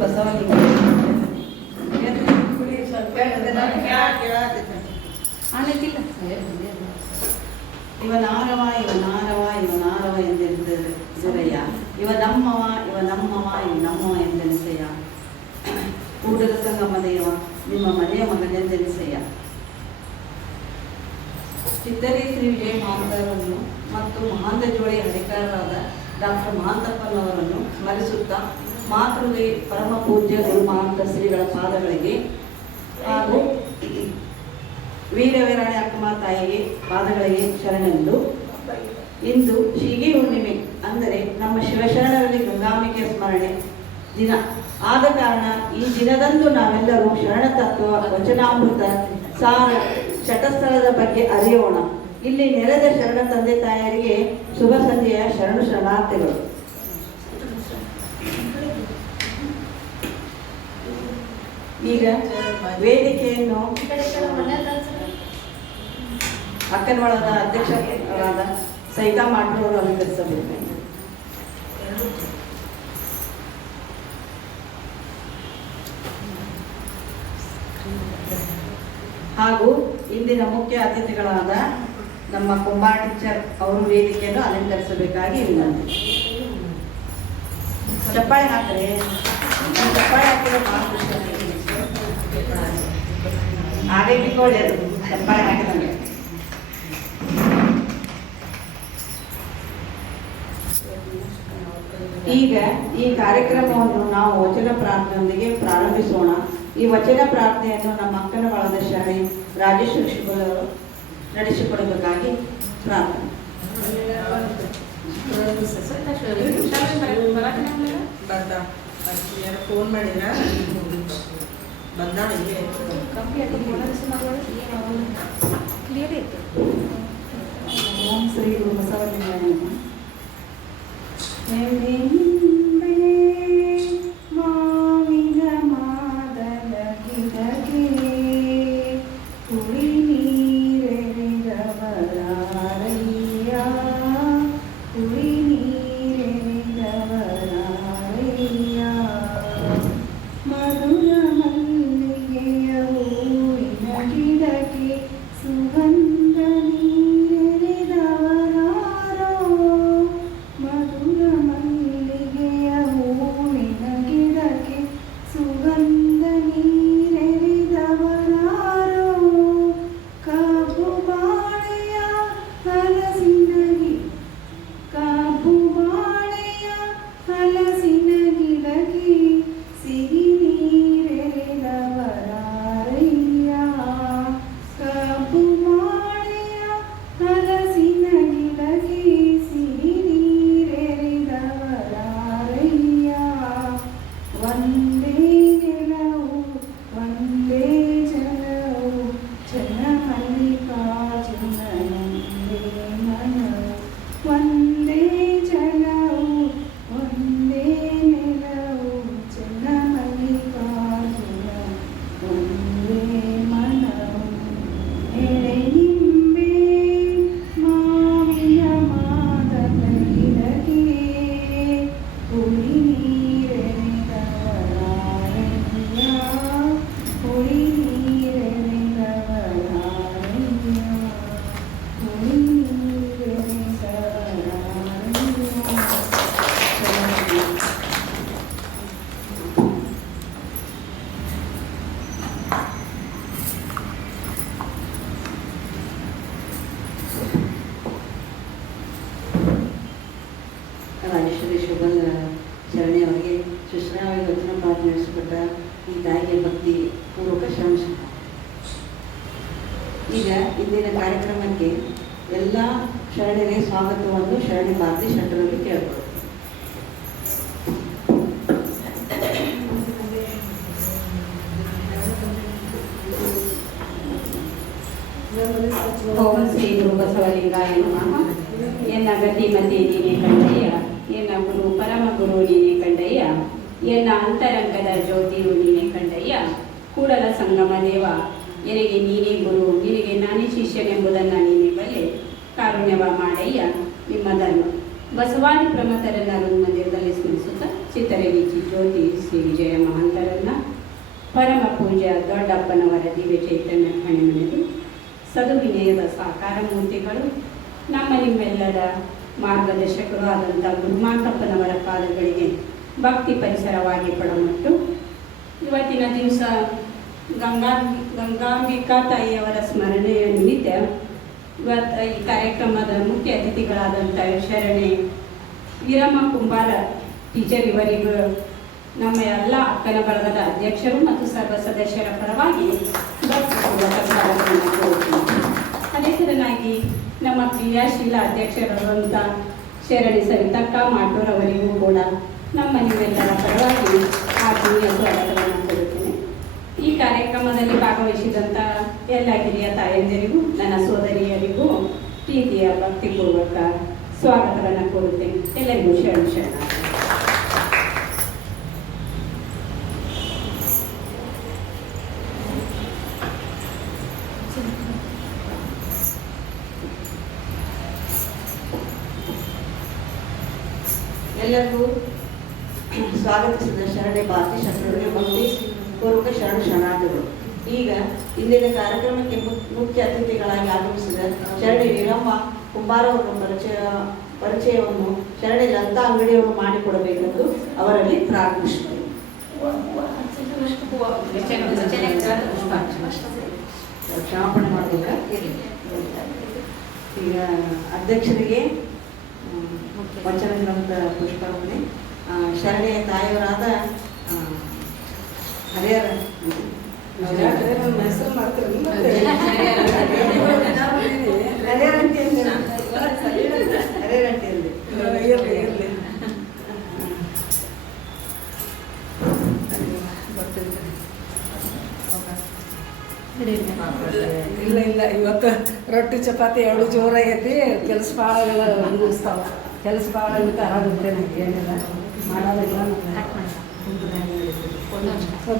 ಬಸವಲಿಂಗ ಇವನಾರವ ಇವನಾರವ ಇವನಾರವ ಎಂದೆನಿಸಿರಯ್ಯ, ಇವ ನಮ್ಮವ ಇವ ನಮ್ಮವ ಇವ ನಮ್ಮವ ಎಂದೆನಿಸಯ್ಯ. ಕೂಡಲ ಸಂಗಮ ದೇವ ನಿಮ್ಮ ಮನೆಯ ಮಗನೆಂದೆನಿಸಯ್ಯ. ಚಿತ್ತರಿ ಶ್ರೀ ವಿಜಯ ಮಹಾಂತರನ್ನು ಮತ್ತು ಮಹಾಂತ ಜೋಳಿ ಹರಿಕಾರರಾದ ಡಾಕ್ಟರ್ ಮಹಾಂತಪ್ಪನವರನ್ನು ಸ್ಮರಿಸುತ್ತಾ ಮಾತೃಗೆ ಪರಮ ಪೂಜ್ಯ ಗುರು ಮಹಾಂತ ಶ್ರೀಗಳ ಪಾದಗಳಿಗೆ ಹಾಗೂ ವೀರವೀರಾಣಿ ಅಕ್ಕಮ್ಮ ತಾಯಿಗೆ ಪಾದಗಳಿಗೆ ಶರಣೆಂದು ಇಂದು ಶೀಗಿ ಹುಣ್ಣಿಮೆ ಅಂದರೆ ನಮ್ಮ ಶಿವಶರಣರಲ್ಲಿ ಗಂಗಾಂಬಿಕೆ ಸ್ಮರಣೆ ದಿನ ಆದ ಕಾರಣ ಈ ದಿನದಂದು ನಾವೆಲ್ಲರೂ ಶರಣ ತತ್ವ ವಚನಾಮೃತ ಸಾರ ಶಟಸ್ಥಳದ ಬಗ್ಗೆ ಅರಿಯೋಣ. ಇಲ್ಲಿ ನೆರೆದ ಶರಣ ತಂದೆ ತಾಯರಿಗೆ ಶುಭ ಸಂಜೆಯ ಶರಣು ಶರಣಾರ್ಥಿಗಳು. ಈಗ ವೇದಿಕೆಯನ್ನು ಅಕ್ಕನವಳದ ಅಧ್ಯಕ್ಷರಾದ ಸೈತಾ ಮಾಡ್ರವರು ಅಲಂಕರಿಸಬೇಕು. ಹಾಗೂ ಇಂದಿನ ಮುಖ್ಯ ಅತಿಥಿಗಳಾದ ನಮ್ಮ ಕುಂಬಾ ಟೀಚರ್ ಅವರು ವೇದಿಕೆಯನ್ನು ಅಲಂಕರಿಸಬೇಕಾಗಿ ವಿನಂತಿ. ಚಪ್ಪಾಳೆ ಹಾಕಿದ್ರೆ ಚಪ್ಪಾಳೆ ಹಾಕಿದ್ರೆ ಹಾಗೆ ಬಿಟ್ಕೊಳ್ಳೋದು ಚಪ್ಪಾಳೆ ಹಾಕಿದಂಗೆ. ಈಗ ಈ ಕಾರ್ಯಕ್ರಮವನ್ನು ನಾವು ವಚನ ಪ್ರಾರ್ಥನೆಯೊಂದಿಗೆ ಪ್ರಾರಂಭಿಸೋಣ. ಈ ವಚನ ಪ್ರಾರ್ಥನೆಯನ್ನು ನಮ್ಮ ಅಕ್ಕನ ಬಳದ ಶರಣೆ ರಾಜೇಶ್ವರಿ ಶುಭರು ನಡೆಸಿಕೊಡಬೇಕಾಗಿ ಪ್ರಾರ್ಥನೆ. ಫೋನ್ ಮಾಡಿದ್ರ ಬಂದ ಕ್ಲಿಯರ್ ಇತ್ತು. ಓಂ ಶ್ರೀ ಗುರು ಬಸವಲಿಂಗ ರಾಜೇಶ್ವರಿ ಶುಭಲ್ ಶರಣೆ ಅವರಿಗೆ ಸುಶ್ರಾವಾಗಿ ವಚನ ಪಾಠ ನಡೆಸಿಕೊಟ್ಟ ಈ ತಾಯಿಗೆ ಭಕ್ತಿ ಪೂರ್ವಕ ಶರಣ. ಈಗ ಇಂದಿನ ಕಾರ್ಯಕ್ರಮಕ್ಕೆ ಎಲ್ಲ ಶರಣರಿಗೆ ಸ್ವಾಗತವನ್ನು ಶರಣಿ ಭಾರತಿ ಶೆಟ್ಟರಲ್ಲಿ ಕೇಳ್ಬೋದು. ಓಂ ಶ್ರೀ ಗುರು ಬಸವಲಿಂಗಾಯ ನಮಃ. ಎನ್ನ ಗತಿಮತಿ ನೀನೆ ಕಂಡಯ್ಯ, ಎನ್ನ ಗುರು ಪರಮ ಗುರು ನೀನೆ ಕಂಡಯ್ಯ, ಎನ್ನ ಅಂತರಂಗದ ಜ್ಯೋತಿಯು ನೀನೆ ಕಂಡಯ್ಯ. ಕೂಡಲ ಸಂಗಮ ದೇವ ಎನಗೆ ನೀನೇ ಗುರು, ನಿನಗೆ ನಾನೇ ಶಿಷ್ಯನೆಂಬುದನ್ನು ನೀನೇ ಬಲ್ಲೆ. ಕಾರುಣ್ಯವ ಮಾಡಯ್ಯ ನಿಮ್ಮ ಧರ್ಮ. ಬಸವಾದಿ ಪ್ರಮಥರನ್ನ ಮಂದಿರದಲ್ಲಿ ಸ್ಮರಿಸುತ್ತಾ ಚಿತ್ತರವೀಚಿ ಜ್ಯೋತಿ ಶ್ರೀ ವಿಜಯ ಮಹಾಂತರನ್ನ ಪರಮ ಪೂಜ್ಯ ದೊಡ್ಡಪ್ಪನವರ ದಿವ್ಯ ಚೈತನ್ಯ ಹಣೆಮನೆದು ಸದುವಿನಯದ ಸಾಕಾರ ಮೂರ್ತಿಗಳು ನಮ್ಮ ನಿಮ್ಮೆಲ್ಲರ ಮಾರ್ಗದರ್ಶಕರು ಆದಂಥ ಗುರುಮಾಂತಪ್ಪನವರ ಪಾದಗಳಿಗೆ ಭಕ್ತಿ ಪರಿಸರವಾಗಿ ಪಡಮಟ್ಟು ಇವತ್ತಿನ ದಿವಸ ಗಂಗಾಂಬಿಕಾ ತಾಯಿಯವರ ಸ್ಮರಣೆಯ ನಿಮಿತ್ತ ಇವತ್ತು ಈ ಕಾರ್ಯಕ್ರಮದ ಮುಖ್ಯ ಅತಿಥಿಗಳಾದಂಥ ಶರಣೆ ವೀರಮ್ಮ ಕುಂಬಾರ ಟೀಚರ್ ಇವರಿಗೂ ನಮ್ಮ ಎಲ್ಲ ಅಕ್ಕನ ಬಳಗದ ಅಧ್ಯಕ್ಷರು ಮತ್ತು ಸರ್ವ ಸದಸ್ಯರ ಪರವಾಗಿ ಭಕ್ತಿಪೂರ್ವಕ ಸ್ವಾಗತವನ್ನು ಕೋರುತ್ತೇನೆ. ಅದೇ ಥರನಾಗಿ ನಮ್ಮ ಕ್ರಿಯಾಶೀಲ ಅಧ್ಯಕ್ಷರಾದಂಥ ಶರಣೆ ಸವಿತಕ್ಕ ಮಾಟೂರವರಿಗೂ ಕೂಡ ನಮ್ಮ ನೀವೆಲ್ಲರ ಪರವಾಗಿ ಆತ್ಮೀಯ ಸ್ವಾಗತವನ್ನು ಕೋರುತ್ತೇನೆ. ಈ ಕಾರ್ಯಕ್ರಮದಲ್ಲಿ ಭಾಗವಹಿಸಿದಂಥ ಎಲ್ಲ ಹಿರಿಯ ತಾಯಂದಿರಿಗೂ ನನ್ನ ಸೋದರಿಯರಿಗೂ ಪ್ರೀತಿಯ ಭಕ್ತಿಪೂರ್ವಕ ಸ್ವಾಗತವನ್ನು ಕೋರುತ್ತೇನೆ. ಎಲ್ಲರಿಗೂ ಶರಣ. ಎಲ್ಲರಿಗೂ ಸ್ವಾಗತಿಸಿದ ಶರಣೆ ಭಾರತಿ ಶರಣರಿಗೆ ಭಕ್ತಿ ಪೂರ್ವಕ ಶರಣಾರ್ಥಿಗಳು. ಈಗ ಇಂದಿನ ಕಾರ್ಯಕ್ರಮಕ್ಕೆ ಮುಖ್ಯ ಅತಿಥಿಗಳಾಗಿ ಆಗಮಿಸಿದ ಶರಣೆ ವೀರಮ್ಮ ಕುಂಬಾರ ಅವರ ಪರಿಚಯವನ್ನು ಶರಣೆ ಲತಾ ಅಂಗಡಿಯವರು ಮಾಡಿಕೊಡಬೇಕೆಂದು ಅವರಲ್ಲಿ ಪ್ರಾರ್ಥಿಸುತ್ತೇವೆ. ಕ್ಷಮಾಪಣೆ ಮಾಡಬೇಕಾ? ಈಗ ಅಧ್ಯಕ್ಷರಿಗೆ ವಚನ ಗ್ರಂಥ ಪುಷ್ಪಾವನೆ ಶರಣೆಯ ತಾಯಿಯವರಾದ ಹರಿಹರ ಇಲ್ಲ ಇಲ್ಲ, ಇವತ್ತು ರೊಟ್ಟಿ ಚಪಾತಿ ಎರಡು ಜೋರಾಗೈತಿ. ಕೆಲಸ ಭಾಳ ಮುಗಿಸ್ತಾವ. ಕೆಲಸ ಭಾಳ ಆಗುತ್ತೆ. ನನಗೆ ಏನಿಲ್ಲ ಮಾಡೋದಿಲ್ಲ.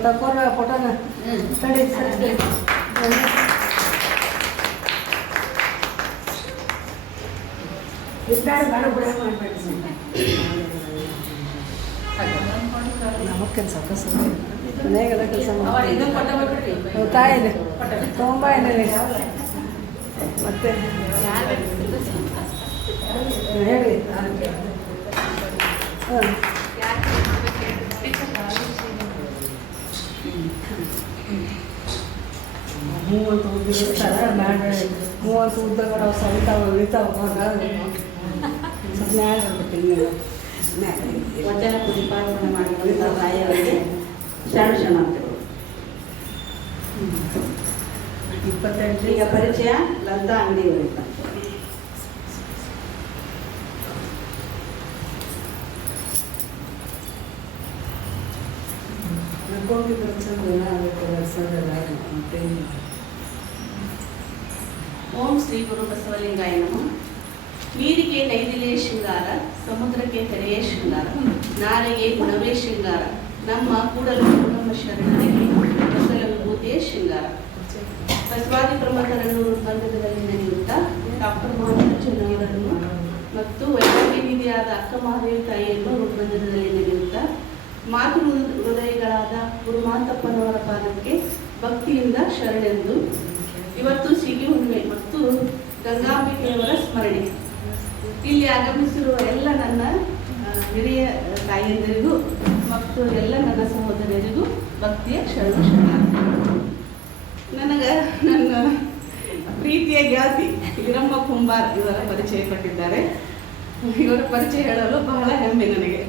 ತಕೋರ ಫೋಟೋನ ತಡಿ ಸರಿ. ಇಷ್ಟಾರು ಬೇಡ ಬಿಡ ಮಾಡಬೇಡಿ. ನಮಗೆ ಕೆಲಸ ಮನೆಗೆಲ್ಲ ಕೆಲಸ ಮಾಡಿ ತಾಯಿದೆ ತುಂಬ ಏನಿದೆ ಮತ್ತೆ ಹೇಳಿ. ಮೂವಂತ ಉದ್ದಿರ್ತಾರ ಬೇಡ. ಮೂವಂತ ಉದ್ದಾಗ ಸವಿತಾವ ಉಳಿತಾವ ವಚನ ಪುಷ್ಪಾರ್ಪಣೆ ಮಾಡಿರುವಂಥ ತಾಯಿಯವರಿಗೆ ಶರಣಾರ್ಥಿಗಳು. 28 ಈಗ ಪರಿಚಯ ಲತಾ ಅಂಗಡಿಯವರಿಂದ. ಓಂ ಶ್ರೀ ಗುರು ಬಸವಲಿಂಗಾಯ ನಮಃ. ನೀರಿಗೆ ನೈದಿಲೆ ಶೃಂಗಾರ, ಸಮುದ್ರಕ್ಕೆ ತೆರೆಯೇ ಶೃಂಗಾರ, ನಾರಿಗೆ ಗುಣವೇ ಶೃಂಗಾರ, ನಮ್ಮ ಕೂಡಲು ನಮ್ಮ ಶರಣರಿಗೆ ಬಸವಲಂಬೂತಿಯೇ ಶೃಂಗಾರ. ಬಸವಾದಿ ಪ್ರಮಥರನ್ನು ಬಂಧದಲ್ಲಿ ನಡೆಯುತ್ತಾ ಡಾಕ್ಟರ್ ಮಹಾರಾಜನವರನ್ನು ಮತ್ತು ವೈದ್ಯಕೀಯ ನಿಧಿಯಾದ ಅಕ್ಕ ಮಹಾದೇವಿ ತಾಯಿಯನ್ನು ಬಂಧನದಲ್ಲಿ ನಡೆಯುತ್ತಾ ಮಾತೃ ಹೃದಯಗಳಾದ ಗುರುಮಾಂತಪ್ಪನವರ ಪಾದಕ್ಕೆ ಭಕ್ತಿಯಿಂದ ಶರಣೆಂದು ಇವತ್ತು ಸಿಗಿ ಹುಣ್ಣಿಮೆ ಮತ್ತು ಗಂಗಾಂಬಿಕೆಯವರ ಸ್ಮರಣೆ. ಇಲ್ಲಿ ಆಗಮಿಸಿರುವ ಎಲ್ಲ ನನ್ನ ಹಿರಿಯ ತಾಯಿಯಂದರಿಗೂ ಮತ್ತು ಎಲ್ಲ ನನ್ನ ಸಹೋದರರಿಗೂ ಭಕ್ತಿಯ ಶರಣಾರ್ಥಿಗಳು. ನನ್ನ ಪ್ರೀತಿಯ ಜ್ಞಾತಿ ವೀರಮ್ಮ ಕುಂಬಾರ್ ಇವರ ಪರಿಚಯ ಕೊಟ್ಟಿದ್ದಾರೆ. ಇವರ ಪರಿಚಯ ಹೇಳಲು ಬಹಳ ಹೆಮ್ಮೆ ನನಗೆ.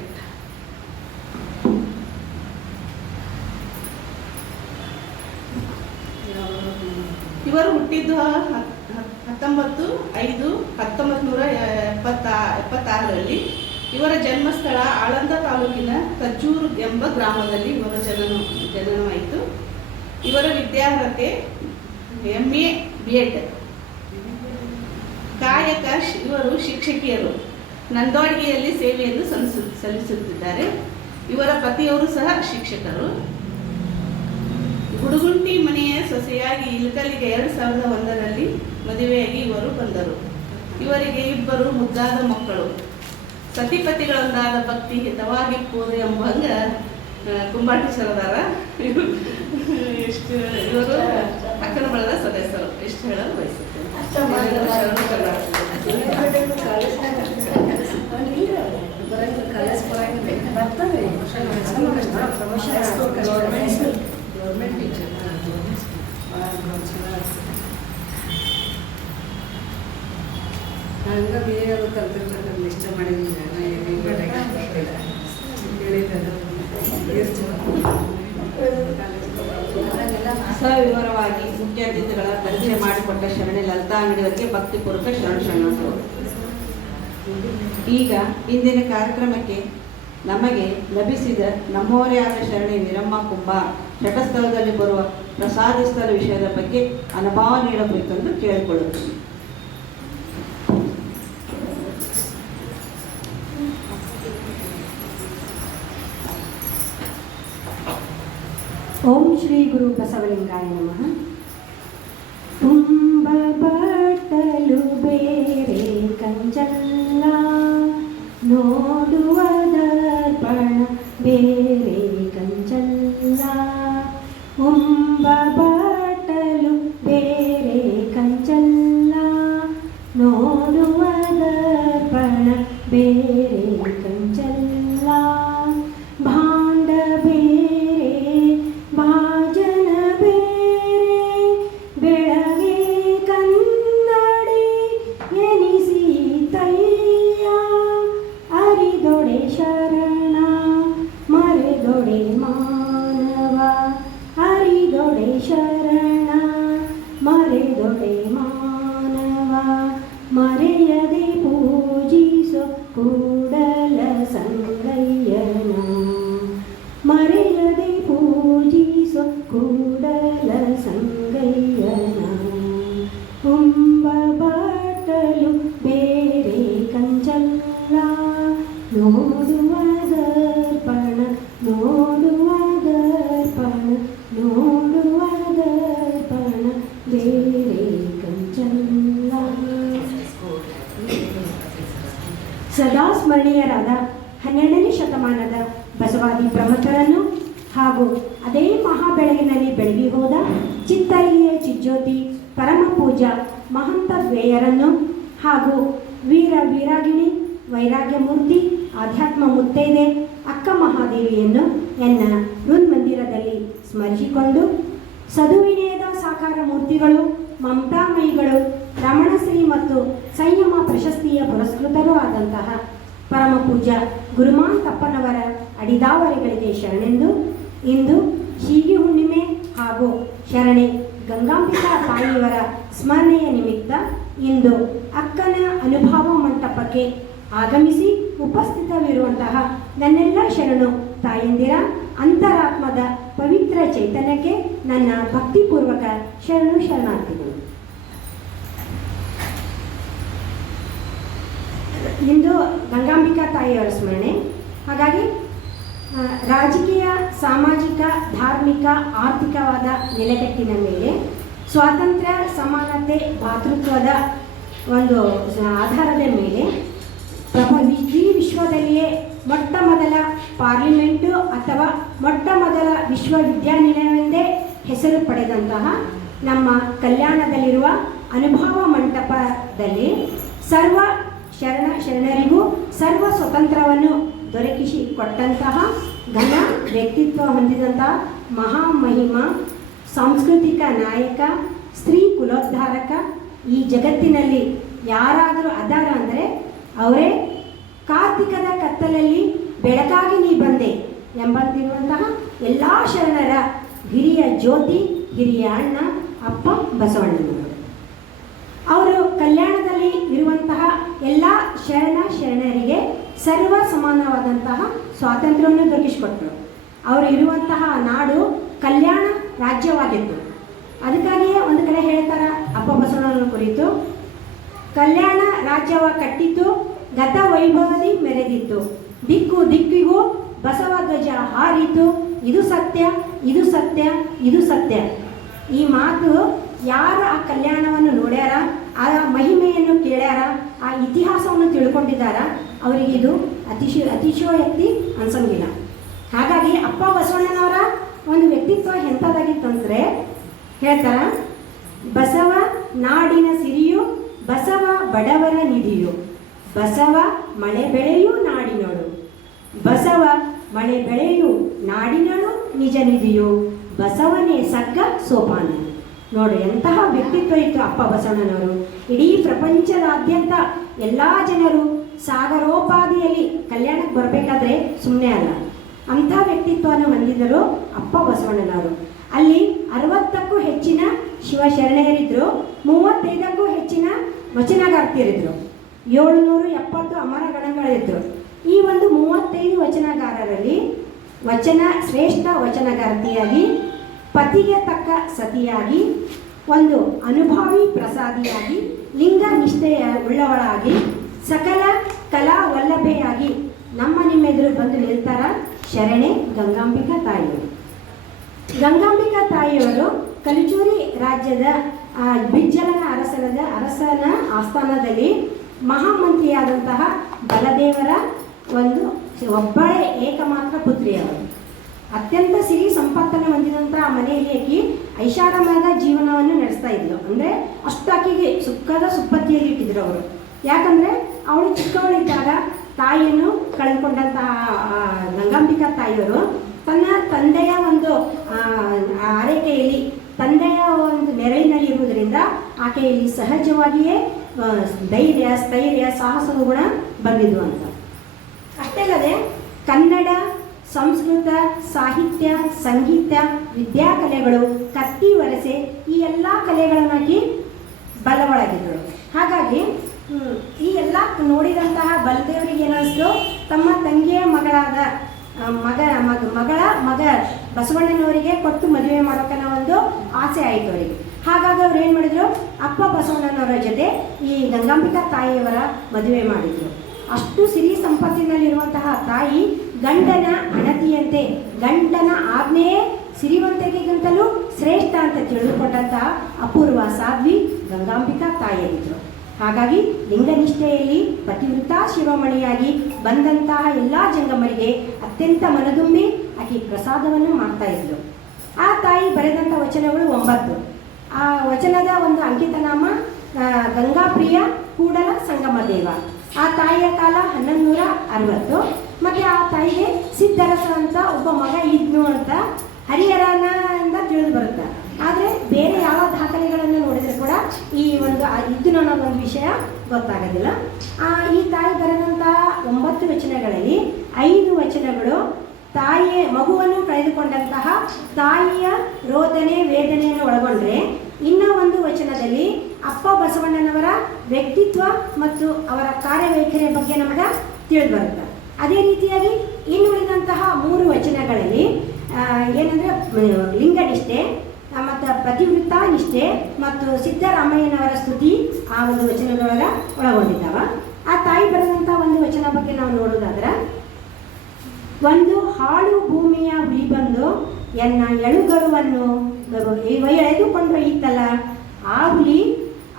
ಇವರು ಹುಟ್ಟಿದ್ದು 19/5/1976ರಲ್ಲಿ. ಇವರ ಜನ್ಮಸ್ಥಳ ಆಳಂದ ತಾಲೂಕಿನ ಕಜ್ಜೂರು ಎಂಬ ಗ್ರಾಮದಲ್ಲಿ ಇವರ ಜನನವಾಯಿತು. ಇವರ ವಿದ್ಯಾರ್ಹತೆ MA B.Ed. ಕಾಯಕ ಇವರು ಶಿಕ್ಷಕಿಯರು. ನಂದವಾಡಿಗೆಯಲ್ಲಿ ಸೇವೆಯನ್ನು ಸಲ್ಲಿಸುತ್ತಿದ್ದಾರೆ. ಇವರ ಪತಿಯವರು ಸಹ ಶಿಕ್ಷಕರು. ಗುಡುಗುಂಟಿ ಮನೆಯ ಸೊಸೆಯಾಗಿ ಇಳಕಲ್ಲಿಗೆ 2001ರಲ್ಲಿ ಮದುವೆಯಾಗಿ ಇವರು ಬಂದರು. ಇವರಿಗೆ ಇಬ್ಬರು ಮುದ್ದಾದ ಮಕ್ಕಳು. ಸತಿಪತಿಗಳೊಂದಾದ ಭಕ್ತಿ ಹಿತವಾಗಿಪ್ಪುವುದು ಎಂಬಂಗ ಕುಂಬಾಟೀಶ್ವರದಾರ ಇವರು ಅಕ್ಕನ ಬಳಗದ ಸದಸ್ಯರು ಇಷ್ಟು ಹೇಳಲು ಬಯಸುತ್ತೇನೆ. ಶರಣು ಹಂಗ ಬೇರೆ ಕಲ್ತಿರ್ತಕ್ಕಂಥ ಇಷ್ಟ ಮಾಡಿದ್ದೀನಿ ಸವಿವರವಾಗಿ ಮುಖ್ಯ ಅತಿಥಿಗಳ ಪರಿಚಯ ಮಾಡಿಕೊಟ್ಟ ಶರಣೆ ಲಲಿತಾ ಅಂಗಡಿಯವರಿಗೆ ಭಕ್ತಿಪೂರ್ವಕ ಶರಣು. ಈಗ ಇಂದಿನ ಕಾರ್ಯಕ್ರಮಕ್ಕೆ ನಮಗೆ ಲಭಿಸಿದ ನಮ್ಮವರೇ ಆದ ಶರಣೆ ವೀರಮ್ಮ ಕುಂಬಾರ್ ಘಟಸ್ಥಳದಲ್ಲಿ ಬರುವ ಪ್ರಸಾದಿಸ್ಥಳ ವಿಷಯದ ಬಗ್ಗೆ ಅನುಭವ ನೀಡಬೇಕೆಂದು ಕೇಳಿಕೊಳ್ಳುತ್ತೇನೆ. ಓಂ ಶ್ರೀ ಗುರು ಬಸವಲಿಂಗಾಯ ನಮಃ. ತುಂಬ ಬಟ್ಟಲು ಬೇರೆ ಕಂಚಲ್ಲ, ನೋಡುವ ದರ್ಪಣ ಬೇರೆ ಕಂಚಲ್ಲ. ತುಂಬ ಬಟ್ಟಲು ಬೇರೆ ಕಂಚಲ್ಲ, ನೋಡುವ ದರ್ಪಣ ಬೇರೆ ಕಂಚಲ್ಲ. ಭಾಂಡ ಬೇರೆ ಭಾಜನ ಬೇರೆ, ಬೆಳಗ್ಗೆ ಕನ್ನಡಿ ಎನಿಸಿ ತಯ್ಯ. ಅರಿದೊಡೆ ಶರಣ ಮರೆದೊಡೆ ಮಾನವ, ಅರಿದೊಡೆ ಶರಣ ಮರೆದೊಡೆ ಮಾನವ. ಮರೆಯದೆ ಪೂಜಿಸೋ ಕೂಡಲ ಸಂಗಯ್ಯನ, ಮರೆಯದೆ ಪೂಜಿಸೋ ಕೂಡಲ ಸಂಗಯ್ಯನ. ತುಂಬ ಬಟ್ಟಲು ಬೇರೆ ಕಂಚಲ್ಲ, ನೋಡುವ ದರ್ಪಣ ನೋಡುವ ದರ್ಪಣ ನೋಡುವ ದರ್ಪಣ ಬೇರೆ ಕಂಚಲ್ಲ. ಸದಾ ಸ್ಮರಣೀಯರಾದ 12ನೇ ಶತಮಾನದ ಬಸವಾದಿ ಪ್ರಮುಖರನ್ನು ಹಾಗೂ ಅದೇ ಮಹಾಬೆಳಗಿನಲ್ಲಿ ಬೆಳಗಿ ಹೋದ ಚಿತ್ತರಿಗೆಯ ಚಿಜ್ಯೋತಿ ಪರಮ ಪೂಜಾ ಮಹಂತ ದ್ವೇಯರನ್ನು ಹಾಗೂ ವೀರ ವೀರಾಗಿಣಿ ವೈರಾಗ್ಯಮೂರ್ತಿ ಆಧ್ಯಾತ್ಮ ಮುತ್ತೈದೆ ಅಕ್ಕ ಮಹಾದೇವಿಯನ್ನು ಎನ್ನ ಹೃನ್ಮಂದಿರದಲ್ಲಿ ಸ್ಮರಿಸಿಕೊಂಡು, ಸದುವಿನಯದ ಸಾಕಾರ ಮೂರ್ತಿಗಳು, ಮಮತಾಮಯಿಗಳು, ರಮಣಶ್ರೀ ಮತ್ತು ಸಂಯಮ ಪ್ರಶಸ್ತಿಯ ಪುರಸ್ಕೃತರೂ ಆದಂತಹ ಪರಮ ಪೂಜ್ಯ ಗುರುಮಾನ್ ತಪ್ಪನವರ ಅಡಿದಾವರೆಗಳಿಗೆ ಶರಣೆಂದು ಇಂದು ಶೀಗಿ ಹುಣ್ಣಿಮೆ ಹಾಗೂ ಶರಣೆ ಗಂಗಾಂಬಿಕಾ ತಾಯಿಯವರ ಸ್ಮರಣೆಯ ನಿಮಿತ್ತ ಇಂದು ಅಕ್ಕನ ಅನುಭವ ಮಂಟಪಕ್ಕೆ ಆಗಮಿಸಿ ಉಪಸ್ಥಿತವಿರುವಂತಹ ನನ್ನೆಲ್ಲ ಶರಣು ತಾಯಂದಿರ ಅಂತರಾತ್ಮದ ಪವಿತ್ರ ಚೈತನ್ಯಕ್ಕೆ ನನ್ನ ಭಕ್ತಿಪೂರ್ವಕ ಶರಣು ಶರಣಾರ್ಥಿಗಳು. ಇಂದು ಗಂಗಾಂಬಿಕಾ ತಾಯಿಯವರ ಸ್ಮರಣೆ. ಹಾಗಾಗಿ ರಾಜಕೀಯ, ಸಾಮಾಜಿಕ, ಧಾರ್ಮಿಕ, ಆರ್ಥಿಕವಾದ ನೆಲೆಗಟ್ಟಿನ ಮೇಲೆ ಸ್ವಾತಂತ್ರ್ಯ, ಸಮಾನತೆ, ಭಾತೃತ್ವದ ಒಂದು ಆಧಾರದ ಮೇಲೆ ಇಡೀ ವಿಶ್ವದಲ್ಲಿಯೇ ಮೊಟ್ಟ ಮೊದಲ ಪಾರ್ಲಿಮೆಂಟು ಅಥವಾ ಮೊಟ್ಟ ಮೊದಲ ವಿಶ್ವವಿದ್ಯಾನಿಲಯವೆಂದೇ ಹೆಸರು ಪಡೆದಂತಹ ನಮ್ಮ ಕಲ್ಯಾಣದಲ್ಲಿರುವ ಅನುಭವ ಮಂಟಪದಲ್ಲಿ ಸರ್ವ ಶರಣರಿಗೂ ಸರ್ವ ಸ್ವತಂತ್ರವನ್ನು ದೊರಕಿಸಿ ಕೊಟ್ಟಂತಹ ಘನ ವ್ಯಕ್ತಿತ್ವ ಹೊಂದಿದಂತಹ ಮಹಾಮಹಿಮ ಸಾಂಸ್ಕೃತಿಕ ನಾಯಕ, ಸ್ತ್ರೀ ಕುಲೋದ್ಧಾರಕ, ಈ ಜಗತ್ತಿನಲ್ಲಿ ಯಾರಾದರೂ ಅದಾರ ಅಂದರೆ ಅವರೇ ಕಾರ್ತಿಕದ ಕತ್ತಲಲ್ಲಿ ಬೆಳಕಾಗಿ ನೀ ಬಂದೆ ಎಂಬಂತಿರುವಂತಹ ಎಲ್ಲ ಶರಣರ ಹಿರಿಯ ಜ್ಯೋತಿ, ಹಿರಿಯ ಅಣ್ಣ ಅಪ್ಪ ಬಸವಣ್ಣನವರು. ಅವರು ಕಲ್ಯಾಣದಲ್ಲಿ ಇರುವಂತಹ ಎಲ್ಲ ಶರಣರಿಗೆ ಸರ್ವ ಸಮಾನವಾದಂತಹ ಸ್ವಾತಂತ್ರ್ಯವನ್ನು ದೊರಕಿಸಿಕೊಟ್ಟರು. ಅವರು ಇರುವಂತಹ ನಾಡು ಕಲ್ಯಾಣ ರಾಜ್ಯವಾಗಿತ್ತು. ಅದಕ್ಕಾಗಿಯೇ ಒಂದು ಕಡೆ ಹೇಳ್ತಾರ ಅಪ್ಪ ಬಸವಣ್ಣನ ಕುರಿತು, ಕಲ್ಯಾಣ ರಾಜ್ಯವ ಕಟ್ಟಿತು, ಗತ ವೈಭವದಿ ಮೆರೆದಿತ್ತು, ದಿಕ್ಕು ದಿಕ್ಕಿಗೂ ಬಸವ ಧ್ವಜ ಹಾರಿತು, ಇದು ಸತ್ಯ, ಇದು ಸತ್ಯ, ಇದು ಸತ್ಯ. ಈ ಮಾತು ಯಾರು ಆ ಕಲ್ಯಾಣವನ್ನು ನೋಡ್ಯಾರ, ಆ ಮಹಿಮೆಯನ್ನು ಕೇಳ್ಯಾರ, ಆ ಇತಿಹಾಸವನ್ನು ತಿಳ್ಕೊಂಡಿದ್ದಾರ, ಅವರಿಗೆ ಇದು ಅತಿಶಯೋಕ್ತಿ ಅನ್ಸಂಗಿಲ್ಲ. ಹಾಗಾಗಿ ಅಪ್ಪ ಬಸವಣ್ಣನವರ ಒಂದು ವ್ಯಕ್ತಿತ್ವ ಎಂಥದ್ದಾಗಿತ್ತಂದರೆ ಹೇಳ್ತಾರ, ಬಸವ ನಾಡಿನ ಸಿರಿಯು, ಬಸವ ಬಡವರ ನಿಧಿಯು, ಬಸವ ಮಳೆ ಬೆಳೆಯು ನಾಡಿನಳು, ಬಸವ ಮಳೆ ಬೆಳೆಯು ನಾಡಿನಳು ನಿಜ ನಿಧಿಯು, ಬಸವನೇ ಸಗ್ಗ ಸೋಪಾನ. ನೋಡಿ ಎಂತಹ ವ್ಯಕ್ತಿತ್ವ ಇತ್ತು ಅಪ್ಪ ಬಸವಣ್ಣನವರು. ಇಡೀ ಪ್ರಪಂಚದಾದ್ಯಂತ ಎಲ್ಲ ಜನರು ಸಾಗರೋಪಾದಿಯಲ್ಲಿ ಕಲ್ಯಾಣಕ್ಕೆ ಬರಬೇಕಾದ್ರೆ ಸುಮ್ಮನೆ ಅಲ್ಲ, ಅಂಥ ವ್ಯಕ್ತಿತ್ವವನ್ನು ಹೊಂದಿದರು ಅಪ್ಪ ಬಸವಣ್ಣನವರು. ಅಲ್ಲಿ 60ಕ್ಕೂ ಹೆಚ್ಚಿನ ಶಿವಶರಣೆಯರಿದ್ದರು, 35ಕ್ಕೂ ಹೆಚ್ಚಿನ ವಚನಗಾರ್ತಿಯರಿದ್ದರು, 770 ಅಮರ ಗಣಗಳಿದ್ದರು. ಈ ಒಂದು 35 ವಚನಗಾರರಲ್ಲಿ ಶ್ರೇಷ್ಠ ವಚನಗಾರ್ತಿಯಾಗಿ, ಪತಿಗೆ ತಕ್ಕ ಸತಿಯಾಗಿ, ಒಂದು ಅನುಭಾವಿ ಪ್ರಸಾದಿಯಾಗಿ, ಲಿಂಗ ನಿಷ್ಠೆಯ ಉಳ್ಳವಳಾಗಿ, ಸಕಲ ಕಲಾ ವಲ್ಲಭೆಯಾಗಿ ನಮ್ಮ ನಿಮ್ಮೆದುರು ಬಂದು ನಿಲ್ತಾರ ಶರಣೆ ಗಂಗಾಂಬಿಕಾ ತಾಯಿಯವರು. ಗಂಗಾಂಬಿಕಾ ತಾಯಿಯವರು ಕಲಿಚೂರಿ ರಾಜ್ಯದ ಬಿಜ್ಜಲನ ಅರಸನ ಆಸ್ಥಾನದಲ್ಲಿ ಮಹಾಮಂತ್ರಿಯಾದಂತಹ ಬಲದೇವರ ಒಬ್ಬಳೇ ಏಕಮಾತ್ರ ಪುತ್ರಿಯವರು. ಅತ್ಯಂತ ಸಿರಿ ಸಂಪತ್ತನ್ನು ಹೊಂದಿದಂತಹ ಮನೆಯಲ್ಲಿ ಆಕಿ ಐಷಾರಾಮದ ಜೀವನವನ್ನು ನಡೆಸ್ತಾ ಇದ್ಲು. ಅಂದರೆ ಅಷ್ಟು ಆಕೆಗೆ ಸುಖದ ಸುಪ್ಪತ್ತಿಯಲ್ಲಿ ಇಟ್ಟಿದ್ರು ಅವರು. ಯಾಕಂದರೆ ಅವಳು ಚಿಕ್ಕವಳಿದ್ದಾಗ ತಾಯಿಯನ್ನು ಕಳೆದುಕೊಂಡಂತಹ ಗಂಗಾಂಬಿಕಾ ತಾಯಿಯವರು ತನ್ನ ತಂದೆಯ ಒಂದು ಆರೈಕೆಯಲ್ಲಿ, ತಂದೆಯ ಒಂದು ನೆರಳಿನಲ್ಲಿ ಇರುವುದರಿಂದ ಆಕೆಯಲ್ಲಿ ಸಹಜವಾಗಿಯೇ ಧೈರ್ಯ, ಸ್ಥೈರ್ಯ, ಸಾಹಸದ ಗುಣ ಬಂದಿದ್ದು ಅಂತ. ಅಷ್ಟೇ ಅಲ್ಲದೆ ಕನ್ನಡ, ಸಂಸ್ಕೃತ, ಸಾಹಿತ್ಯ, ಸಂಗೀತ, ವಿದ್ಯಾಕಲೆಗಳು, ಕತ್ತಿ ವರಸೆ ಈ ಎಲ್ಲ ಕಲೆಗಳನ್ನಾಗಿ ಬಲವಳಗಿದ್ದಳು. ಹಾಗಾಗಿ ಈ ಎಲ್ಲ ನೋಡಿದಂತಹ ಬಲದೇವರಿಗೆ ಏನಿಸ್ತು, ತಮ್ಮ ತಂಗಿಯ ಮಗಳಾದ ಮಗ ಬಸವಣ್ಣನವರಿಗೆ ಕೊಟ್ಟು ಮದುವೆ ಮಾಡೋಕ್ಕನ್ನ ಒಂದು ಆಸೆ ಆಯಿತು ಅವರಿಗೆ. ಹಾಗಾಗಿ ಅವ್ರು ಏನು ಮಾಡಿದ್ರು, ಅಪ್ಪ ಬಸವಣ್ಣನವರ ಜೊತೆ ಈ ಗಂಗಾಂಬಿಕಾ ತಾಯಿಯವರ ಮದುವೆ ಮಾಡಿದರು. ಅಷ್ಟು ಸಿರಿ ಸಂಪತ್ತಿನಲ್ಲಿರುವಂತಹ ತಾಯಿ ಗಂಡನ ಅಣತಿಯಂತೆ, ಗಂಡನ ಆಜ್ಞೆಯೇ ಸಿರಿವಂತಿಕೆಗಿಂತಲೂ ಶ್ರೇಷ್ಠ ಅಂತ ತಿಳಿದುಕೊಂಡಂತಹ ಅಪೂರ್ವ ಸಾಧ್ವಿ ಗಂಗಾಂಬಿಕಾ ತಾಯಿಯಾಗಿದ್ದರು. ಹಾಗಾಗಿ ಲಿಂಗನಿಷ್ಠೆಯಲ್ಲಿ ಪತಿವೃತ ಶಿರೋಮಣಿಯಾಗಿ ಬಂದಂತಹ ಎಲ್ಲ ಜಂಗಮರಿಗೆ ಅತ್ಯಂತ ಮನದುಂಬಿ ಆಕೆ ಪ್ರಸಾದವನ್ನು ಮಾಡ್ತಾ ಇದ್ಲು. ಆ ತಾಯಿ ಬರೆದಂಥ ವಚನಗಳು 9. ಆ ವಚನದ ಒಂದು ಅಂಕಿತನಾಮ ಗಂಗಾಪ್ರಿಯ ಕೂಡಲ ಸಂಗಮ ದೇವ. ಆ ತಾಯಿಯ ಕಾಲ 1160. ಮತ್ತು ಆ ತಾಯಿಗೆ ಸಿದ್ಧರಸ ಅಂತ ಒಬ್ಬ ಮಗ ಇದ್ನು ಅಂತ ಹರಿಹರನಿಂದ ತಿಳಿದು ಬರುತ್ತೆ. ಆದರೆ ಬೇರೆ ಯಾವ ದಾಖಲೆಗಳನ್ನು ನೋಡಿದರೆ ಕೂಡ ಈ ಒಂದು ಇದ್ದು ಅನ್ನೋ ಒಂದು ವಿಷಯ ಗೊತ್ತಾಗೋದಿಲ್ಲ. ಈ ತಾಯಿ ಬರೆದಂತಹ 9 ವಚನಗಳಲ್ಲಿ 5 ವಚನಗಳು ಮಗುವನ್ನು ಕಳೆದುಕೊಂಡಂತಹ ತಾಯಿಯ ರೋದನೆ ವೇದನೆಯನ್ನು ಒಳಗೊಂಡ್ರೆ, ಇನ್ನ ಒಂದು ವಚನದಲ್ಲಿ ಅಪ್ಪ ಬಸವಣ್ಣನವರ ವ್ಯಕ್ತಿತ್ವ ಮತ್ತು ಅವರ ಕಾರ್ಯವೈಖರಿಯ ಬಗ್ಗೆ ನಮಗೆ ತಿಳಿದು ಬರುತ್ತೆ. ಅದೇ ರೀತಿಯಾಗಿ ಇನ್ನುಳಿದಂತಹ 3 ವಚನಗಳಲ್ಲಿ ಏನಂದರೆ ಲಿಂಗನಿಷ್ಠೆ ಮತ್ತು ಪತಿವೃತ್ತ ನಿಷ್ಠೆ ಮತ್ತು ಸಿದ್ದರಾಮಯ್ಯನವರ ಸ್ತುತಿ ಆ ಒಂದು ವಚನದೊಳಗೆ ಒಳಗೊಂಡಿದ್ದಾವ. ಆ ತಾಯಿ ಬರೆದಂಥ ಒಂದು ವಚನ ಬಗ್ಗೆ ನಾವು ನೋಡೋದಾದ್ರೆ, ಒಂದು ಹಾಳು ಭೂಮಿಯ ಹುಲಿ ಬಂದು ಎನ್ನ ಎಳುಗರುವನ್ನು ಎಳೆದುಕೊಂಡು ಒಯ್ಯಿತಲ್ಲ, ಆ ಹುಲಿ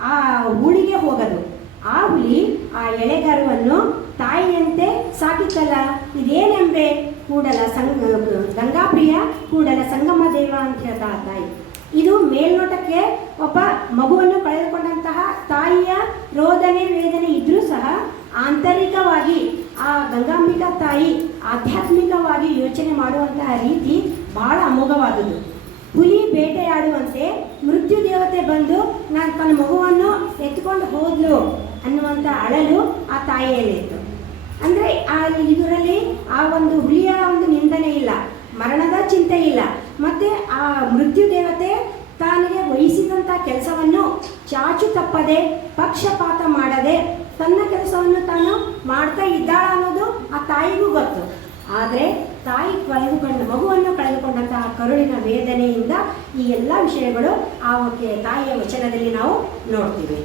ಆ ಹೂಳಿಗೆ ಹೋಗದು, ಆ ಹುಲಿ ಆ ಎಳೆಗರುವನ್ನು ತಾಯಿಯಂತೆ ಸಾಕಿತ್ತಲ್ಲ, ಇದೇನೆಂಬೆ ಕೂಡಲ ಗಂಗಾಪ್ರಿಯ ಕೂಡಲ ಸಂಗಮ ದೇವ ಅಂತ ಹೇಳ್ತಾ ತಾಯಿ. ಇದು ಮೇಲ್ನೋಟಕ್ಕೆ ಒಬ್ಬ ಮಗುವನ್ನು ಕಳೆದುಕೊಂಡಂತಹ ತಾಯಿಯ ರೋದನೆ ವೇದನೆ ಇದ್ರೂ ಸಹ ಆಂತರಿಕವಾಗಿ ಆ ಗಂಗಾಂಬಿಕಾ ತಾಯಿ ಆಧ್ಯಾತ್ಮಿಕವಾಗಿ ಯೋಚನೆ ಮಾಡುವಂತಹ ರೀತಿ ಬಹಳ ಅಮೋಘವಾದುದು. ಹುಲಿ ಬೇಟೆಯಾಡುವಂತೆ ಮೃತ್ಯು ದೇವತೆ ಬಂದು ನಾನು ತನ್ನ ಮಗುವನ್ನು ಎತ್ಕೊಂಡು ಹೋದ್ಲು ಅನ್ನುವಂಥ ಅಳಲು ಆ ತಾಯಿಯಲ್ಲಿತ್ತು. ಅಂದರೆ ಇದರಲ್ಲಿ ಆ ಒಂದು ಹುಲಿಯ ಒಂದು ನಿಂದನೆ ಇಲ್ಲ, ಮರಣದ ಚಿಂತೆ ಇಲ್ಲ, ಮತ್ತು ಆ ಮೃತ್ಯು ದೇವತೆ ತಾನಿಗೆ ವಹಿಸಿದಂಥ ಕೆಲಸವನ್ನು ಚಾಚು ತಪ್ಪದೆ ಪಕ್ಷಪಾತ ಮಾಡದೆ ತನ್ನ ಕೆಲಸವನ್ನು ತಾನು ಮಾಡ್ತಾ ಇದ್ದಾಳ ಅನ್ನೋದು ಆ ತಾಯಿಗೂ ಗೊತ್ತು. ಆದರೆ ತಾಯಿ ಮಗುವನ್ನು ಕಳೆದುಕೊಂಡಂತಹ ಕರುಳಿನ ವೇದನೆಯಿಂದ ಈ ಎಲ್ಲ ವಿಷಯಗಳು ತಾಯಿಯ ವಚನದಲ್ಲಿ ನಾವು ನೋಡ್ತೀವಿ.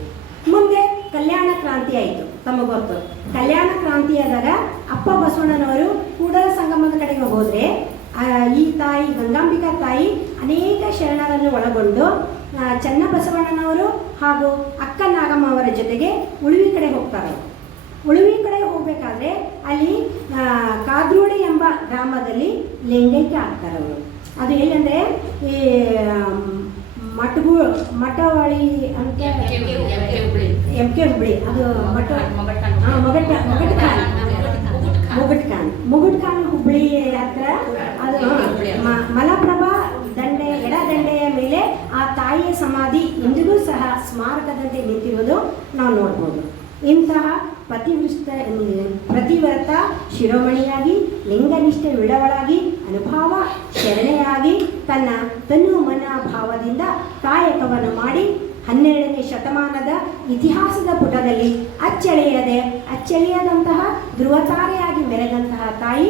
ಮುಂದೆ ಕಲ್ಯಾಣ ಕ್ರಾಂತಿ ಆಯಿತು, ತಮಗೆ ಗೊತ್ತು. ಕಲ್ಯಾಣ ಕ್ರಾಂತಿಯಾದಾಗ ಅಪ್ಪ ಬಸವಣ್ಣನವರು ಕೂಡಲ ಸಂಗಮದ ಕಡೆಗೆ ಹೋದರೆ ಈ ತಾಯಿ ಗಂಗಾಂಬಿಕಾ ತಾಯಿ ಅನೇಕ ಶರಣರನ್ನು ಒಳಗೊಂಡು ಚನ್ನಬಸವಣ್ಣನವರು ಹಾಗೂ ಅಕ್ಕ ನಾಗಮ್ಮ ಅವರ ಜೊತೆಗೆ ಉಳುವಿ ಕಡೆ ಹೋಗ್ತಾರೆ. ಉಳುವಿ ಕಡೆ ಹೋಗಬೇಕಾದ್ರೆ ಅಲ್ಲಿ ಕಾದ್ರೋಡಿ ಎಂಬ ಗ್ರಾಮದಲ್ಲಿ ಲಿಂಗೈಕ್ಯ ಆಗ್ತಾರೆ ಅವರು. ಅದು ಎಲ್ಲಂದರೆ ಈ ಮಠವಳಿ ಅಂತ ಎಂ ಕೆ ಹುಬ್ಳಿ, ಅದು ಮುಗುಟ್ ಖಾನ್ ಹುಬ್ಳಿ ಹತ್ರ. ಅದು ಮಲಪ್ರಭಾ ಎಡದಂಡೆಯ ಮೇಲೆ ಆ ತಾಯಿಯ ಸಮಾಧಿ ಇಂದಿಗೂ ಸಹ ಸ್ಮಾರಕದಂತೆ ನಿಂತಿರುವುದು ನಾವು ನೋಡ್ಬೋದು. ಇಂತಹ ಪ್ರತಿವ್ರತ ಶಿರೋಮಣಿಯಾಗಿ ಲಿಂಗನಿಷ್ಠೆ ವಿಳವಳಾಗಿ ಅನುಭವ ಶರಣೆಯಾಗಿ ತನ್ನ ತನು ಮನ ಭಾವದಿಂದ ಕಾಯಕವನ್ನು ಮಾಡಿ 12ನೇ ಶತಮಾನದ ಇತಿಹಾಸದ ಪುಟದಲ್ಲಿ ಅಚ್ಚಳಿಯದಂತಹ ಧ್ರುವತಾರೆಯಾಗಿ ಮೆರೆದಂತಹ ತಾಯಿ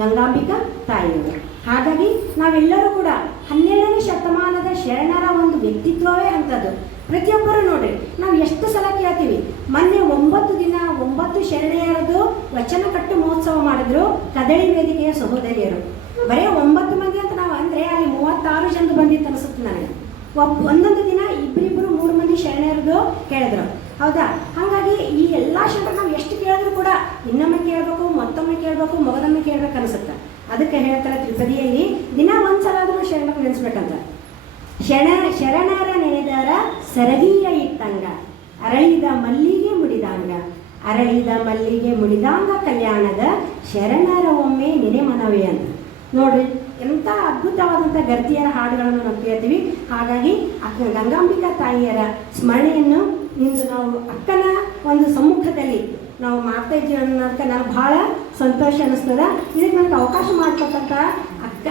ಗಂಗಾಂಬಿಕಾ ತಾಯಿಯವರು. ಹಾಗಾಗಿ ನಾವೆಲ್ಲರೂ ಕೂಡ 12ನೇ ಶತಮಾನದ ಶರಣರ ಒಂದು ವ್ಯಕ್ತಿತ್ವವೇ ಅಂಥದ್ದು. ಪ್ರತಿಯೊಬ್ಬರು ನೋಡ್ರಿ, ನಾವು ಎಷ್ಟು ಸಲ ಕೇಳ್ತೀವಿ. ಮೊನ್ನೆ 9 ದಿನ 9 ಶರಣೆಯರದು ವಚನ ಕಟ್ಟು ಮಹೋತ್ಸವ ಮಾಡಿದ್ರು ಕದಳಿ ವೇದಿಕೆಯ ಸಹೋದರಿಯರು. ಬರೀ 9 ಮಂದಿ ಅಂತ ನಾವು ಅಂದರೆ ಅಲ್ಲಿ 36 ಜನ ಬಂದಿತ್ತು ಅನಿಸುತ್ತೆ ನನಗೆ. ಒಂದೊಂದು ದಿನ 2-3 ಮಂದಿ ಶರಣೆಯರದು ಕೇಳಿದ್ರು, ಹೌದಾ? ಹಾಗಾಗಿ ಈ ಎಲ್ಲ ಶರಣರು ನಾವು ಎಷ್ಟು ಕೇಳಿದ್ರು ಕೂಡ ಇನ್ನೊಮ್ಮೆ ಕೇಳಬೇಕು, ಮತ್ತೊಮ್ಮೆ ಕೇಳಬೇಕು, ಮೊದಲೊಮ್ಮೆ ಕೇಳಬೇಕು ಅನಿಸುತ್ತೆ. ಅದಕ್ಕೆ ಹೇಳ್ತಾರೆ ತಿರುಪತಿಯಲ್ಲಿ ದಿನ ಒಂದ್ಸಲ ಆದರೂ ಶರಣರು ನೆನೆಸ್ಬೇಕಂತ. ಶರಣರ ನೆನೆದರ ಸರಗಿಯ ಇಟ್ಟಂಗ ಅರಳಿದ ಮಲ್ಲಿಗೆ ಮುಡಿದಾಂಗ ಕಲ್ಯಾಣದ ಶರಣರ ಒಮ್ಮೆ ನೆನೆ ಮನವೇ ಅಂತ. ನೋಡ್ರಿ, ಎಂಥ ಅದ್ಭುತವಾದಂಥ ಗರ್ತಿಯರ ಹಾಡುಗಳನ್ನು ನಾವು ಕೇಳ್ತೀವಿ. ಹಾಗಾಗಿ ಗಂಗಾಂಬಿಕಾ ತಾಯಿಯರ ಸ್ಮರಣೆಯನ್ನು ಇಂದು ನಾವು ಅಕ್ಕನ ಒಂದು ಸಮ್ಮುಖದಲ್ಲಿ ನಾವು ಮಾಡ್ತಾ ಇದ್ದೀವಿ ಅನ್ನೋದಕ್ಕೆ ನನಗೆ ಭಾಳ ಸಂತೋಷ ಅನ್ನಿಸ್ತದ. ಇದಕ್ಕೆ ನನಗೆ ಅವಕಾಶ ಮಾಡಿಕೊಟ್ಟಂಥ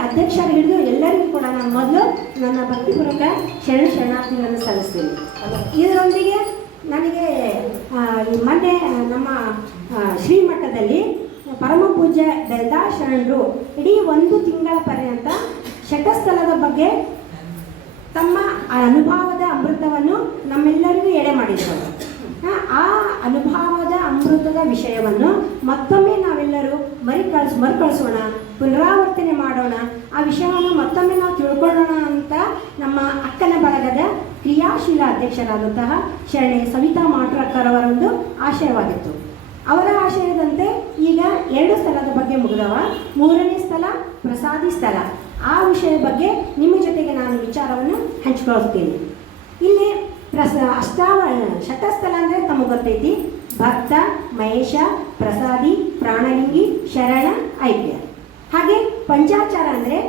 ಅಧ್ಯಕ್ಷರು ಹಿಡಿದು ಎಲ್ಲರಿಗೂ ಕೂಡ ನಾನು ಮೊದಲು ನನ್ನ ಭಕ್ತಿಪೂರ್ವಕ ಶರಣಾರ್ಥಿಗಳನ್ನು ಸಲ್ಲಿಸ್ತೀನಿ. ಇದರೊಂದಿಗೆ ನನಗೆ ಮೊನ್ನೆ ನಮ್ಮ ಶ್ರೀಮಠದಲ್ಲಿ ಪರಮ ಪೂಜ್ಯ ದಯದಾ ಶರಣರು ಇಡೀ 1 ತಿಂಗಳ ಪರ್ಯಂತ ಶಟಸ್ಥಲದ ಬಗ್ಗೆ ತಮ್ಮ ಅನುಭವದ ಅಮೃತವನ್ನು ನಮ್ಮೆಲ್ಲರಿಗೂ ಎಡೆ ಮಾಡಿದರು. ಆ ಅನುಭವದ ಅಮೃತದ ವಿಷಯವನ್ನು ಮತ್ತೊಮ್ಮೆ ನಾವೆಲ್ಲರೂ ಮರುಕಳಿಸೋಣ, ಪುನರಾವರ್ತನೆ ಮಾಡೋಣ, ಆ ವಿಷಯವನ್ನು ಮತ್ತೊಮ್ಮೆ ನಾವು ತಿಳ್ಕೊಳ್ಳೋಣ ಅಂತ ನಮ್ಮ ಅಕ್ಕನ ಬಳಗದ ಕ್ರಿಯಾಶೀಲ ಅಧ್ಯಕ್ಷರಾದಂತಹ ಶರಣೆ ಸವಿತಾ ಮಾಟ್ರಕ್ಕರವರ ಒಂದು ಆಶಯವಾಗಿತ್ತು. ಅವರ ಆಶಯದಂತೆ ಈಗ 2 ಸ್ಥಳದ ಬಗ್ಗೆ ಮುಗಿದವ. 3ನೇ ಸ್ಥಳ ಪ್ರಸಾದಿ ಸ್ಥಳ. ಆ ವಿಷಯದ ಬಗ್ಗೆ ನಿಮ್ಮ ಜೊತೆಗೆ ನಾನು ವಿಚಾರವನ್ನು ಹಂಚಿಕೊಳ್ತೀನಿ. ಇಲ್ಲಿ ಶತಸ್ಥಲ ಅಂದರೆ ತಮಗೆ ಗೊತ್ತೈತಿ. ಭಕ್ತ, ಮಹೇಶ, ಪ್ರಸಾದಿ, ಪ್ರಾಣಲಿಂಗಿ, ಶರಣ, ಐಕ್ಯ. ಹಾಗೆ ಪಂಚಾಚಾರ ಅಂದರೆ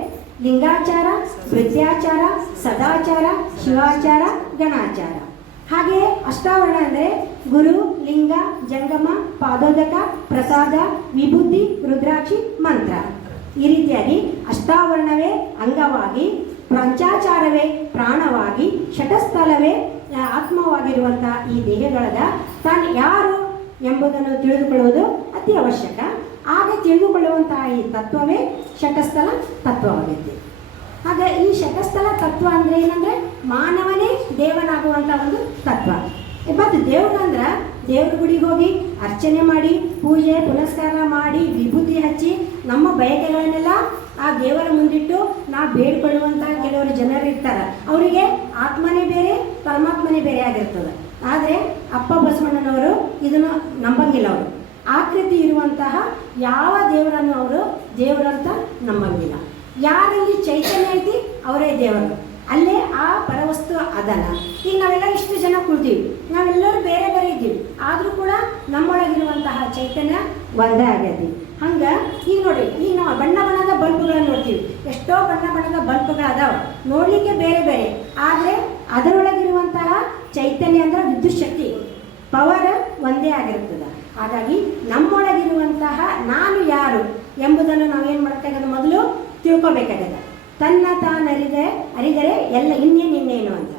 ಲಿಂಗಾಚಾರ, ವೃತ್ಯಾಚಾರ, ಸದಾಚಾರ, ಶಿವಾಚಾರ, ಗಣಾಚಾರ. ಹಾಗೆ ಅಷ್ಟಾವರಣ ಅಂದರೆ ಗುರು, ಲಿಂಗ, ಜಂಗಮ, ಪಾದೋದಕ, ಪ್ರಸಾದ, ವಿಭೂತಿ, ರುದ್ರಾಕ್ಷಿ, ಮಂತ್ರ. ಈ ರೀತಿಯಾಗಿ ಅಷ್ಟಾವರಣವೇ ಅಂಗವಾಗಿ, ಪಂಚಾಚಾರವೇ ಪ್ರಾಣವಾಗಿ, ಶಟಸ್ಥಲವೇ ಆತ್ಮವಾಗಿರುವಂಥ ಈ ದೇಹದೊಳಗ ತಾನು ಯಾರು ಎಂಬುದನ್ನು ತಿಳಿದುಕೊಳ್ಳುವುದು ಅತಿ ಅವಶ್ಯಕ. ಆಗ ತಿಳಿದುಕೊಳ್ಳುವಂತಹ ಈ ತತ್ವವೇ ಶಟಸ್ಥಲ ತತ್ವವಾಗಿದೆ. ಹಾಗೆ ಈ ಶಟಸ್ಥಲ ತತ್ವ ಅಂದರೆ ಏನಂದರೆ ಮಾನವನೇ ದೇವನಾಗುವಂಥ ಒಂದು ತತ್ವ. ಮತ್ತು ದೇವರು ಅಂದ್ರೆ ದೇವ್ರ ಗುಡಿಗೆ ಹೋಗಿ ಅರ್ಚನೆ ಮಾಡಿ, ಪೂಜೆ ಪುನಸ್ಕಾರ ಮಾಡಿ, ವಿಭೂತಿ ಹಚ್ಚಿ ನಮ್ಮ ಬಯಕೆಗಳನ್ನೆಲ್ಲ ಆ ದೇವರ ಮುಂದಿಟ್ಟು ನಾವು ಬೇಡ್ಕೊಳ್ಳುವಂಥ ಕೆಲವರು ಜನರು ಇರ್ತಾರೆ. ಅವರಿಗೆ ಆತ್ಮನೇ ಬೇರೆ, ಪರಮಾತ್ಮನೇ ಬೇರೆ ಆಗಿರ್ತದೆ. ಆದರೆ ಅಪ್ಪ ಬಸವಣ್ಣನವರು ಇದನ್ನು ನಂಬಂಗಿಲ್ಲ. ಅವರು ಆಕೃತಿ ಇರುವಂತಹ ಯಾವ ದೇವರನ್ನು ಅವರು ದೇವರಂತ ನಂಬಂಗಿಲ್ಲ. ಯಾರಲ್ಲಿ ಚೈತನ್ಯ ಐತಿ ಅವರೇ ದೇವರು, ಅಲ್ಲೇ ಆ ಪರವಸ್ತು ಅದನ. ಈಗ ನಾವೆಲ್ಲ ಇಷ್ಟು ಜನ ಕುಳ್ತೀವಿ, ನಾವೆಲ್ಲರೂ ಬೇರೆ ಬೇರೆ ಇದ್ದೀವಿ, ಆದರೂ ಕೂಡ ನಮ್ಮೊಳಗಿರುವಂತಹ ಚೈತನ್ಯ ಒಂದೇ ಆಗೈತಿ. ಹಂಗೆ ಈಗ ನೋಡಿ, ಈಗ ನಾವು ಬಣ್ಣ ಬಣ್ಣದ ಬಲ್ಬ್ಗಳನ್ನು ನೋಡ್ತೀವಿ. ಎಷ್ಟೋ ಬಣ್ಣ ಬಣ್ಣದ ಬಲ್ಬ್ಗಳು ಅದಾವೆ, ನೋಡಲಿಕ್ಕೆ ಬೇರೆ ಬೇರೆ, ಆದರೆ ಅದರೊಳಗಿರುವಂತಹ ಚೈತನ್ಯ ಅಂದ್ರೆ ವಿದ್ಯುತ್ ಶಕ್ತಿ, ಪವರ್ ಒಂದೇ ಆಗಿರ್ತದೆ. ಹಾಗಾಗಿ ನಮ್ಮೊಳಗಿರುವಂತಹ ನಾನು ಯಾರು ಎಂಬುದನ್ನು ನಾವೇನು ಮಾಡಬೇಕಾಗದ, ಮೊದಲು ತಿಳ್ಕೊಬೇಕಾಗದ. ತನ್ನ ಅರಿದರೆ ಎಲ್ಲ ಇನ್ನೇನು ಅಂತ.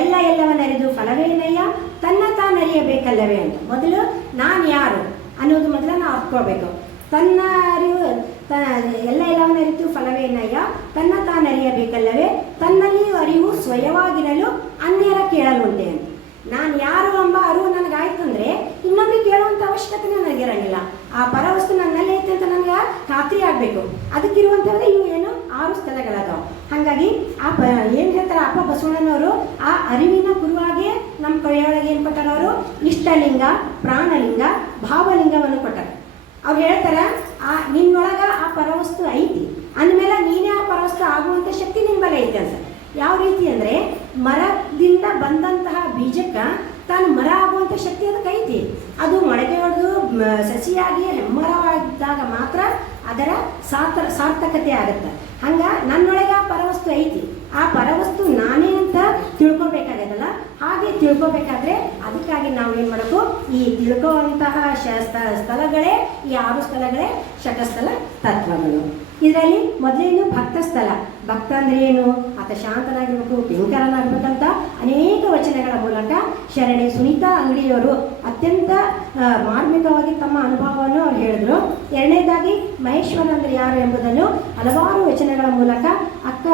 ಎಲ್ಲವನ್ನ ಅರಿದು ಫಲವೇನಯ್ಯ, ತನ್ನ ಅರಿಯಬೇಕಲ್ಲವೇ ಅಂತ. ಮೊದಲು ನಾನು ಯಾರು ಅನ್ನೋದು ಮೊದಲು ನಾವು ಅರ್ತ್ಕೊಳ್ಬೇಕು. ತನ್ನ ಅರಿವು ಎಲ್ಲವನ್ನ ಅರಿತು ಫಲವೇನಯ್ಯ, ತನ್ನ ಅರಿಯಬೇಕಲ್ಲವೇ, ತನ್ನಲ್ಲಿ ಅರಿವು ಸ್ವಯವಾಗಿರಲು ಅನ್ಯರ ಕೇಳಲುಂಟೆ ಅಂತ. ನಾನು ಯಾರು ಎಂಬ ಅರಿವು ನನಗಾಯ್ತಂದ್ರೆ ಇನ್ನೊಮ್ಮೆ ಕೇಳುವಂಥ ಅವಶ್ಯಕತೆ ನನಗಿರಂಗಿಲ್ಲ. ಆ ಪರವಸ್ತು ನನ್ನಲ್ಲಿ ಐತೆ ಅಂತ ನನಗೆ ಖಾತ್ರಿ ಆಗಬೇಕು. ಅದಕ್ಕಿರುವಂಥದ್ದು ಇವು ಏನು 6 ಸ್ಥಳಗಳದಾವ. ಹಾಗಾಗಿ ಏನು ಹೇಳ್ತಾರೆ ಅಪ್ಪ ಬಸವಣ್ಣನವರು ಆ ಅರಿವಿನ ಗುರುವಾಗಿ ನಮ್ಮ ಕೈಯೊಳಗೆ ಏನು ಕೊಟ್ಟಾರ ಅವರು ಇಷ್ಟಲಿಂಗ, ಪ್ರಾಣಲಿಂಗ, ಭಾವಲಿಂಗವನ್ನು ಕೊಟ್ಟಾರ. ಅವ್ರು ಹೇಳ್ತಾರೆ ನಿನ್ನೊಳಗ ಆ ಪರವಸ್ತು ಐತಿ ಅಂದಮೇಲೆ ನೀನೇ ಆ ಪರವಸ್ತು ಆಗುವಂಥ ಶಕ್ತಿ ನಿನ್ನ ಬಲ ಐತೆ ಅಂತ. ಯಾವ ರೀತಿ ಅಂದರೆ ಮರದಿಂದ ಬಂದಂತಹ ಬೀಜಕ್ಕೆ ತಾನು ಮರ ಆಗುವಂಥ ಶಕ್ತಿ ಅದಕ್ಕೆ ಐತಿ. ಅದು ಮೊಳಕೆ ಹೊಡೆದು ಸಸಿಯಾಗಿ ಹೆಮ್ಮರವಾಗಿದ್ದಾಗ ಮಾತ್ರ ಅದರ ಸಾರ್ಥಕತೆ ಆಗುತ್ತೆ. ಹಂಗೆ ನನ್ನೊಳಗೆ ಆ ಪರವಸ್ತು ಐತಿ, ಆ ಪರವಸ್ತು ನಾನೇ ಅಂತ ತಿಳ್ಕೊಬೇಕಾಗದಲ್ಲ. ಹಾಗೆ ತಿಳ್ಕೊಬೇಕಾದ್ರೆ ಅದಕ್ಕಾಗಿ ನಾವು ಏನು ಮಾಡಬೇಕು, ಈ ತಿಳ್ಕೊಳ್ಳುವಂತಹ ಸ್ಥಳಗಳೇ ಈ 6 ಸ್ಥಳಗಳೇ ಶಟಸ್ಥಲ ತತ್ವಗಳು. ಇದರಲ್ಲಿ ಮೊದಲೇನು ಭಕ್ತ ಸ್ಥಳ. ಭಕ್ತ ಅಂದರೆ ಏನು, ಆತ ಶಾಂತನಾಗಿರ್ಬೇಕು, ಕಿಂಕರನಾಗಿರ್ಬೇಕಂತ ಅನೇಕ ವಚನಗಳ ಮೂಲಕ ಶರಣೆ ಸುನೀತಾ ಅಂಗಡಿಯವರು ಅತ್ಯಂತ ಮಾರ್ಮಿಕವಾಗಿ ತಮ್ಮ ಅನುಭವವನ್ನು ಅವ್ರು ಹೇಳಿದ್ರು. ಎರಡನೇದಾಗಿ ಮಹೇಶ್ವರ ಅಂದರೆ ಯಾರು ಎಂಬುದನ್ನು ಹಲವಾರು ವಚನಗಳ ಮೂಲಕ ಅಕ್ಕ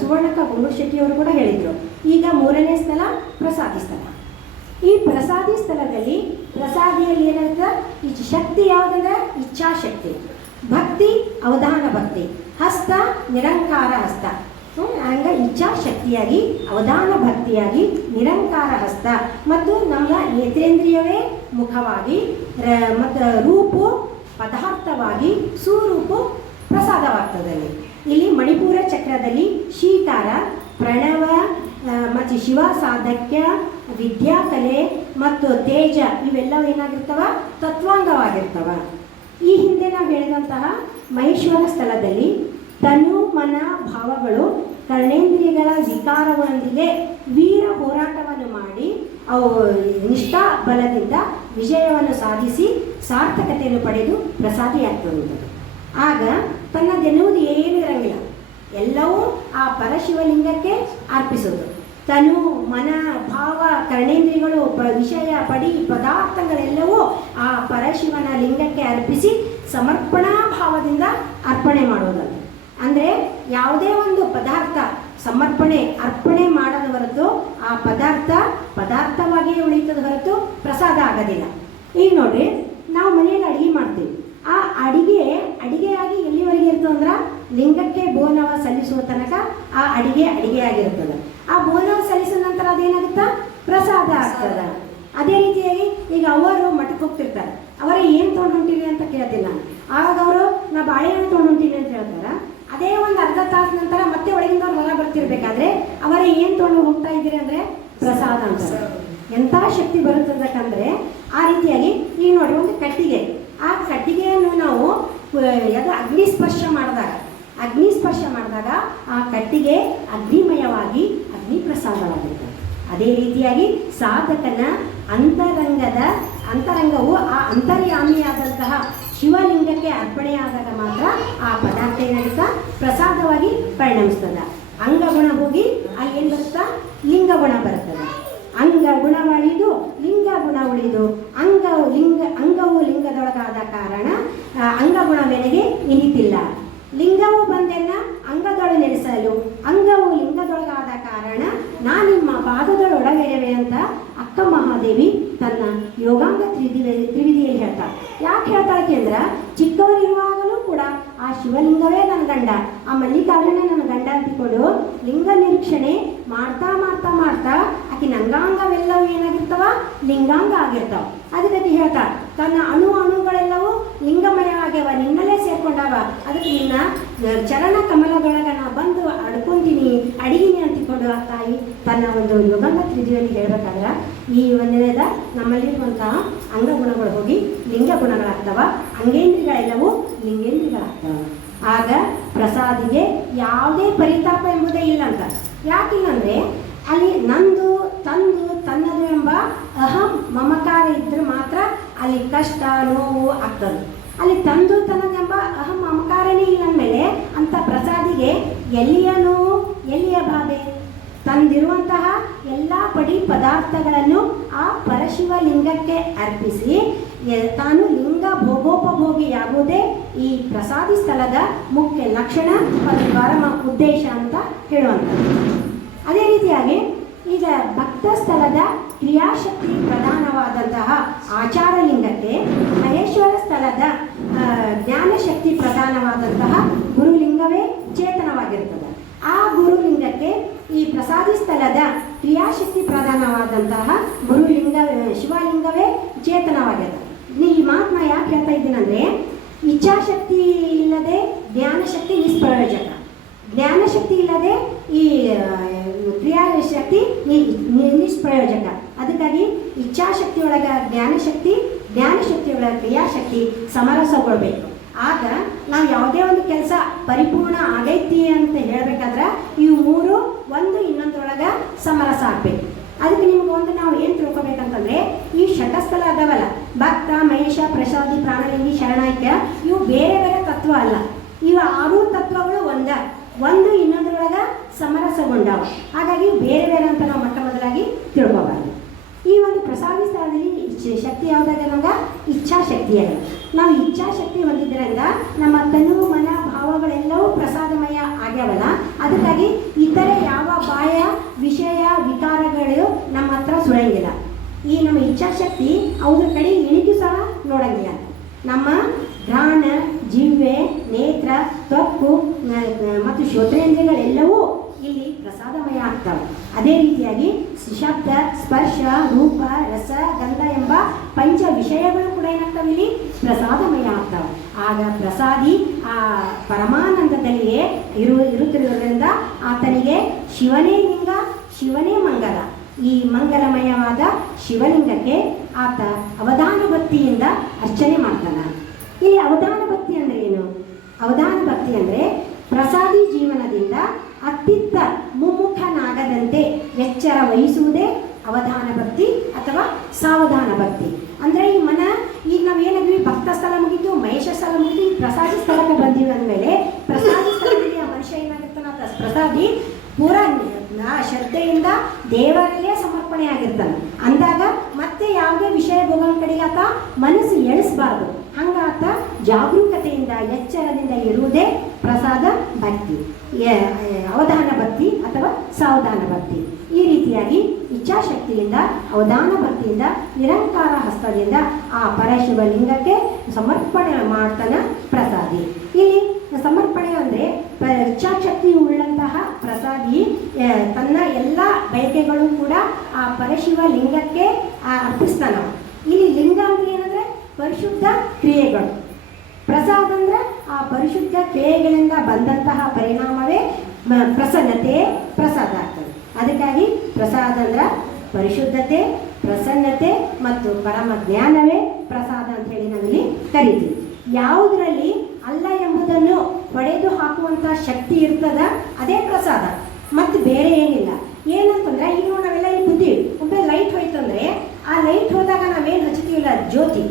ಸುವರ್ಣಕ್ಕ ಗುಂಡೂಶೆಟ್ಟಿಯವರು ಕೂಡ ಹೇಳಿದರು. ಈಗ 3ನೇ ಸ್ಥಳ ಪ್ರಸಾದಿ ಸ್ಥಳ. ಈ ಪ್ರಸಾದಿ ಸ್ಥಳದಲ್ಲಿ ಪ್ರಸಾದಿಯಲ್ಲಿ ಏನಾಗುತ್ತೆ, ಈ ಶಕ್ತಿ ಯಾವುದಂದ್ರೆ ಇಚ್ಛಾಶಕ್ತಿ, ಭಕ್ತಿ ಅವಧಾನ ಭಕ್ತಿ, ಹಸ್ತ ನಿರಂಕಾರ ಹಸ್ತ. ಹಂಗೆ ಇಚ್ಛಾಶಕ್ತಿಯಾಗಿ ಅವಧಾನ ಭಕ್ತಿಯಾಗಿ ನಿರಂಕಾರ ಹಸ್ತ ಮತ್ತು ನಮ್ಮ ನೇತ್ರೇಂದ್ರಿಯವೇ ಮುಖವಾಗಿ ಮತ್ತು ರೂಪು ಪದಾರ್ಥವಾಗಿ ಸುರೂಪು ಪ್ರಸಾದವಾಗ್ತದೆ. ಇಲ್ಲಿ ಮಣಿಪುರ ಚಕ್ರದಲ್ಲಿ ಶೀಕಾರ, ಪ್ರಣವ ಮತ್ತು ಶಿವ ಸಾಧಕ್ಯ, ವಿದ್ಯಾಕಲೆ ಮತ್ತು ತೇಜ ಇವೆಲ್ಲವೂ ಏನಾಗಿರ್ತವ, ತತ್ವಾಂಗವಾಗಿರ್ತವ. ಈ ಹಿಂದೆ ನಾವು ಹೇಳಿದಂತಹ ಮಹೇಶ್ವರ ಸ್ಥಳದಲ್ಲಿ ತನು ಮನ ಭಾವಗಳು ಕರ್ಣೇಂದ್ರಿಯಗಳ ವಿಕಾರಗಳೊಂದಿಗೆ ವೀರ ಹೋರಾಟವನ್ನು ಮಾಡಿ ಅವು ನಿಷ್ಠಾ ಬಲದಿಂದ ವಿಜಯವನ್ನು ಸಾಧಿಸಿ ಸಾರ್ಥಕತೆಯನ್ನು ಪಡೆದು ಪ್ರಸಾದಿಯಾಗ್ತದಂಥದ್ದು. ಆಗ ತನ್ನದೆನ್ನುವುದು ಏನೂ ಇರಂಗಿಲ್ಲ, ಎಲ್ಲವೂ ಆ ಪರಶಿವಲಿಂಗಕ್ಕೆ ಅರ್ಪಿಸೋದು. ತನು ಮನ ಭಾವ ಕರ್ಣೇಂದ್ರಿಯಗಳು ವಿಷಯ ಪಡಿ ಪದಾರ್ಥಗಳೆಲ್ಲವೂ ಆ ಪರಶಿವನ ಲಿಂಗಕ್ಕೆ ಅರ್ಪಿಸಿ ಸಮರ್ಪಣಾ ಭಾವದಿಂದ ಅರ್ಪಣೆ ಮಾಡೋದಲ್ಲ. ಅಂದರೆ ಯಾವುದೇ ಒಂದು ಪದಾರ್ಥ ಸಮರ್ಪಣೆ ಅರ್ಪಣೆ ಮಾಡೋದು ಹೊರತು ಆ ಪದಾರ್ಥವಾಗಿಯೇ ಉಳಿತದ ಹೊರತು ಪ್ರಸಾದ ಆಗೋದಿಲ್ಲ. ಈಗ ನೋಡ್ರಿ, ನಾವು ಮನೆಯಲ್ಲಿ ಅಡುಗೆ ಮಾಡ್ತೀವಿ. ಆ ಅಡಿಗೆಯಾಗಿ ಎಲ್ಲಿವರೆಗೆ ಇರ್ತದೆ ಅಂದ್ರೆ ಲಿಂಗಕ್ಕೆ ಬೋನವ ಸಲ್ಲಿಸುವ ತನಕ ಆ ಅಡಿಗೆಯಾಗಿರ್ತದೆ. ಆ ಬೋನವ ಸಲ್ಲಿಸಿದ ನಂತರ ಅದೇನಾಗುತ್ತಾ, ಪ್ರಸಾದ ಆಗ್ತದ. ಅದೇ ರೀತಿಯಾಗಿ ಈಗ ಅವರು ಮಠಕ್ಕೆ ಹೋಗ್ತಿರ್ತಾರೆ, ಅವರೇ ಏನು ತೊಗೊಂಡು ಹೊಂಟೀವಿ ಅಂತ ಕೇಳ್ತೀನಿ ನಾನು. ಆವಾಗ ಅವರು ನಾ ಬಾಳೆಹಣ್ಣು ತೊಗೊಂಡು ಹೊಂಟೀನಿ ಅಂತ ಹೇಳ್ತಾರೆ. ಅದೇ ಒಂದು ಅರ್ಧ ತಾಸು ನಂತರ ಮತ್ತೆ ಒಳಗಿಂದವ್ರು ಹೊರ ಬರ್ತಿರ್ಬೇಕಾದ್ರೆ ಅವರೇ ಏನು ತೊಗೊಂಡು ಹೋಗ್ತಾ ಇದ್ದೀರಿ ಅಂದರೆ ಪ್ರಸಾದ ಅಂತಾರೆ. ಎಂಥ ಶಕ್ತಿ ಬರುತ್ತದಕ್ಕಂದ್ರೆ ಆ ರೀತಿಯಾಗಿ ಈಗ ನೋಡಿ, ಒಂದು ಕಟ್ಟಿಗೆ, ಆ ಕಟ್ಟಿಗೆಯನ್ನು ನಾವು ಅಗ್ನಿಸ್ಪರ್ಶ ಮಾಡಿದಾಗ ಆ ಕಟ್ಟಿಗೆ ಅಗ್ನಿಮಯವಾಗಿ ಅಗ್ನಿ ಪ್ರಸಾದವಾಗಿರ್ತದೆ. ಅದೇ ರೀತಿಯಾಗಿ ಸಾಧಕನ ಅಂತರಂಗವು ಆ ಅಂತರ್ಯಾಮಿಯಾದಂತಹ ಶಿವಲಿಂಗಕ್ಕೆ ಅರ್ಪಣೆಯಾದಾಗ ಮಾತ್ರ ಆ ಪದಾರ್ಥ ಏನಾಗುತ್ತಾ ಪ್ರಸಾದವಾಗಿ ಪರಿಣಮಿಸ್ತದೆ. ಅಂಗಗುಣ ಹೋಗಿ ಅಲ್ಲಿ ಏನು ಬರುತ್ತಾ, ಲಿಂಗಗುಣ ಬರುತ್ತದೆ. ಅಂಗಗುಣ ಉಳಿದು ಲಿಂಗ ಗುಣ ಉಳಿದು ಅಂಗವು ಲಿಂಗದೊಳಗಾದ ಕಾರಣ ಅಂಗಗುಣ ಬೆಲೆಗೆ ಇನಿತಿಲ್ಲ. ಲಿಂಗವು ಬಂದೆನ್ನ ಅಂಗದೊಳು ನೆಲೆಸಲು ಅಂಗವು ಲಿಂಗದೊಳಗಾದ ಕಾರಣ ನಿಮ್ಮ ಪಾದದೊಳೊಳಗೆರವೆ ಅಂತ ಅಕ್ಕ ಮಹಾದೇವಿ ತನ್ನ ಯೋಗಾಂಗ ತ್ರಿವಿಧಿಯಲ್ಲಿ ಹೇಳ್ತಾಳೆ. ಯಾಕೆ ಹೇಳ್ತಾಳೆ ಅಂದ್ರೆ ಚಿಕ್ಕವರಿರುವಾಗಲೂ ಕೂಡ ಆ ಶಿವಲಿಂಗವೇ ನನ್ನ ಗಂಡ, ಆ ಮಲ್ಲಿಕಾರ್ಜುನ ನನ್ನ ಗಂಡ ಅಂತಿಕೊಂಡು ಲಿಂಗ ನಿರೀಕ್ಷಣೆ ಮಾಡ್ತಾ ಮಾಡ್ತಾ ಮಾಡ್ತಾ ಆಕೆ ನಂಗಾಂಗವೆಲ್ಲವೂ ಏನಾಗಿರ್ತಾವ, ಲಿಂಗಾಂಗ ಆಗಿರ್ತಾವ. ಅದಕ್ಕೆ ಹೇಳ್ತಾಳೆ ತನ್ನ ಅಣುಗಳೆಲ್ಲವೂ ಲಿಂಗಮಯ ಆಗ್ಯಾವ, ನಿನ್ನಲ್ಲೇ ಸೇರ್ಕೊಂಡಾವ. ಅದಕ್ಕೆ ನಿನ್ನ ಚರಣ ಕಮಲದೊಳಗ ನಾ ಬಂದು ಅಡ್ಕೊಂತೀನಿ ಅಡಿಗಿನಿ ಅಂತಿಕೊಂಡು ಆ ತಾಯಿ ತನ್ನ ಒಂದು ಯೋಗಾಂಗ ತ್ರಿವಿಧಿಯಲ್ಲಿ ಹೇಳ್ಬೇಕಾದ್ರೆ ಈ ಒಂದನೇದ ನಮ್ಮಲ್ಲಿರುವಂತಹ ಅಂಗಗುಣಗಳು ಹೋಗಿ ಲಿಂಗ ಗುಣಗಳಾಗ್ತವ, ಅಂಗೇಂದ್ರಿಗಳೆಲ್ಲವೂ ಲಿಂಗೇಂದ್ರಿಗಳಾಗ್ತವ. ಆಗ ಪ್ರಸಾದಿಗೆ ಯಾವುದೇ ಪರಿತಾಪ ಎಂಬುದೇ ಇಲ್ಲ ಅಂತ. ಯಾಕಿಲ್ಲಂದರೆ ಅಲ್ಲಿ ನಂದು ತನ್ನದು ಎಂಬ ಅಹಂ ಮಮಕಾರ ಇದ್ರೆ ಮಾತ್ರ ಅಲ್ಲಿ ಕಷ್ಟ ನೋವು ಆಗ್ತದೆ. ಅಲ್ಲಿ ತನ್ನದೆಂಬ ಅಹಂ ಮಮಕಾರನೇ ಇಲ್ಲ ಅಂದಮೇಲೆ ಅಂಥ ಪ್ರಸಾದಿಗೆ ಎಲ್ಲಿಯ ನೋವು ಎಲ್ಲಿಯ ಬಾಧೆ? ತಂದಿರುವಂತಹ ಎಲ್ಲ ಪಡಿ ಪದಾರ್ಥಗಳನ್ನು ಆ ಪರಶಿವ ಲಿಂಗಕ್ಕೆ ಅರ್ಪಿಸಿ ತಾನು ಲಿಂಗ ಭೋಗೋಪಭೋಗಿಯಾಗುವುದೇ ಈ ಪ್ರಸಾದಿ ಸ್ಥಳದ ಮುಖ್ಯ ಲಕ್ಷಣ ಮತ್ತು ಪರಮ ಉದ್ದೇಶ ಅಂತ ಹೇಳುವಂಥದ್ದು. ಅದೇ ರೀತಿಯಾಗಿ ಈಗ ಭಕ್ತ ಸ್ಥಳದ ಕ್ರಿಯಾಶಕ್ತಿ ಪ್ರಧಾನವಾದಂತಹ ಆಚಾರ ಲಿಂಗಕ್ಕೆ, ಮಹೇಶ್ವರ ಸ್ಥಳದ ಜ್ಞಾನಶಕ್ತಿ ಪ್ರಧಾನವಾದಂತಹ ಗುರುಲಿಂಗವೇ ಚೇತನವಾಗಿರ್ತದೆ. ಪ್ರಸಾದಿ ಸ್ಥಳದ ಕ್ರಿಯಾಶಕ್ತಿ ಪ್ರಧಾನವಾದಂತಹ ಗುರುಲಿಂಗ ಶಿವಲಿಂಗವೇ ಚೇತನವಾಗಿದೆ. ಈ ಮಾತನ್ನ ಯಾಕೆ ಹೇಳ್ತಾ ಇದ್ದೀನಂದ್ರೆ, ಇಚ್ಛಾಶಕ್ತಿ ಇಲ್ಲದೆ ಜ್ಞಾನಶಕ್ತಿ ನಿಷ್ಪ್ರಯೋಜಕ, ಜ್ಞಾನಶಕ್ತಿ ಇಲ್ಲದೆ ಈ ಕ್ರಿಯಾಶಕ್ತಿ ನಿಷ್ಪ್ರಯೋಜಕ. ಅದಕ್ಕಾಗಿ ಇಚ್ಛಾಶಕ್ತಿ ಒಳಗೆ ಜ್ಞಾನಶಕ್ತಿ, ಜ್ಞಾನಶಕ್ತಿ ಒಳಗೆ ಕ್ರಿಯಾಶಕ್ತಿ ಸಮರಸಗೊಳ್ಬೇಕು. ಆಗ ನಾವು ಯಾವುದೇ ಒಂದು ಕೆಲಸ ಪರಿಪೂರ್ಣ ಆಗೈತಿ ಅಂತ ಹೇಳ್ಬೇಕಾದ್ರೆ ಇವು ಮೂರು ಒಂದು ಇನ್ನೊಂದರೊಳಗೆ ಸಮರಸ ಆಗಬೇಕು. ಅದಕ್ಕೆ ನಿಮ್ಗೆ ಒಂದು ನಾವು ಏನು ತಿಳ್ಕೊಬೇಕಂತಂದ್ರೆ, ಈ ಷಟಸ್ಥಲ ಅದಾವಲ್ಲ, ಭಕ್ತ, ಮಹೇಶ, ಪ್ರಸಾದಿ, ಪ್ರಾಣಲಿಂಗಿ, ಶರಣಾಯ್ಕ, ಇವು ಬೇರೆ ಬೇರೆ ತತ್ವ ಅಲ್ಲ. ಇವು 6 ತತ್ವಗಳು ಒಂದು ಇನ್ನೊಂದರೊಳಗೆ ಸಮರಸಗೊಂಡಾವ. ಹಾಗಾಗಿ ಬೇರೆ ಬೇರೆ ಅಂತ ನಾವು ಮೊಟ್ಟ ಮೊದಲಾಗಿ ತಿಳ್ಕೊಬಾರ್ದು. ಈ ಒಂದು ಪ್ರಸಾದಿ ಸ್ಥಳದಲ್ಲಿ ಶಕ್ತಿ ಯಾವುದಾಗ ನಮ್ಗೆ ಇಚ್ಛಾಶಕ್ತಿಯಾಗ, ನಾವು ಇಚ್ಛಾಶಕ್ತಿ ಹೊಂದಿದ್ರಿಂದ ನಮ್ಮ ತನು ಮನ ಭಾವಗಳೆಲ್ಲವೂ ಪ್ರಸಾದಮಯ ಆಗ್ಯಾವಲ್ಲ. ಅದಕ್ಕಾಗಿ ಇತರೆ ಯಾವ ಬಾಹ್ಯ ವಿಷಯ ವಿಕಾರಗಳು ನಮ್ಮ ಹತ್ರ ಸುಳಂಗಿಲ್ಲ. ಈ ನಮ್ಮ ಇಚ್ಛಾಶಕ್ತಿ ಅವ್ರ ಕಡೆ ಇಳಿದು ಸಹ ನೋಡಂಗಿಲ್ಲ. ನಮ್ಮ ಘ್ರಾಣ, ಜಿಹ್ವೆ, ನೇತ್ರ, ತ್ವಕ್ಕು ಮತ್ತು ಶ್ರೋತ್ರೇಂದ್ರಿಯಗಳೆಲ್ಲವೂ ಇಲ್ಲಿ ಪ್ರಸಾದಮಯ ಆಗ್ತವೆ. ಅದೇ ರೀತಿಯಾಗಿ ಶಬ್ದ, ಸ್ಪರ್ಶ, ರೂಪ, ರಸ, ಗಂಧ ಎಂಬ ಪಂಚ ವಿಷಯಗಳು ಕೂಡ ಏನಾಗ್ತವೆ, ಇಲ್ಲಿ ಪ್ರಸಾದಮಯ ಆಗ್ತವೆ. ಆಗ ಪ್ರಸಾದಿ ಆ ಪರಮಾನಂದದಲ್ಲಿಯೇ ಇರುತ್ತಿರುವುದರಿಂದ ಆತನಿಗೆ ಶಿವನೇ ಲಿಂಗ, ಶಿವನೇ ಮಂಗಲ. ಈ ಮಂಗಲಮಯವಾದ ಶಿವಲಿಂಗಕ್ಕೆ ಆತ ಅವಧಾನ ಭಕ್ತಿಯಿಂದ ಅರ್ಚನೆ ಮಾಡ್ತಾನೆ. ಇಲ್ಲಿ ಅವಧಾನ ಭಕ್ತಿ ಅಂದರೆ ಏನು? ಅವಧಾನ ಭಕ್ತಿ ಅಂದರೆ ಪ್ರಸಾದಿ ಜೀವನದಿಂದ ಅತ್ತಿತ್ತ ಮುಮ್ಮುಖನಾಗದಂತೆ ಎಚ್ಚರ ವಹಿಸುವುದೇ ಅವಧಾನ ಭಕ್ತಿ ಅಥವಾ ಸಾವಧಾನ ಭಕ್ತಿ. ಅಂದರೆ ಈ ಮನ, ಈಗ ನಾವು ಏನಾದ್ವಿ, ಭಕ್ತ ಸ್ಥಳ ಮುಗಿತು, ಮಹೇಶ ಸ್ಥಳ ಮುಗಿತು, ಈ ಪ್ರಸಾದಿ ಸ್ಥಳಕ್ಕೆ ಬಂದೀವಿ ಅಂದಮೇಲೆ ಪ್ರಸಾದಿ ಸ್ಥಳದಲ್ಲಿ ಆ ಮನುಷ್ಯ ಏನಾಗಿರ್ತಾನ, ಪ್ರಸಾದಿ ಪೂರ ಶ್ರದ್ಧೆಯಿಂದ ದೇವರಲ್ಲೇ ಸಮರ್ಪಣೆ ಆಗಿರ್ತಾನೆ. ಅಂದಾಗ ಮತ್ತೆ ಯಾವುದೇ ವಿಷಯ ಭೋಗನ ಕಡೆಗೆ ಆತ ಮನಸ್ಸು ಎಳಿಸಬಾರ್ದು. ಹಂಗಾತ ಜಾಗರೂಕತೆಯಿಂದ ಎಚ್ಚರದಿಂದ ಇರುವುದೇ ಪ್ರಸಾದ ಭಕ್ತಿ, ಅವಧಾನ ಭಕ್ತಿ ಅಥವಾ ಸಾವಧಾನ ಭಕ್ತಿ. ಈ ರೀತಿಯಾಗಿ ಇಚ್ಛಾಶಕ್ತಿಯಿಂದ, ಅವಧಾನ ಭಕ್ತಿಯಿಂದ, ನಿರಂಕಾರ ಹಸ್ತದಿಂದ ಆ ಪರಶಿವ ಲಿಂಗಕ್ಕೆ ಸಮರ್ಪಣೆ ಮಾಡ್ತಾನೆ ಪ್ರಸಾದಿ. ಇಲ್ಲಿ ಸಮರ್ಪಣೆ ಅಂದರೆ ಇಚ್ಛಾಶಕ್ತಿ ಉಳ್ಳಂತಹ ಪ್ರಸಾದಿ ತನ್ನ ಎಲ್ಲ ಬಯಕೆಗಳು ಕೂಡ ಆ ಪರಶಿವ ಲಿಂಗಕ್ಕೆ ಅರ್ಪಿಸ್ತಾನ. ಇಲ್ಲಿ ಲಿಂಗ ಅಂದ್ರೆ ಏನಂದ್ರೆ ಪರಿಶುದ್ಧ ಕ್ರಿಯೆಗಳು, ಪ್ರಸಾದ ಅಂದ್ರೆ ಆ ಪರಿಶುದ್ಧ ಕ್ರಿಯೆಗಳಿಂದ ಬಂದಂತಹ ಪರಿಣಾಮವೇ ಪ್ರಸನ್ನತೆ, ಪ್ರಸಾದ ಆಗ್ತದೆ. ಅದಕ್ಕಾಗಿ ಪ್ರಸಾದ ಅಂದ್ರೆ ಪರಿಶುದ್ಧತೆ, ಪ್ರಸನ್ನತೆ ಮತ್ತು ಪರಮ ಜ್ಞಾನವೇ ಪ್ರಸಾದ ಅಂತ ಹೇಳಿ ನಾವಿಲ್ಲಿ ಕರಿತೀವಿ. ಯಾವುದರಲ್ಲಿ ಅಲ್ಲ ಎಂಬುದನ್ನು ಹೊಡೆದು ಹಾಕುವಂಥ ಶಕ್ತಿ ಇರ್ತದ ಅದೇ ಪ್ರಸಾದ, ಮತ್ತು ಬೇರೆ ಏನಿಲ್ಲ. ಏನಂತಂದ್ರೆ ಈಗ ನಾವೆಲ್ಲ ಇಲ್ಲಿ ಕೂತೀವಿ, ಒಮ್ಮೆ ಲೈಟ್ ಹೋಯ್ತಂದ್ರೆ ಆ ಲೈಟ್ ಹೋದಾಗ ನಾವೇನು ಹಚ್ತೀವಿಲ್ಲ ಜ್ಯೋತಿ,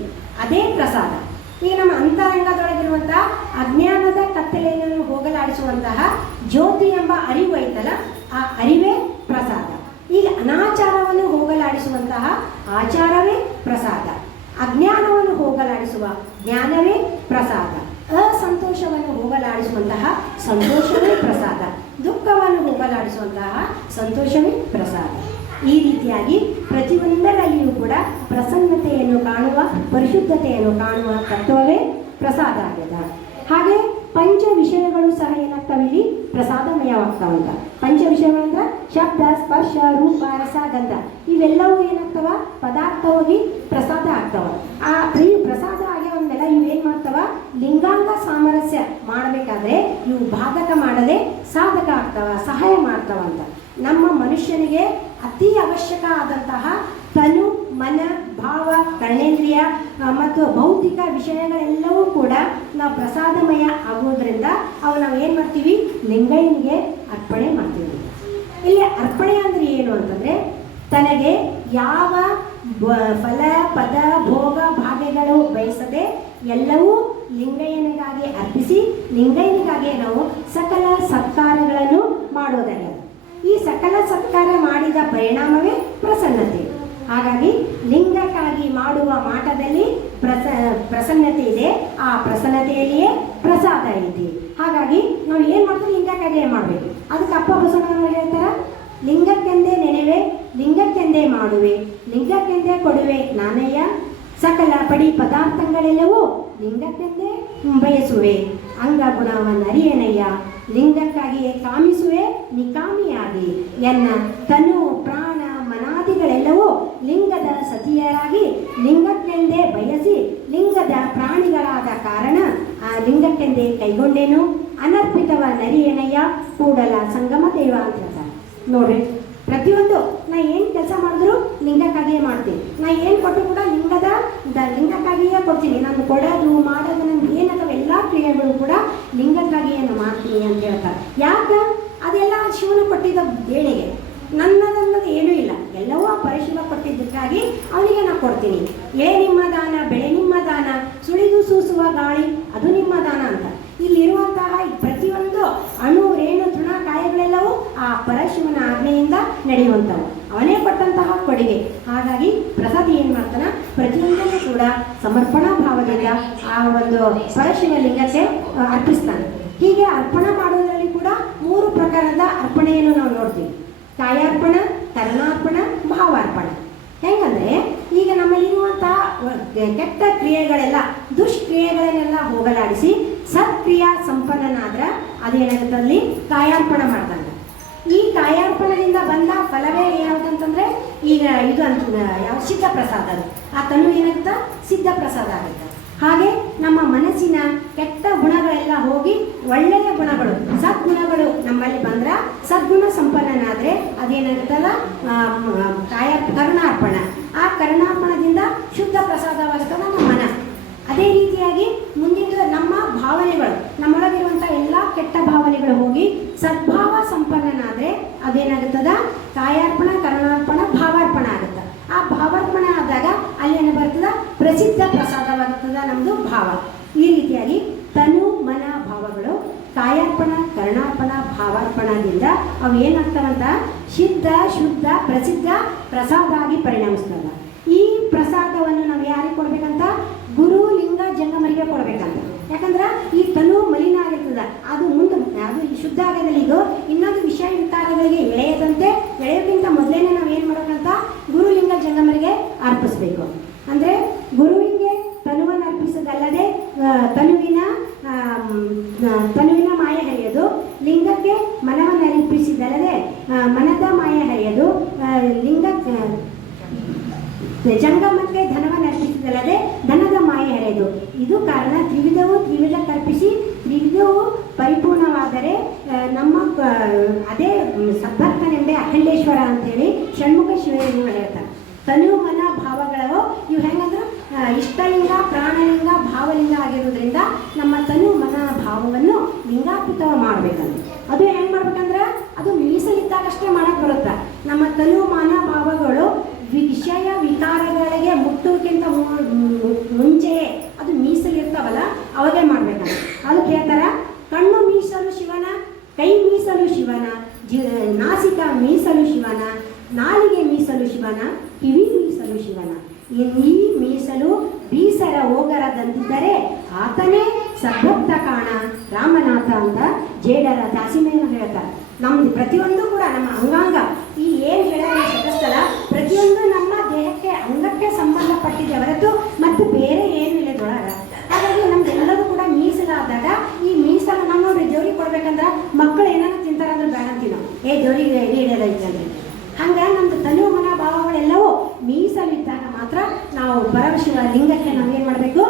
ಅದೇ ಪ್ರಸಾದ. ಈಗ ನಮ್ಮ ಅಂತರಂಗದೊಳಗಿರುವಂಥ ಅಜ್ಞಾನದ ಕತ್ತಲೆಯನ್ನು ಹೋಗಲಾಡಿಸುವಂತಹ ಜ್ಯೋತಿ ಎಂಬ ಅರಿವು ಐತಲ್ಲ, ಆ ಅರಿವೇ ಪ್ರಸಾದ. ಈಗ ಅನಾಚಾರವನ್ನು ಹೋಗಲಾಡಿಸುವಂತಹ ಆಚಾರವೇ ಪ್ರಸಾದ, ಅಜ್ಞಾನವನ್ನು ಹೋಗಲಾಡಿಸುವ ಜ್ಞಾನವೇ ಪ್ರಸಾದ, ಅಸಂತೋಷವನ್ನು ಹೋಗಲಾಡಿಸುವಂತಹ ಸಂತೋಷವೇ ಪ್ರಸಾದ, ದುಃಖವನ್ನು ಹೋಗಲಾಡಿಸುವಂತಹ ಸಂತೋಷವೇ ಪ್ರಸಾದ. ಈ ರೀತಿಯಾಗಿ ಪ್ರತಿಯೊಂದರಲ್ಲಿಯೂ ಕೂಡ ಪ್ರಸನ್ನತೆಯನ್ನು ಕಾಣುವ, ಪರಿಶುದ್ಧತೆಯನ್ನು ಕಾಣುವ ತತ್ವವೇ ಪ್ರಸಾದ ಆಗ್ಯದ. ಹಾಗೆ ಪಂಚ ವಿಷಯಗಳು ಸಹ ಏನಾಗ್ತವೆ, ಇಲ್ಲಿ ಪ್ರಸಾದಮಯವಾಗ್ತಾವಂತ. ಪಂಚ ವಿಷಯಗಳಂದ್ರೆ ಶಬ್ದ, ಸ್ಪರ್ಶ, ರೂಪ, ರಸ, ಗಂಧ ಇವೆಲ್ಲವೂ ಏನಾಗ್ತವ, ಪದಾರ್ಥ ಹೋಗಿ ಪ್ರಸಾದ ಆಗ್ತಾವ. ಆ ಪ್ರಸಾದ ಆಗ್ಯಾವಂದೆಲ್ಲ ಇವೇನು ಮಾಡ್ತಾವ, ಲಿಂಗಾಂಗ ಸಾಮರಸ್ಯ ಮಾಡಬೇಕಾದ್ರೆ ಇವು ಬಾಧಕ ಮಾಡದೆ ಸಾಧಕ ಆಗ್ತಾವ, ಸಹಾಯ ಮಾಡ್ತಾವ ಅಂತ. ನಮ್ಮ ಮನುಷ್ಯನಿಗೆ ಅತಿ ಅವಶ್ಯಕ ಆದಂತಹ ತನು, ಮನ, ಭಾವ, ಕರ್ಣೇಂದ್ರಿಯ ಮತ್ತು ಭೌತಿಕ ವಿಷಯಗಳೆಲ್ಲವೂ ಕೂಡ ನಾವು ಪ್ರಸಾದಮಯ ಆಗೋದ್ರಿಂದ ಅವು ನಾವು ಏನು ಮಾಡ್ತೀವಿ, ಲಿಂಗಯ್ಯನಿಗೆ ಅರ್ಪಣೆ ಮಾಡ್ತೀವಿ. ಇಲ್ಲಿ ಅರ್ಪಣೆ ಅಂದರೆ ಏನು ಅಂತಂದರೆ, ತನಗೆ ಯಾವ ಫಲ, ಪದ, ಭೋಗ, ಭಾಗ್ಯಗಳು ಬಯಸದೆ ಎಲ್ಲವೂ ಲಿಂಗಯ್ಯನಿಗಾಗಿ ಅರ್ಪಿಸಿ ಲಿಂಗಯ್ಯನಿಗಾಗಿ ನಾವು ಸಕಲ ಸತ್ಕಾರಗಳನ್ನು ಮಾಡೋದಾಗಿದೆ. ಈ ಸಕಲ ಸತ್ಕಾರ ಮಾಡಿದ ಪರಿಣಾಮವೇ ಪ್ರಸನ್ನತೆ. ಹಾಗಾಗಿ ಲಿಂಗಕ್ಕಾಗಿ ಮಾಡುವ ಮಾಟದಲ್ಲಿ ಪ್ರಸನ್ನತೆ ಇದೆ, ಆ ಪ್ರಸನ್ನತೆಯಲ್ಲಿಯೇ ಪ್ರಸಾದ ಐತಿ. ಹಾಗಾಗಿ ನಾವು ಏನು ಮಾಡ್ತೀವಿ, ಲಿಂಗಕ್ಕಾಗಿ ಮಾಡಬೇಕು. ಅದಕ್ಕೆ ಅಪ್ಪ ಬಸವಣ್ಣನವರು ಹೇಳ್ತಾರ, ಲಿಂಗಕ್ಕೆಂದೇ ನೆನೆವೆ, ಲಿಂಗಕ್ಕೆಂದೇ ಮಾಡುವೆ, ಲಿಂಗಕ್ಕೆಂದೇ ಕೊಡುವೆ ನಾನಯ್ಯ, ಸಕಲ ಪಡಿ ಪದಾರ್ಥಗಳೆಲ್ಲವೂ ಲಿಂಗಕ್ಕೆಂದೇ ಬಯಸುವೆ, ಅಂಗ ಗುಣವನ್ನರಿಯನಯ್ಯ, ಲಿಂಗಕ್ಕಾಗಿಯೇ ಕಾಮಿಸುವೆ ನಿಕಾಮಿಯಾಗಿ, ಎನ್ನ ತನು ಪ್ರಾಣ ಮನಾದಿಗಳೆಲ್ಲವೂ ಲಿಂಗದ ಸತಿಯರಾಗಿ ಲಿಂಗಕ್ಕೆಂದೇ ಬಯಸಿ ಲಿಂಗದ ಪ್ರಾಣಿಗಳಾದ ಕಾರಣ ಆ ಲಿಂಗಕ್ಕೆಂದೇ ಕೈಗೊಂಡೇನು ಅನರ್ಪಿತವ ನರಿಯನಯ್ಯ ಕೂಡಲ ಸಂಗಮ ದೇವ ಅಂತ ಹೇಳ್ತಾರೆ. ನೋಡ್ರಿ, ಪ್ರತಿಯೊಂದು ನಾ ಏನು ಕೆಲಸ ಮಾಡಿದ್ರು ಲಿಂಗಕ್ಕಾಗಿಯೇ ಮಾಡ್ತೀನಿ. ನಾ ಏನು ಕೊಟ್ಟರು ಕೂಡ ಲಿಂಗಕ್ಕಾಗಿಯೇ ಕೊಡ್ತೀನಿ. ನಾನು ಕೊಡೋದು ಮಾಡೋದು ನನ್ಗೆ ಏನದವ ಎಲ್ಲ ಕ್ರಿಯೆಗಳು ಕೂಡ ಲಿಂಗಕ್ಕಾಗಿಯೇ ನಾನು ಮಾಡ್ತೀನಿ ಅಂತ ಹೇಳ್ತಾರೆ. ಯಾಕೆ? ಅದೆಲ್ಲ ಶಿವನು ಕೊಟ್ಟಿದ್ದ ದೇಣಿಗೆ, ನನ್ನದನ್ನೋದು ಏನೂ ಇಲ್ಲ, ಎಲ್ಲವೂ ಆ ಪರಶಿವ ಕೊಟ್ಟಿದ್ದಕ್ಕಾಗಿ ಅವನಿಗೆ ನಾನು ಕೊಡ್ತೀನಿ. ನಿಮ್ಮ ದಾನ, ಬೆಳೆ ನಿಮ್ಮ ದಾನ, ಸುಳಿದು ಸೂಸುವ ಗಾಳಿ ಅದು ನಿಮ್ಮ ದಾನ ಅಂತ. ಇಲ್ಲಿರುವಂತಹ ಪ್ರತಿಯೊಂದು ಅಣು ರೇಣು ತೃಣ ಕಾಯಗಳೆಲ್ಲವೂ ಆ ಪರಶಿವನ ಆಜ್ಞೆಯಿಂದ ನಡೆಯುವಂಥವು, ಅವನೇ ಕೊಟ್ಟಂತಹ ಕೊಡುಗೆ. ಹಾಗಾಗಿ ಪ್ರಸಾದ್ ಏನು ಮಾಡ್ತಾನೆ, ಪ್ರತಿಯೊಂದನ್ನು ಕೂಡ ಸಮರ್ಪಣಾ ಭಾವದಿಂದ ಆ ಒಂದು ಪರಶಿವ ಲಿಂಗಕ್ಕೆ ಅರ್ಪಿಸ್ತಾನೆ. ಹೀಗೆ ಅರ್ಪಣೆ ಮಾಡುವುದರಲ್ಲಿ ಕೂಡ 3 ಪ್ರಕಾರದ ಅರ್ಪಣೆಯನ್ನು ನಾವು ನೋಡ್ತೀವಿ. ಕಾಯಾರ್ಪಣ, ಕರ್ಣಾರ್ಪಣ, ಭಾವಾರ್ಪಣ. ಹೆಂಗಂದ್ರೆ ಈಗ ನಮ್ಮಲ್ಲಿರುವಂತಹ ಕೆಟ್ಟ ಕ್ರಿಯೆಗಳೆಲ್ಲ, ದುಷ್ಕ್ರಿಯೆಗಳನ್ನೆಲ್ಲ ಹೋಗಲಾಡಿಸಿ ಸತ್ಕ್ರಿಯಾ ಸಂಪನ್ನನಾದ್ರ ಅದೇನಾಗುತ್ತಲ್ಲಿ ಕಾಯಾರ್ಪಣ ಮಾಡ್ತಾನೆ. ಈ ಕಾಯಾರ್ಪಣದಿಂದ ಬಂದ ಫಲವೇ ಯಾವುದಂತಂದ್ರೆ ಈಗ ಇದು ಅಂತ ಯಾವ ಸಿದ್ಧ ಪ್ರಸಾದ, ಅದು ಆ ತನು ಏನಾಗುತ್ತಾ ಸಿದ್ಧ ಪ್ರಸಾದ ಆಗುತ್ತೆ. ಹಾಗೆ ನಮ್ಮ ಮನಸ್ಸಿನ ಕೆಟ್ಟ ಗುಣಗಳೆಲ್ಲ ಹೋಗಿ ಒಳ್ಳೆಯ ಗುಣಗಳು, ಸದ್ಗುಣಗಳು ನಮ್ಮಲ್ಲಿ ಬಂದ್ರೆ, ಸದ್ಗುಣ ಸಂಪನ್ನನಾದರೆ ಅದೇನಾಗುತ್ತಲ್ಲ ಕರುಣಾರ್ಪಣ. ಆ ಕರುಣಾರ್ಪಣದಿಂದ ಶುದ್ಧ ಪ್ರಸಾದವಾಗುತ್ತದೆ ನಮ್ಮ ಮನ. ಅದೇ ರೀತಿಯಾಗಿ ಮುಂದಿನ ನಮ್ಮ ಭಾವನೆಗಳು, ನಮ್ಮೊಳಗಿರುವಂಥ ಎಲ್ಲ ಕೆಟ್ಟ ಭಾವನೆಗಳು ಹೋಗಿ ಸದ್ಭಾವ ಸಂಪನ್ನನಾದರೆ ಅದೇನಾಗುತ್ತದ ಕಾಯಾರ್ಪಣ, ಕರುಣಾರ್ಪಣ, ಭಾವಾರ್ಪಣ ಆಗುತ್ತೆ. ಆ ಭಾವಾರ್ಪಣ ಆದಾಗ ಅಲ್ಲಿ ಏನು ಬರ್ತದ, ಪ್ರಸಿದ್ಧ ಪ್ರಸಾದವಾಗುತ್ತದೆ ನಮ್ಮದು ಭಾವ. ಈ ರೀತಿಯಾಗಿ ತನು ಮನ ಭಾವಗಳು ಕಾಯಾರ್ಪಣ, ಕರುಣಾರ್ಪಣ, ಭಾವಾರ್ಪಣದಿಂದ ಅವು ಏನಾಗ್ತಾವಂತ ಸಿದ್ಧ, ಶುದ್ಧ, ಪ್ರಸಿದ್ಧ ಪ್ರಸಾದ ಆಗಿ ಪರಿಣಮಿಸ್ತದ. ಈ ಪ್ರಸಾದವನ್ನು ನಾವು ಯಾರಿಗೆ ಕೊಡ್ಬೇಕಂತ, ಗುರು ಲಿಂಗ ಜಂಗಮರಿಗೆ ಕೊಡ್ಬೇಕಂತ. ಯಾಕಂದ್ರೆ ಈ ತನು ಮಲಿನ ಆಗಿರ್ತದ, ಅದು ಮುಂದೆ ಅದು ಶುದ್ಧ ಆಗೋದಲ್ಲಿ ಇದು ಇನ್ನೊಂದು ವಿಷಯ ವಿಕಾರಗಳಿಗೆ ಎಳೆಯದಂತೆ, ಎಳೆಯೋಕ್ಕಿಂತ ಮೊದಲೇನೆ ನಾವು ಏನು ಮಾಡ್ಬೇಕಂತ, ಗುರುಲಿಂಗ ಜಂಗಮರಿಗೆ ಅರ್ಪಿಸ್ಬೇಕು. ಅಂದರೆ ಗುರುವಿಗೆ ತನುವನ್ನು ಅರ್ಪಿಸೋದಲ್ಲದೆ ತನುವಿನ ಮಾಯ ಹರಿಯೋದು, ಲಿಂಗಕ್ಕೆ ಮನವನ್ನು ಅರ್ಪಿಸಿದಲ್ಲದೆ ಮನದ ಮಾಯ ಹರಿಯೋದು, ಜಂಗಮಕ್ಕೆ ಧನವನ್ನು ಅರ್ಪಿಸಿದಲ್ಲದೆ ಧನದ ಮಾಯ ಹರಿಯೋದು. ಇದು ಕಾರಣ ತ್ರಿವಿಧ ಕಲ್ಪಿಸಿ ತ್ರಿವಿಧವು ಪರಿಪೂರ್ಣವಾದರೆ ನಮ್ಮ ಅದೇ ಸದ್ಭಕ್ತನೆಂಬೆ ಅಖಂಡೇಶ್ವರ ಅಂತೇಳಿ ಷಣ್ಮುಖ ಶಿವಲಿಂಗ ಹೇಳ್ತಾರೆ. ತನು ಮನ ಭಾವಗಳವು ಇವು ಹೆಂಗಂದ್ರೆ ಇಷ್ಟಲಿಂಗ, ಪ್ರಾಣಲಿಂಗ, ಭಾವಲಿಂಗ ಆಗಿರೋದ್ರಿಂದ ನಮ್ಮ ತನು ಮನ ಭಾವವನ್ನು ಲಿಂಗಾರ್ಪಿತ ಮಾಡಬೇಕಂತ. ಅದು ಹೆಂಗೆ ಮಾಡ್ಬೇಕಂದ್ರೆ ಅದು ಮೀಸಲಿದ್ದಾಗಷ್ಟೇ ಮಾಡಕ್ಕೆ ಬರುತ್ತೆ. ನಮ್ಮ ತನು ಮನ ಭಾವಗಳು ವಿಷಯ ವಿಕಾರಗಳಿಗೆ ಮುಟ್ಟೋಕ್ಕಿಂತ ಮುಂಚೆಯೇ ಅದು ಮೀಸಲಿರ್ತಾವಲ್ಲ ಅವಾಗೇ ಮಾಡ್ಬೇಕಂತ. ಅದಕ್ಕೆ ಹೇಳ್ತಾರ, ಕಣ್ಣು ಮೀಸಲು ಶಿವನ, ಕೈ ಮೀಸಲು ಶಿವನ, ನಾಸಿಕ ಮೀಸಲು ಶಿವನ, ನಾಲಿಗೆ ಮೀಸಲು ಶಿವನ, ಕಿವಿ ಮೀಸಲು ಶಿವನ. ಈ ಮೀಸಲು ಬೀಸರ ಹೋಗರದಂತಿದ್ದರೆ ಆತನೇ ಸದ್ಭಕ್ತ ಕಾಣ ರಾಮನಾಥ ಅಂತ ಜೇಡರ ದಾಸಿಮೆಯನ್ನು ಹೇಳ್ತಾರೆ. ನಮ್ದು ಪ್ರತಿಯೊಂದು ಕೂಡ ನಮ್ಮ ಅಂಗಾಂಗ, ಈ ಏನು ಹೇಳ್ಯಾರ ಶತಸ್ಥಲ, ಪ್ರತಿಯೊಂದು ನಮ್ಮ ದೇಹಕ್ಕೆ ಅಂಗಕ್ಕೆ ಸಂಬಂಧಪಟ್ಟಿದೆ ಹೊರತು ಮತ್ತು ಬೇರೆ ಏನು ಇಲ್ಲ ಇದ್ರೊಳಗ. ಹಾಗಾಗಿ ನಮ್ದೆಲ್ಲರೂ ಕೂಡ ಮೀಸಲಾದಾಗ ಈ ಮೀಸಲು ನಾವು ನೋಡ್ರಿ ದೇವ್ರಿಗೆ ಕೊಡ್ಬೇಕಂದ್ರೆ ಮಕ್ಕಳು ಏನಾದ್ರು ತಿಂತಾರಂದ್ರೆ ಬೇಡ ಅಂತೀವಿ ನಾವು, ದೇವ್ರಿಗೆ ಹಿಡಿಯೋದೈತೆ ಅಂದ್ರೆ. ಹಂಗೆ ನಮ್ಮದು ತನು ಮನ ಭಾವಗಳೆಲ್ಲವೂ ಮೀಸಲಿದ್ದಾಗ ಮಾತ್ರ ನಾವು ಪರಮಶಿವ ಲಿಂಗಕ್ಕೆ ನಾವೇನು ಮಾಡಬೇಕು,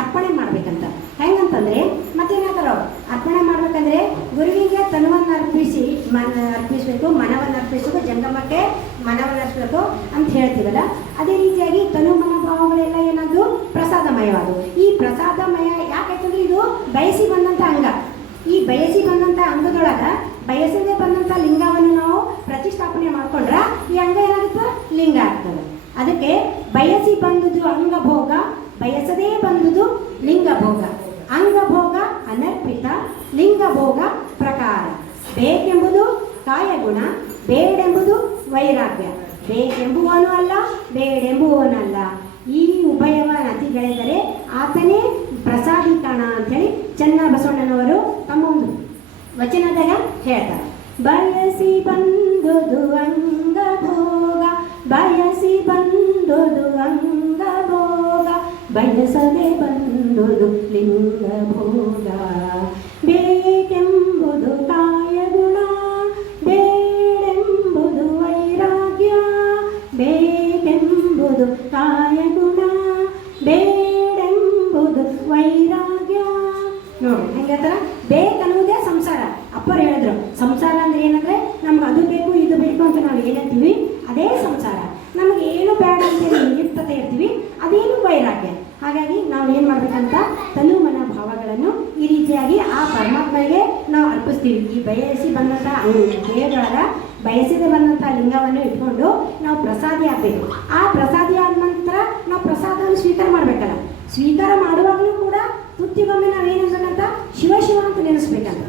ಅರ್ಪಣೆ ಮಾಡಬೇಕಂತ. ಹೆಂಗಂತಂದರೆ ಮತ್ತೇನಾದ್ರು ಅವ್ರು ಅರ್ಪಣೆ ಮಾಡ್ಬೇಕಂದ್ರೆ ಗುರುವಿಗೆ ತನುವನ್ನು ಅರ್ಪಿಸಬೇಕು, ಮನವನ್ನು ಅರ್ಪಿಸಬೇಕು, ಜಂಗಮಕ್ಕೆ ಮನವನ್ನು ಅರ್ಪಿಸಬೇಕು ಅಂತ ಹೇಳ್ತೀವಲ್ಲ. ಅದೇ ರೀತಿಯಾಗಿ ತನು ಮನ ಭಾವಗಳೆಲ್ಲ ಏನಾದ್ರು ಪ್ರಸಾದಮಯವಾದವು. ಈ ಪ್ರಸಾದಮಯ ಯಾಕಂತಂದ್ರೆ ಇದು ಬಯಸಿ ಬಂದಂಥ ಅಂಗ. ಈ ಬಯಸಿ ಬಂದಂಥ ಅಂಗದೊಳಗೆ ಬಯಸದೇ ಬಂದಂಥ ಲಿಂಗವನ್ನು ನಾವು ಪ್ರತಿಷ್ಠಾಪನೆ ಮಾಡ್ಕೊಂಡ್ರೆ ಈ ಅಂಗ ಏನಾಗುತ್ತೆ, ಲಿಂಗ ಆಗ್ತದೆ. ಅದಕ್ಕೆ ಬಯಸಿ ಬಂದುದು ಅಂಗಭೋಗ, ಬಯಸದೇ ಬಂದುದು ಲಿಂಗಭೋಗ. ಅಂಗಭೋಗ ಅನರ್ಪಿತ, ಲಿಂಗಭೋಗ ಪ್ರಕಾರ. ಬೇಕೆಂಬುದು ಕಾಯಗುಣ, ಬೇಡೆಂಬುದು ವೈರಾಗ್ಯ. ಬೇಕೆಂಬುವನು ಅಲ್ಲ, ಬೇಡೆಂಬುವನಲ್ಲ. ಈ ಉಭಯವ ನತಿಗಳೆದರೆ ಆತನೇ ಪ್ರಸಾದೀಕರಣ ಅಂಥೇಳಿ ಚನ್ನಬಸವಣ್ಣನವರು ತಮ್ಮ ಒಂದು ವಚನದಾಗ ಹೇಳ್ತಾರೆ. ಬಯಸಿ ಬಂದುದು ಅಂಗಭೋಗ, ಬಯಸಿ ಬಂದುದು ಅಂಗಭೋಗ, ಬಯಸದೆ ಬಂದುದು ಲಿಂಗಭೋಗ. ಬೇಕೆಂಬುದು ಕಾಯಗುಣ, ಬೇಡೆಂಬುದು ಬೇಡೆಂಬುದು ವೈರಾಗ್ಯ. ನೋಡಿ ಹೆಂಗಂತಾರ, ಬೇಕನ್ನುವುದೇ ಸಂಸಾರ. ಅಪ್ಪರು ಹೇಳಿದ್ರು ಸಂಸಾರ ಅಂದ್ರೆ ಏನಂದ್ರೆ ನಮ್ಗೆ ಅದು ಬೇಕು ಇದು ಬೇಕು ಅಂತ ನಾವು ಏನಂತೀವಿ ಅದೇ ಸಂಸಾರ. ನಮ್ಗೆ ಏನು ಬೇಡ ಅಂತೇಳಿ ನಿರ್ಲಿಪ್ತತೆ ಇರ್ತೀವಿ, ಅದೇನು ವೈರಾಗ್ಯ. ಹಾಗಾಗಿ ನಾವು ಏನು ಮಾಡ್ಬೇಕಂತ ತನು ಮನ ಭಾವಗಳನ್ನು ಈ ರೀತಿಯಾಗಿ ಆ ಪರಮಾತ್ಮನಿಗೆ ನಾವು ಅರ್ಪಿಸ್ತೀವಿ. ಈ ಬಯಸಿ ಬಂದಂಥ ದೇಹದೊಳಗ ಬಯಸಿದೆ ಬಂದಂಥ ಲಿಂಗವನ್ನು ಇಟ್ಕೊಂಡು ನಾವು ಪ್ರಸಾದಿ ಆಗಬೇಕು. ಆ ಪ್ರಸಾದಿ ಆದ ನಂತರ ನಾವು ಪ್ರಸಾದವನ್ನು ಸ್ವೀಕಾರ ಮಾಡಬೇಕಲ್ಲ. ಸ್ವೀಕಾರ ಮಾಡುವಾಗಲೂ ಕೂಡ ತುತ್ತಿಗೊಮ್ಮೆ ನಾವೇನಂತ ಶಿವ ಶಿವ ಅಂತ ನೆನೆಸ್ಬೇಕಂತ.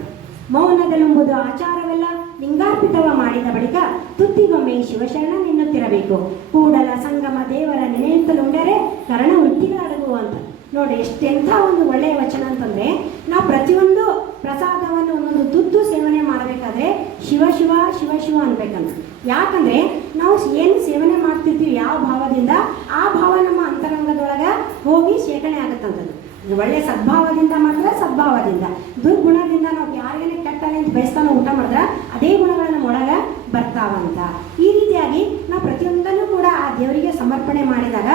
ಮೌನದಲ್ಲುಂಬುದು ಆಚಾರವೆಲ್ಲ ಲಿಂಗಾರ್ಪಿತವ ಮಾಡಿದ ಬಳಿಕ ತುತ್ತಿಗೊಮ್ಮೆ ಶಿವಶರಣ ನಿನ್ನುತ್ತಿರಬೇಕು. ಕೂಡಲ ಸಂಗಮ ದೇವರ ನೆನೆಯುತ್ತಲುಂಡರೆ ಕರ್ಣ ವೃತ್ತಿಗಳಡಗುವ ಅಂತ. ನೋಡಿ ಎಷ್ಟೆಂಥ ಒಂದು ಒಳ್ಳೆಯ ವಚನ ಅಂತಂದರೆ, ನಾವು ಪ್ರತಿಯೊಂದು ಪ್ರಸಾದವನ್ನು ಒಂದೊಂದು ತುತ್ತು ಸೇವನೆ ಮಾಡಬೇಕಾದ್ರೆ ಶಿವ ಶಿವ ಶಿವ ಶಿವ ಅನ್ಬೇಕಂತ. ಯಾಕಂದರೆ ನಾವು ಏನು ಸೇವನೆ ಮಾಡ್ತಿರ್ತೀವಿ ಯಾವ ಭಾವದಿಂದ, ಆ ಭಾವ ನಮ್ಮ ಅಂತರಂಗದೊಳಗೆ ಹೋಗಿ ಶೇಖರಣೆ ಆಗುತ್ತಂಥದ್ದು. ಒಳ್ಳೆಯ ಸದ್ಭಾವದಿಂದ ಮಾಡಿದ್ರೆ ಸದ್ಭಾವದಿಂದ, ದುರ್ಗುಣದಿಂದ ನಾವು ಯಾರೇನೇ ಕೆಟ್ಟನೆ ಅಂತ ಬಯಸ್ತಾನೋ ಊಟ ಮಾಡಿದ್ರೆ ಅದೇ ಗುಣಗಳು ನಮ್ಮ ಒಳಗೆ ಬರ್ತಾವಂತ. ಈ ರೀತಿಯಾಗಿ ನಾವು ಪ್ರತಿಯೊಂದನ್ನು ಕೂಡ ಆ ದೇವರಿಗೆ ಸಮರ್ಪಣೆ ಮಾಡಿದಾಗ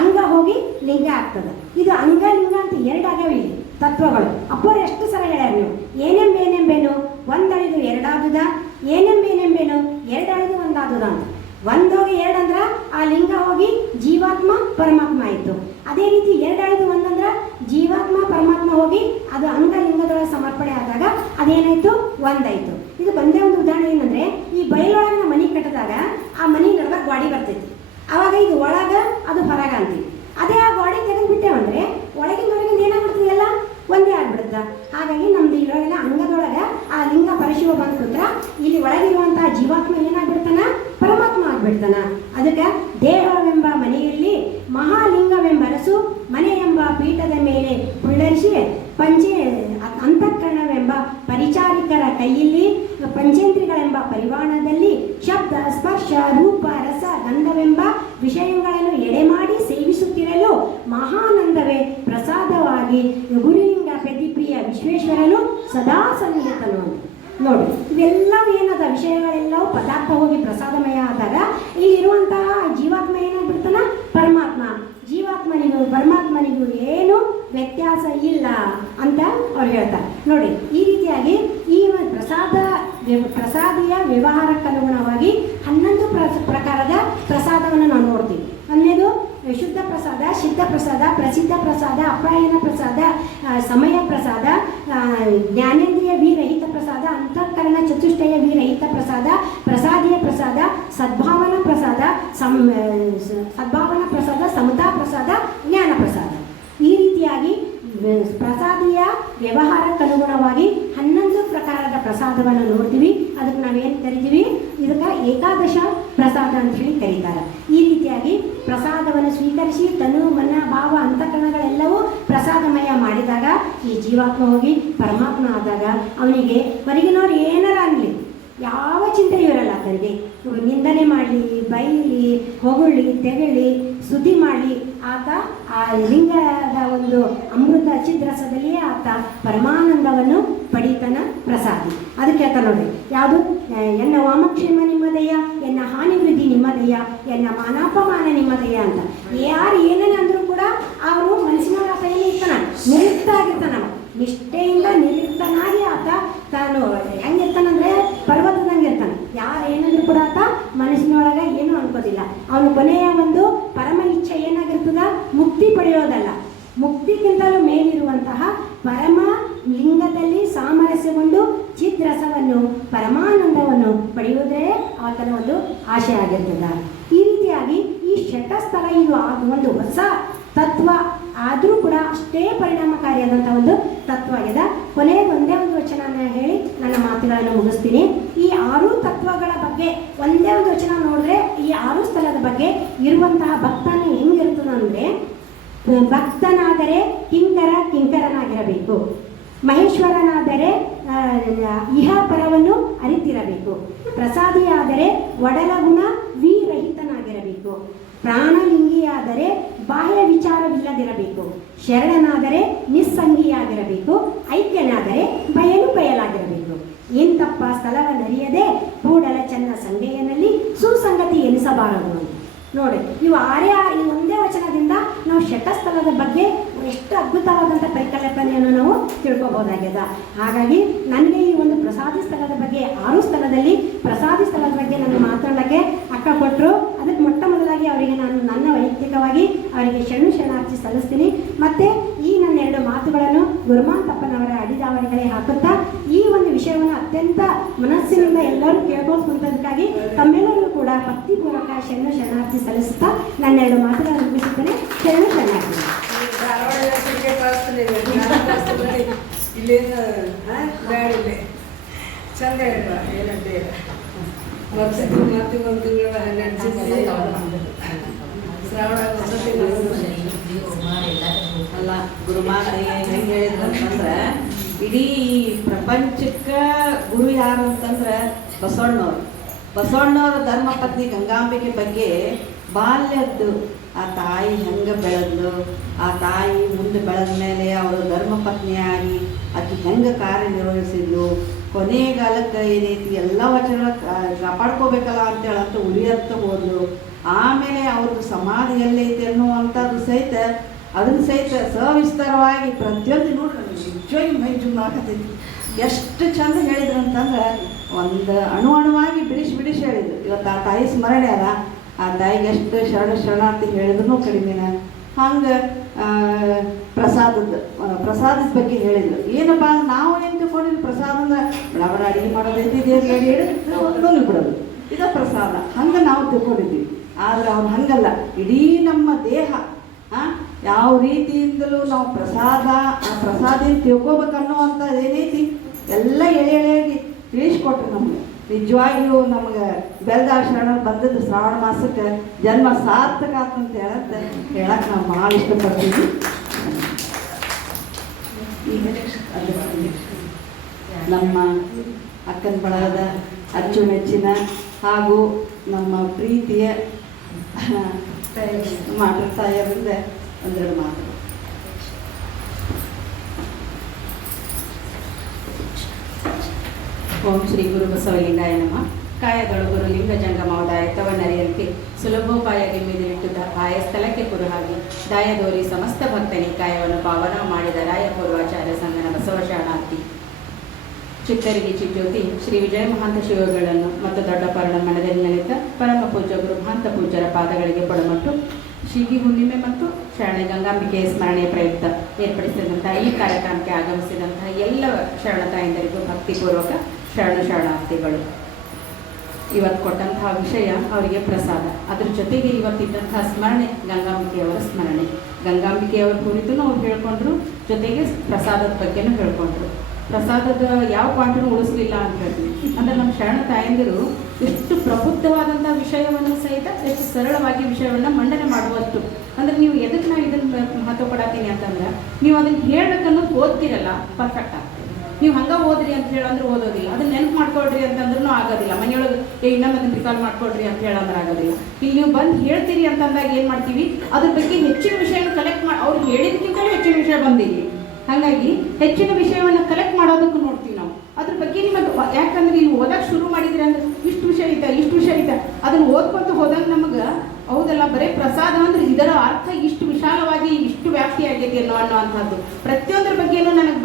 ಅಂಗ ಹೋಗಿ ಲಿಂಗ ಆಗ್ತದೆ. ಇದು ಅಂಗ ಲಿಂಗ ಅಂತ ಎರಡು ಆಗ್ಯಾವ ಇಲ್ಲಿ ತತ್ವಗಳು. ಅಪ್ಪರು ಎಷ್ಟು ಸಲ ಹೇಳ್ಯಾರ, ನೀವು ಏನೆಂಬೇನು ಒಂದಳಿದು ಎರಡಾದುದ, ಏನೆಂಬೇನು ಎರಡಳಿದು ಒಂದಾದುದ ಅಂತ. ಒಂದೋಗಿ ಎರಡು ಅಂದ್ರೆ ಆ ಲಿಂಗ ಹೋಗಿ ಜೀವಾತ್ಮ ಪರಮಾತ್ಮ ಆಯಿತು. ಅದೇ ರೀತಿ ಎರಡಳಿದು ಒಂದಂದ್ರೆ ಜೀವಾತ್ಮ ಪರಮಾತ್ಮ ಹೋಗಿ ಅದು ಅಂಗ ಲಿಂಗದೊಳಗೆ ಸಮರ್ಪಣೆ ಆದಾಗ ಅದೇನಾಯಿತು ಒಂದಾಯಿತು. ಇದು ಒಂದೇ ಒಂದು ಉದಾಹರಣೆ ಏನಂದರೆ, ಈ ಬಯಲೊಳಗೆ ನಾವು ಮನೆ ಕಟ್ಟಿದಾಗ ಆ ಮನೆ ನಡುವೆ ಗಾಡಿ ಬರ್ತೈತಿ. ಆವಾಗ ಇದು ಒಳಗೆ ಅದು ಹೊರಗೆ ಅಂತೀವಿ. ಅದೇ ಆ ಗಾಡಿ ತೆಗೆದುಬಿಟ್ಟೇವಂದರೆ ಒಳಗಿಂದ ಹೊರಗಿಂದ ಏನಾಗ್ಬಿಡ್ತದೆ, ಎಲ್ಲ ಒಂದೇ ಆಗ್ಬಿಡುತ್ತೆ. ಹಾಗಾಗಿ ನಮ್ದು ಇರೋಲ್ಲ ಅಂಗದೊಳಗೆ ಆ ಲಿಂಗ ಪರಶಿವ ಬಂದು ಕೂತ್ರೆ ಇಲ್ಲಿ ಒಳಗಿರುವಂತಹ ಜೀವಾತ್ಮ ಏನಾಗ್ಬಿಡ್ತಾನ, ಪರಮಾತ್ಮ ಆಗ್ಬಿಡ್ತಾನ. ಅದಕ್ಕೆ ದೇಹವೆಂಬ ಮನೆಯಲ್ಲಿ ಮಹಾಲಿಂಗವೆಂಬರಸು ಮನೆ ಎಂಬ ಪೀಠದ ಮೇಲೆ ಕುಳ್ಳರಿಸಿ ಅಂತಃಕರಣವೆಂಬ ಪರಿಚಾರಿಕರ ಕೈಯಲ್ಲಿ ಪಂಚೇಂದ್ರಿಗಳೆಂಬ ಪರಿವಾಣದಲ್ಲಿ ಶಬ್ದ ಸ್ಪರ್ಶ ರೂಪ ರಸ ಗಂಧವೆಂಬ ವಿಷಯಗಳನ್ನು ಎಡೆಮಾಡಿ ಸೇವಿಸುತ್ತಿರಲು ಮಹಾನಂದವೇ ಪ್ರಸಾದವಾಗಿ ಗುರುಲಿಂಗ ಪ್ರತಿಪ್ರಿಯ ವಿಶ್ವೇಶ್ವರನು ಸದಾ ಸನ್ನಿಹಿತನು ಅಂತ. ನೋಡಿ ಇವೆಲ್ಲವೂ ಏನದ ವಿಷಯಗಳೆಲ್ಲವೂ ಪದಾರ್ಥ ಹೋಗಿ ಪ್ರಸಾದಮಯ ಆದಾಗ ಇಲ್ಲಿರುವಂತಹ ಜೀವಾತ್ಮ ಏನಾಗ್ಬಿಡ್ತಾನ, ಪರಮಾತ್ಮ. ಜೀವಾತ್ಮನಿಗೂ ಪರಮಾತ್ಮನಿಗೂ ಏನು ವ್ಯತ್ಯಾಸ ಇಲ್ಲ ಅಂತ ಅವ್ರು ಹೇಳ್ತಾರೆ. ನೋಡಿ ಈ ರೀತಿಯಾಗಿ ಈ ಪ್ರಸಾದಿಯ ವ್ಯವಹಾರಕ್ಕನುಗುಣವಾಗಿ 11 ಪ್ರಕಾರದ ಪ್ರಸಾದವನ್ನು ನಾವು ನೋಡ್ತೀವಿ. ಒಂದನೇದು ಶುದ್ಧ ಪ್ರಸಾದ, ಸಿದ್ಧ ಪ್ರಸಾದ, ಪ್ರಸಿದ್ಧ ಪ್ರಸಾದ, ಅಪ್ರಾಯಣ ಪ್ರಸಾದ, ಸಮಯ ಪ್ರಸಾದ, ಜ್ಞಾನೇಂದ್ರಿಯ ವಿರಹಿತ ಪ್ರಸಾದ, ಅಂತಃಕರಣ ಚತುಷ್ಟಯ ವಿರಹಿತ ಪ್ರಸಾದ, ಪ್ರಸಾದಿಯ ಪ್ರಸಾದ, ಸದ್ಭಾವನಾ ಪ್ರಸಾದ, ಸದ್ಭಾವನಾ ಪ್ರಸಾದ, ಸಮತಾ ಪ್ರಸಾದ, ಜ್ಞಾನ ಪ್ರಸಾದ. ಈ ರೀತಿಯಾಗಿ ಪ್ರಸಾದಿಯ ವ್ಯವಹಾರಕ್ಕನುಗುಣವಾಗಿ 11 ಪ್ರಕಾರದ ಪ್ರಸಾದವನ್ನು ನೋಡ್ತೀವಿ. ಅದಕ್ಕೆ ನಾವೇನು ಕರಿತೀವಿ, ಇದಕ್ಕೆ ಏಕಾದಶ ಪ್ರಸಾದ ಅಂತ ಹೇಳಿ ಕರೀತಾರೆ. ಈ ರೀತಿಯಾಗಿ ಪ್ರಸಾದವನ್ನು ಸ್ವೀಕರಿಸಿ ತನು ಮನ ಭಾವ ಅಂತಃಕರಣಗಳೆಲ್ಲವೂ ಪ್ರಸಾದಮಯ ಮಾಡಿದಾಗ ಈ ಜೀವಾತ್ಮ ಹೋಗಿ ಪರಮಾತ್ಮ ಆದಾಗ ಅವನಿಗೆ ಹೊರಗಿನವ್ರು ಏನಾರ ಅನ್ನಲಿ ಯಾವ ಚಿಂತೆಯೂ ಇರಲ್ಲ. ಆತನಿಗೆ ನಿಂದನೆ ಮಾಡಲಿ, ಬೈಲಿ, ಹೊಗಳಿ, ತೆಗಳಿ, ಸುದ್ದಿ ಮಾಡಲಿ, ಆತ ಆ ಲಿಂಗದ ಒಂದು ಅಮೃತ ಚಿದ್ರಸದಲ್ಲಿಯೇ ಆತ ಪರಮಾನಂದವನ್ನು ಪಡೀತನ ಪ್ರಸಾದಿ. ಅದಕ್ಕೆ ಹೇಳ್ತಾ ನೋಡಿ, ಯಾವುದು ಎನ್ನ ವಾಮಕ್ಷೇಮ ನಿಮ್ಮದಯ್ಯ, ಎನ್ನ ಹಾನಿ ವೃದ್ಧಿ ನಿಮ್ಮದಯ್ಯ, ಎನ್ನ ಮಾನಾಪಮಾನ ನಿಮ್ಮದಯ್ಯ ಅಂತ. ಯಾರು ಏನೇನು ಅಂದರೂ ಕೂಡ ಅವರು ಮನಸ್ಸಿನವರ ಕೈಯಲ್ಲಿ ಇರ್ತಾನ, ನಿರುಕ್ತ ಆಗಿರ್ತಾನ. ನಿಷ್ಠೆಯಿಂದ ನಿರುಕ್ತನಾಗಿ ಆತ ತಾನು ಹೆಂಗಿರ್ತಾನಂದ್ರೆ ಪರ್ವತದಂಗೆ ಇರ್ತಾನೆ. ಯಾರು ಏನಂದ್ರೂ ಕೂಡ ಆತ ಮನಸ್ಸಿನೊಳಗೆ ಏನೂ ಅನ್ಕೋದಿಲ್ಲ. ಅವನು ಕೊನೆಯ ಒಂದು ಪರಮ ಇಚ್ಛೆ ಏನಾಗಿರ್ತದ, ಮುಕ್ತಿ ಪಡೆಯೋದಲ್ಲ, ಮುಕ್ತಿಗಿಂತಲೂ ಮೇಲಿರುವಂತಹ ಪರಮ ಲಿಂಗದಲ್ಲಿ ಸಾಮರಸ್ಯಗೊಂಡು ಚಿದ್ರಸವನ್ನು ಪರಮಾನಂದವನ್ನು ಪಡೆಯುವುದೇ ಆತನ ಒಂದು ಆಶೆ ಆಗಿರ್ತದ. ಈ ರೀತಿಯಾಗಿ ಈ ಶಟಸ್ಥಲ ಇದು ಒಂದು ಹೊಸ ತತ್ವ ಆದರೂ ಕೂಡ ಅಷ್ಟೇ ಪರಿಣಾಮಕಾರಿಯಾದಂಥ ಒಂದು ತತ್ವ ಆಗಿದೆ. ಕೊನೆಯ ಒಂದೇ ಒಂದು ವಚನ ಹೇಳಿ ನನ್ನ ಮಾತುಗಳನ್ನು ಮುಗಿಸ್ತೀನಿ. ಈ 6 ತತ್ವಗಳ ಬಗ್ಗೆ ಒಂದೇ ಒಂದು ವಚನ ನೋಡಿದ್ರೆ ಈ 6 ಸ್ಥಳದ ಬಗ್ಗೆ ಇರುವಂತಹ ಭಕ್ತನ ಹೆಂಗಿರ್ತದಂದರೆ, ಭಕ್ತನಾದರೆ ಕಿಂಕರನಾಗಿರಬೇಕು, ಮಹೇಶ್ವರನಾದರೆ ಇಹ ಪರವನ್ನು ಅರಿತಿರಬೇಕು, ಪ್ರಸಾದಿಯಾದರೆ ಒಡಲಗುಣ ವಿರಹಿತನಾಗಿರಬೇಕು, ಪ್ರಾಣಲಿಂಗಿಯಾದರೆ ಬಾಹ್ಯ ವಿಚಾರವಿಲ್ಲದಿರಬೇಕು, ಶರಣನಾದರೆ ನಿಸ್ಸಂಗಿಯಾಗಿರಬೇಕು, ಐಕ್ಯನಾದರೆ ಬಯಲಾಗಿರಬೇಕು. ಇಂತಪ್ಪ ಸ್ಥಳವನ್ನರಿಯದೆ ಕೂಡಲ ಚೆನ್ನ ಸಂಗೆಯನಲ್ಲಿ ಸುಸಂಗತಿ ಎನಿಸಬಾರದು. ನೋಡಿ ಇವು ಈ ಒಂದೇ ವಚನದಿಂದ ನಾವು ಶಟಸ್ಥಲದ ಬಗ್ಗೆ ಎಷ್ಟು ಅದ್ಭುತವಾದಂಥ ಪರಿಕಲ್ಪನೆಯನ್ನು ನಾವು ತಿಳ್ಕೊಬೋದಾಗ್ಯದ. ಹಾಗಾಗಿ ನನಗೆ ಈ ಒಂದು ಪ್ರಸಾದಿ ಸ್ಥಳದ ಬಗ್ಗೆ 6 ಸ್ಥಳದಲ್ಲಿ ಪ್ರಸಾದಿ ಸ್ಥಳದ ಬಗ್ಗೆ ನನಗೆ ಮಾತಾಡೋಕ್ಕೆ ಅಕ್ಕ ಕೊಟ್ಟರು. ಅದಕ್ಕೆ ಮೊಟ್ಟ ಮೊದಲಾಗಿ ಅವರಿಗೆ ನಾನು ನನ್ನ ವೈಯಕ್ತಿಕವಾಗಿ ಅವರಿಗೆ ಶರಣಾರ್ಥಿ ಸಲ್ಲಿಸ್ತೀನಿ. ಮತ್ತು ಈ ನನ್ನ 2 ಮಾತುಗಳನ್ನು ಗುರುಮಾಂತಪ್ಪನವರ ಅಡಿದಾವರಿಗಳೇ ಹಾಕುತ್ತಾ ಈ ಒಂದು ವಿಷಯವನ್ನು ಅತ್ಯಂತ ಮನಸ್ಸಿನಿಂದ ಎಲ್ಲರೂ ಕೇಳ್ಕೊಳ್ತಕ್ಕಂಥದಕ್ಕಾಗಿ ತಮ್ಮೆಲ್ಲರೂ ಕೂಡ ಭಕ್ತಿಪೂರ್ವಕ ಶರಣಾರ್ಥಿ ಸಲ್ಲಿಸುತ್ತಾ ನನ್ನ 2 ಮಾತುಗಳನ್ನು ಮುಗಿಸುತ್ತೇನೆ. ಶರಣಾರ್ಥಿ. ಇಲ್ಲೇನು ಬ್ಯಾಡಿಲ್ಲ ಚಂದ ಹೇಳುವ ಏನಂತ ಇಲ್ಲ ವರ್ಷಕ್ಕೆ ಮತ್ತೆ 1 ತಿಂಗಳ 12 ಶ್ರಾವಣ ಅಲ್ಲ ಗುರುಮಾತೆಗೆ ಹೆಂಗೆ ಹೇಳಿದ್ರು ಅಂತಂದ್ರೆ ಇಡೀ ಪ್ರಪಂಚಕ್ಕೆ ಗುರು ಯಾರು ಅಂತಂದ್ರೆ ಬಸವಣ್ಣವ್ರ ಧರ್ಮಪತ್ನಿ ಗಂಗಾಂಬಿಕೆ ಬಗ್ಗೆ ಬಾಲ್ಯದ್ದು ಆ ತಾಯಿ ಹೆಂಗೆ ಬೆಳೆದ್ಲು, ಆ ತಾಯಿ ಮುಂದೆ ಬೆಳೆದ ಮೇಲೆ ಅವರು ಧರ್ಮಪತ್ನಿಯಾಗಿ ಆಕೆ ಹೆಂಗೆ ಕಾರ್ಯನಿರ್ವಹಿಸಿದ್ಲು, ಕೊನೆಗಾಲಕ್ಕೆ ಏನೈತಿ ಎಲ್ಲ ವಚನ ಕಾಪಾಡ್ಕೋಬೇಕಲ್ಲ ಅಂತೇಳಂತ ಉಳಿಯತ್ತ ಹೋದ್ಲು. ಆಮೇಲೆ ಅವ್ರದ್ದು ಸಮಾಧಿ ಎಲ್ಲೈತೆ ಅನ್ನುವಂಥದ್ದು ಸಹಿತ ಅದನ್ನು ಸಹಿತ ಸವಿಸ್ತಾರವಾಗಿ ಪ್ರತಿಯೊಂದು ನೋಡ್ರಿ ನಿಜವಾಗಿ ಮೈ ಜುಮ್ ಹಾಕತೈತಿ. ಎಷ್ಟು ಚಂದ ಹೇಳಿದ್ರು ಅಂತಂದ್ರೆ ಒಂದು ಅಣುವಾಗಿ ಬಿಡಿಸಿ ಹೇಳಿದ್ರು. ಇವತ್ತು ಆ ತಾಯಿ ಸ್ಮರಣೆ ಅಲ್ಲ, ಆ ತಾಯಿಗೆ ಎಷ್ಟು ಶರಣಾರ್ಥಿ ಹೇಳಿದ್ರು ಕಡಿಮೆನ. ಹಂಗೆ ಪ್ರಸಾದದ ಬಗ್ಗೆ ಹೇಳಿದ್ರು. ಏನಪ್ಪ ನಾವು ಏನು ತಿಳ್ಕೊಂಡಿದ್ವಿ ಪ್ರಸಾದ ಅಂದ್ರೆ ಬಡ ಅಡುಗೆ ಮಾಡೋದೈತಿ ದೇವ್ರಿಗೆ ಹೇಳಿ ಬಿಡೋದು ಇದು ಪ್ರಸಾದ ಹಂಗೆ ನಾವು ತಿಳ್ಕೊಂಡಿದ್ವಿ. ಆದರೆ ಅವ್ರು ಹಂಗಲ್ಲ, ಇಡೀ ನಮ್ಮ ದೇಹ ಯಾವ ರೀತಿಯಿಂದಲೂ ನಾವು ಪ್ರಸಾದಿಂದ ತಿಳ್ಕೊಬೇಕನ್ನೋವಂಥದ್ದು ಏನೈತಿ ಎಲ್ಲ ಎಳೆಯಾಗಿ ತಿಳಿಸ್ಕೊಟ್ರು ನಮಗೆ. ನಿಜವಾಗಿಯೂ ನಮಗೆ ಬೆಳೆದ ಶರಣ ಬಂದದ್ದು ಶ್ರಾವಣ ಮಾಸಕ್ಕೆ ಜನ್ಮ ಸಾರ್ಥಕ ಆತಂತ ಹೇಳಕ್ಕೆ ನಾವು ಭಾಳ ಇಷ್ಟಪಡ್ತೀವಿ. ನಮ್ಮ ಅಕ್ಕನ ಬಳಗದ ಅಚ್ಚುಮೆಚ್ಚಿನ ಹಾಗೂ ನಮ್ಮ ಪ್ರೀತಿಯ ಮಾತೃ ತಾಯಿಯರಿಂದ 2 ಮಾತು. ಓಂ ಶ್ರೀ ಗುರು ಬಸವಲಿಂಗಾಯ ನಮಃ. ಕಾಯದೊಳಗುರು ಲಿಂಗ ಜಂಗಮವದಾಯತವನ್ನರಿಯಂತೆ ಸುಲಭೋಪಾಯಗೆ ಮೀದಲಿಟ್ಟುದ ಆಯ ಸ್ಥಳಕ್ಕೆ ಕುರುಹಾಗಿ ದಾಯದೋರಿ ಸಮಸ್ತ ಭಕ್ತನಿ ಕಾಯವನ್ನು ಪಾವನ ಮಾಡಿದ ರಾಯ ಪೂರ್ವಾಚಾರ್ಯ ಸಂಗನ ಬಸವ ಶರಣಾರ್ಥಿ. ಚಿತ್ತರಿಗೆ ಚಿಜ್ಯೋತಿ ಶ್ರೀ ವಿಜಯ ಮಹಾಂತ ಶಿವಗಳನ್ನು ಮತ್ತು ದೊಡ್ಡಪರಣ ಮನದಲ್ಲಿ ನೆಲೆತ ಪರಮ ಪೂಜ್ಯ ಗುರುಮಹಾಂತ ಪೂಜ್ಯರ ಪಾದಗಳಿಗೆ ಪೊಡಮಟ್ಟು ಶೀಗಿ ಹುಣ್ಣಿಮೆ ಮತ್ತು ಶರಣ ಗಂಗಾಂಬಿಕೆಯ ಸ್ಮರಣೆಯ ಪ್ರಯುಕ್ತ ಏರ್ಪಡಿಸಿದಂತಹ ಈ ಕಾರ್ಯಕ್ರಮಕ್ಕೆ ಆಗಮಿಸಿದಂತಹ ಎಲ್ಲ ಶರಣ ತಾಯಂದರಿಗೂ ಭಕ್ತಿಪೂರ್ವಕ ಶರಣಾರ್ಥಿಗಳು. ಇವತ್ತು ಕೊಟ್ಟಂತಹ ವಿಷಯ ಅವರಿಗೆ ಪ್ರಸಾದ, ಅದ್ರ ಜೊತೆಗೆ ಇವತ್ತಿದ್ದಂತಹ ಸ್ಮರಣೆ ಗಂಗಾಂಬಿಕೆಯವರ ಸ್ಮರಣೆ. ಗಂಗಾಂಬಿಕೆಯವರ ಕುರಿತು ಅವ್ರು ಹೇಳ್ಕೊಂಡ್ರು, ಜೊತೆಗೆ ಪ್ರಸಾದದ ಬಗ್ಗೆನೂ ಹೇಳ್ಕೊಂಡ್ರು. ಪ್ರಸಾದದ ಯಾವ ಪಾಠನೂ ಉಳಿಸ್ಲಿಲ್ಲ ಅಂತ ಹೇಳ್ತೀವಿ. ಅಂದರೆ ನಮ್ಮ ಶರಣ ತಾಯಂದಿರು ಎಷ್ಟು ಪ್ರಬುದ್ಧವಾದಂಥ ವಿಷಯವನ್ನು ಸಹಿತ ಎಷ್ಟು ಸರಳವಾಗಿ ವಿಷಯವನ್ನು ಮಂಡನೆ ಮಾಡುವಷ್ಟು. ಅಂದರೆ ನೀವು ಎದಕ್ಕೆ ನಾನು ಇದನ್ನು ಮಹತ್ವ ಕೊಡತ್ತೀನಿ ಅಂತಂದ್ರೆ, ನೀವು ಅದನ್ನು ಹೇಳ್ಬೇಕನ್ನೋದು ಓದ್ತಿರಲ್ಲ ಪರ್ಫೆಕ್ಟ್ ಆಗ್ತದೆ. ನೀವು ಹಂಗೆ ಓದ್ರಿ ಅಂತ ಹೇಳಂದ್ರೆ ಓದೋದಿಲ್ಲ, ಅದನ್ನ ನೆನಪು ಮಾಡ್ಕೊಳ್ರಿ ಅಂತಂದ್ರೂ ಆಗೋದಿಲ್ಲ. ಮನೆಯೊಳಗೆ ಇನ್ನೊಂದು ರಿಕಾಲ್ ಮಾಡ್ಕೊಳ್ರಿ ಅಂತ ಹೇಳಂದ್ರೆ ಆಗೋದಿಲ್ಲ. ಇಲ್ಲಿ ನೀವು ಬಂದು ಹೇಳ್ತೀರಿ ಅಂತಂದಾಗ ಏನು ಮಾಡ್ತೀವಿ, ಅದ್ರ ಬಗ್ಗೆ ಹೆಚ್ಚಿನ ವಿಷಯನ ಕಲೆಕ್ಟ್ ಮಾಡಿ ಅವ್ರು ಹೇಳಿದಕ್ಕಿಂತಲೂ ಹೆಚ್ಚಿನ ವಿಷಯ ಬಂದಿಲ್ಲ. ಹಾಗಾಗಿ ಹೆಚ್ಚಿನ ವಿಷಯವನ್ನು ಕಲೆಕ್ಟ್ ಮಾಡೋದಕ್ಕೂ ನೋಡ್ತೀವಿ ನಾವು. ಅದ್ರ ಬಗ್ಗೆ ನಿಮಗೆ ಯಾಕಂದ್ರೆ ಇಲ್ಲಿ ಓದಕ್ಕೆ ಶುರು ಮಾಡಿದ್ರೆ ಅಂದ್ರೆ ಇಷ್ಟು ವಿಷಯ ಐತೆ ಅದನ್ನು ಓದ್ಕೊಂತ ಹೋದಾಗ ನಮಗೆ ಹೌದಲ್ಲ, ಬರೀ ಪ್ರಸಾದ ಅಂದ್ರೆ ಇದರ ಅರ್ಥ ಇಷ್ಟು ವಿಶಾಲವಾಗಿ ಇಷ್ಟು ವ್ಯಾಪ್ತಿ ಆಗೈತಿ ಅನ್ನುವಂಥದ್ದು. ಪ್ರತಿಯೊಂದ್ರ ಬಗ್ಗೆನೂ ನನಗೆ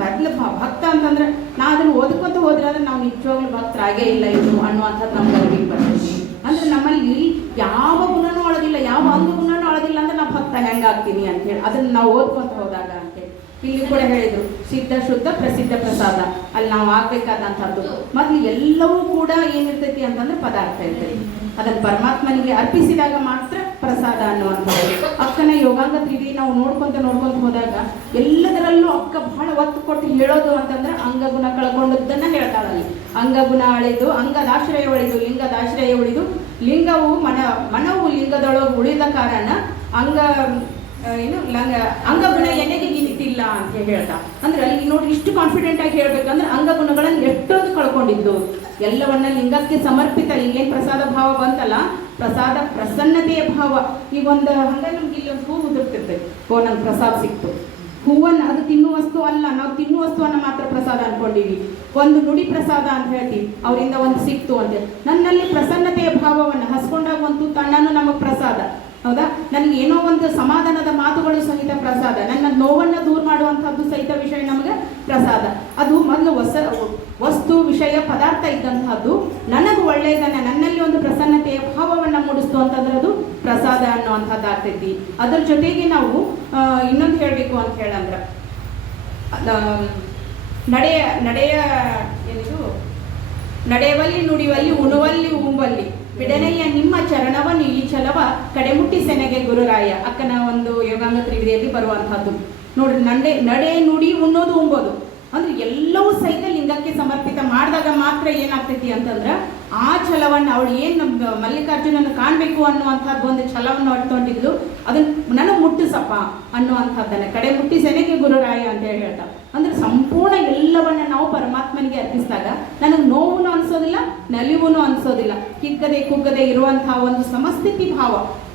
ಭಕ್ತ ಅಂತಂದ್ರೆ ನಾ ಅದನ್ನು ಓದ್ಕೊಂತ ಹೋದ್ರೆ ಅಂದ್ರೆ ನಾವು ನಿಜವಾಗ್ಲೂ ಭಕ್ತರಾಗೇ ಇಲ್ಲ ಇನ್ನು ಅನ್ನುವಂಥದ್ದು ನಮ್ಗೆ ಅರಿವಿಗೆ ಬರ್ತೈತಿ. ಅಂದ್ರೆ ನಮ್ಮಲ್ಲಿ ಯಾವ ಗುಣನೂ ಅಳೋದಿಲ್ಲ, ಯಾವ ಒಂದು ಗುಣನೂ ಅಳೋದಿಲ್ಲ ಅಂದ್ರೆ ನಾವು ಭಕ್ತ ಹೆಂಗಾಗ್ತೀನಿ ಅಂತ ಹೇಳಿ ಅದನ್ನು ನಾವು ಓದ್ಕೊಂತ ಹೋದಾಗ ಅಂತೇಳಿ ಇಲ್ಲಿ ಕೂಡ ಹೇಳಿದ್ರು, ಸಿದ್ಧ ಶುದ್ಧ ಪ್ರಸಿದ್ಧ ಪ್ರಸಾದ. ಅಲ್ಲಿ ನಾವು ಆಗ್ಬೇಕಾದಂಥದ್ದು ಮೊದಲು ಎಲ್ಲವೂ ಕೂಡ ಏನಿರ್ತೈತಿ ಅಂತಂದ್ರೆ ಪದಾರ್ಥ ಇರ್ತೈತಿ. ಅದನ್ನು ಪರಮಾತ್ಮನಿಗೆ ಅರ್ಪಿಸಿದಾಗ ಮಾತ್ರ ಪ್ರಸಾದ ಅನ್ನುವಂಥದ್ದು. ಅಕ್ಕನ ಯೋಗಾಂಗ 3D ನಾವು ನೋಡ್ಕೊಂತ ಹೋದಾಗ ಎಲ್ಲದರಲ್ಲೂ ಅಕ್ಕ ಬಹಳ ಒತ್ತು ಕೊಟ್ಟು ಹೇಳೋದು ಅಂತಂದ್ರೆ ಅಂಗಗುಣ ಕಳ್ಕೊಂಡದ್ದನ್ನ ಹೇಳ್ತಾಳಲ್ಲಿ. ಅಂಗಗುಣ ಅಳಿದು ಅಂಗದಾಶ್ರಯ ಉಳಿದು ಲಿಂಗದಾಶ್ರಯ ಉಳಿದು ಲಿಂಗವು ಮನವು ಲಿಂಗದೊಳಗೆ ಉಳಿದ ಕಾರಣ ಅಂಗಗುಣ ಎನೆಗೆ ನಿಂತಿಲ್ಲ ಅಂತ ಹೇಳ್ತಾ. ಅಂದ್ರೆ ಅಲ್ಲಿ ನೋಡಿ ಇಷ್ಟು ಕಾನ್ಫಿಡೆಂಟ್ ಆಗಿ ಹೇಳ್ಬೇಕಂದ್ರೆ ಅಂಗಗುಣಗಳನ್ನು ಎಷ್ಟೊಂದು ಕಳ್ಕೊಂಡಿದ್ದು ಎಲ್ಲವನ್ನ ಲಿಂಗಕ್ಕೆ ಸಮರ್ಪಿತ. ಇಲ್ಲೇನು ಪ್ರಸಾದ ಭಾವ ಬಂತಲ್ಲ, ಪ್ರಸಾದ ಪ್ರಸನ್ನತೆಯ ಭಾವ. ಈಗ ಒಂದು ಹಂಗೆ ನಮ್ಗೆ ಇಲ್ಲಿ ಒಂದು ಹೂ ಉದುರ್ತಿರ್ತೈತಿ, ನಂಗೆ ಪ್ರಸಾದ ಸಿಕ್ತು. ಹೂವನ್ನು ಅದು ತಿನ್ನುವ ವಸ್ತು ಅಲ್ಲ, ನಾವು ತಿನ್ನುವ ವಸ್ತುವನ್ನು ಮಾತ್ರ ಪ್ರಸಾದ ಅನ್ಕೊಂಡಿವಿ. ಒಂದು ನುಡಿ ಪ್ರಸಾದ ಅಂತ ಹೇಳ್ತೀವಿ, ಅವರಿಂದ ಒಂದು ಸಿಕ್ತು ಅಂತೇಳಿ. ನನ್ನಲ್ಲಿ ಪ್ರಸನ್ನತೆಯ ಭಾವವನ್ನು ಹಸ್ಕೊಂಡಾಗ ಒಂದು ತಣ್ಣನು ನಮಗೆ ಪ್ರಸಾದ. ಹೌದಾ, ನನಗೆ ಏನೋ ಒಂದು ಸಮಾಧಾನದ ಮಾತುಗಳು ಸಹಿತ ಪ್ರಸಾದ, ನನ್ನ ನೋವನ್ನು ದೂರ ಮಾಡುವಂಥದ್ದು ಸಹಿತ ವಿಷಯ ನಮಗೆ ಪ್ರಸಾದ. ಅದು ಮೊದಲು ವಸ್ತು ವಿಷಯ ಪದಾರ್ಥ ಇದ್ದಂತಹದ್ದು ನನಗೆ ಒಳ್ಳೆಯದನ್ನ ನನ್ನಲ್ಲಿ ಒಂದು ಪ್ರಸನ್ನತೆಯ ಭಾವವನ್ನು ಮೂಡಿಸ್ತು ಅಂತಂದ್ರೆ ಅದು ಪ್ರಸಾದ ಅನ್ನುವಂಥದ್ದು ಆಗ್ತೈತಿ. ಅದ್ರ ಜೊತೆಗೆ ನಾವು ಇನ್ನೊಂದು ಹೇಳಬೇಕು ಅಂತ ಹೇಳಂದ್ರೆ ನಡೆಯವಲ್ಲಿ ನುಡಿವಲ್ಲಿ ಉಣುವಲ್ಲಿ ಉಂಬಲ್ಲಿ ಬಿಡನೆಯ ನಿಮ್ಮ ಚರಣವನ್ನು ಈ ಛಲವ ಕಡೆಮುಟ್ಟಿ ಸೆನೆಗೆ ಗುರುರಾಯ ಅಕ್ಕನ ಒಂದು ಯೋಗಾಂಗ ತ್ರಿವಿಧಿಯಲ್ಲಿ ಬರುವಂತಹದ್ದು ನೋಡ್ರಿ. ನಡೆ ನುಡಿ ಉಣ್ಣೋದು ಉಂಬೋದು ಅಂದ್ರೆ ಎಲ್ಲವೂ ಸಹಿತ ಲಿಂಗಕ್ಕೆ ಸಮರ್ಪಿತ ಮಾಡಿದಾಗ ಮಾತ್ರ ಏನಾಗ್ತೈತಿ ಅಂತಂದ್ರೆ ಆ ಛಲವನ್ನು ಅವಳು ಏನು ಮಲ್ಲಿಕಾರ್ಜುನನ್ನು ಕಾಣಬೇಕು ಅನ್ನುವಂಥದ್ದು ಒಂದು ಛಲವನ್ನು ಹೊಡ್ಕೊಂಡಿದ್ಲು, ಅದನ್ನ ನನಗೆ ಮುಟ್ಟಿಸಪ್ಪ ಅನ್ನುವಂಥದ್ದನ್ನ ಕಡೆ ಮುಟ್ಟಿ ಸೆನೆಗೆ ಗುರುರಾಯ ಅಂತ ಹೇಳಿ ಹೇಳ್ತಾರೆ. ಅಂದ್ರೆ ಸಂಪೂರ್ಣ ಎಲ್ಲವನ್ನ ನಾವು ಪರಮಾತ್ಮನಿಗೆ ಅರ್ಪಿಸಿದಾಗ ನನಗೆ ನೋವು ಅನ್ಸೋದಿಲ್ಲ, ನಲಿವು ಅನ್ಸೋದಿಲ್ಲ. ಕುಗ್ಗದೆ ಇರುವಂತಹ ಒಂದು ಸಮಸ್ಥಿತಿ ಭಾವ,